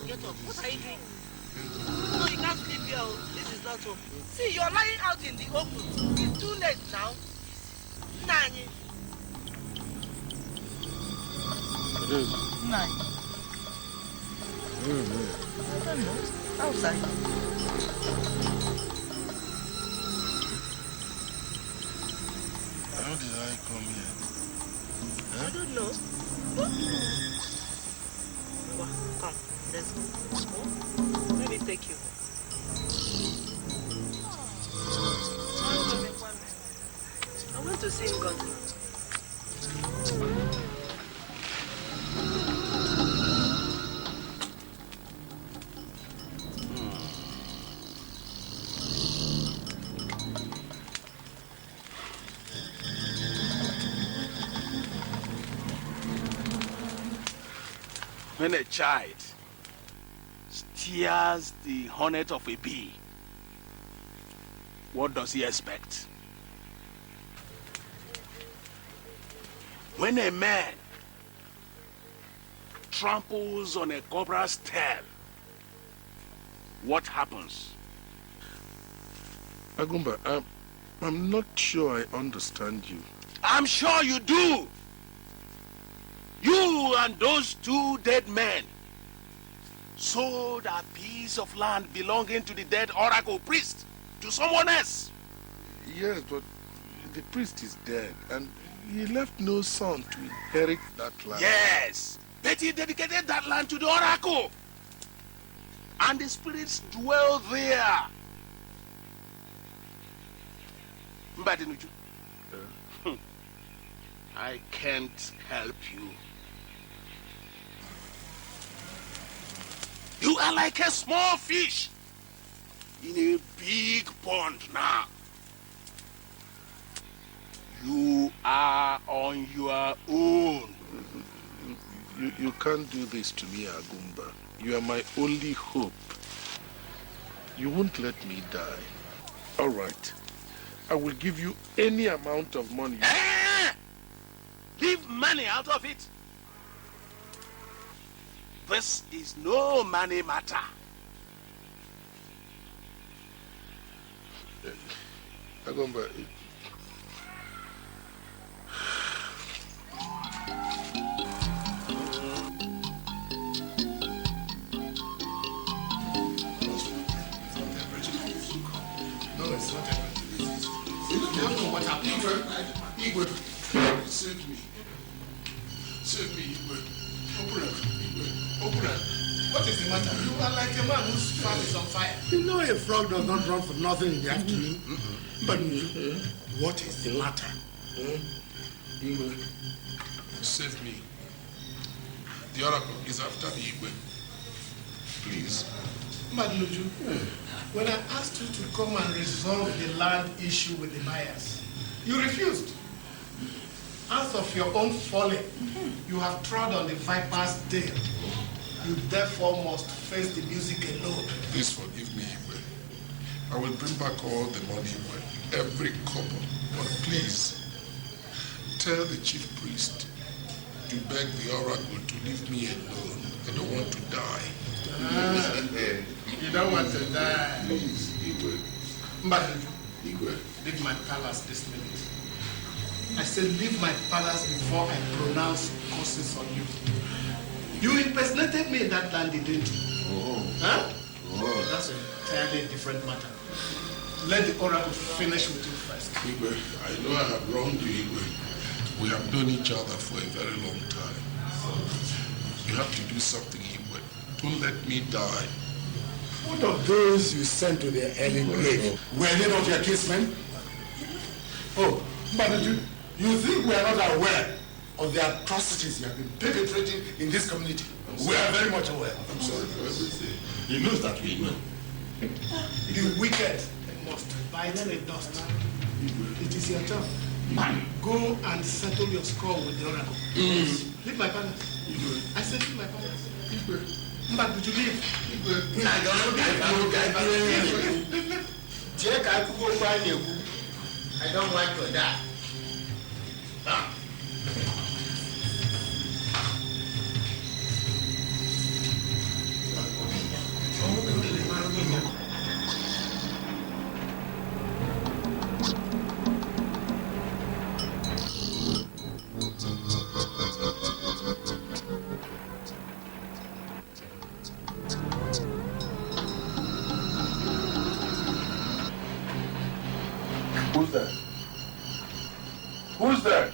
Get up. What are you doing? No, you can't sleep here. This is not home. See, you're lying out in the open. It's too late now. Nine. I don't know. Outside. How did I come here? Huh? I don't know. Come, let's go. Let me take you. I want to sing God. When a child steers the hornet of a bee, what does he expect? When a man tramples on a cobra's tail, what happens? Agumba, I'm not sure I understand you. I'm sure you do. You and those two dead men sold a piece of land belonging to the dead oracle priest to someone else. Yes, but the priest is dead and he left no son to inherit that land. Yes, but he dedicated that land to the oracle. And the spirits dwell there. Mbadinuju, I can't help you. You are like a small fish in a big pond now. You are on your own. You can't do this to me, Agumba. You are my only hope. You won't let me die. All right. I will give you any amount of money. Leave money out of it. This is no money matter. Agumba, no, it's not everything. You don't know what happened. Igwe, save me. Save me, Igwe. Open up. What is the matter? You are like a man whose farm is on fire. You know a frog does not run for nothing in the afternoon. But what is the matter? Igwe, save me. The oracle is after me, Igwe. Please. Madluju, when I asked you to come and resolve the land issue with the buyers, you refused. Out of your own folly, you have trod on the viper's tail. You therefore must face the music alone. Please forgive me, Igwe. I will bring back all the money, Igwe. Every couple. But please, tell the chief priest to beg the oracle to leave me alone. I don't want to die. You don't want to die. Please, Igwe. Igwe, leave my palace this minute. I said leave my palace before I pronounce curses on you. You impersonated me in that land, didn't you? Huh? Oh, that's an entirely different matter. Let the oracle finish with you first. Igwe, I know I have wronged you, Igwe. We have known each other for a very long time. You have to do something, Igwe. Don't let me die. What of those you sent to their early grave? Were they not your kinsmen? Oh, but you think we are not aware of the atrocities you have been perpetrating in this community? We are very much aware. I'm sorry for everything. He knows that we know. The wicked must bite the dust. It is your turn. Go and settle your score with the oracle. Leave my palace. I said leave my palace. But did you leave? I don't want to die. Who's there? Who's there?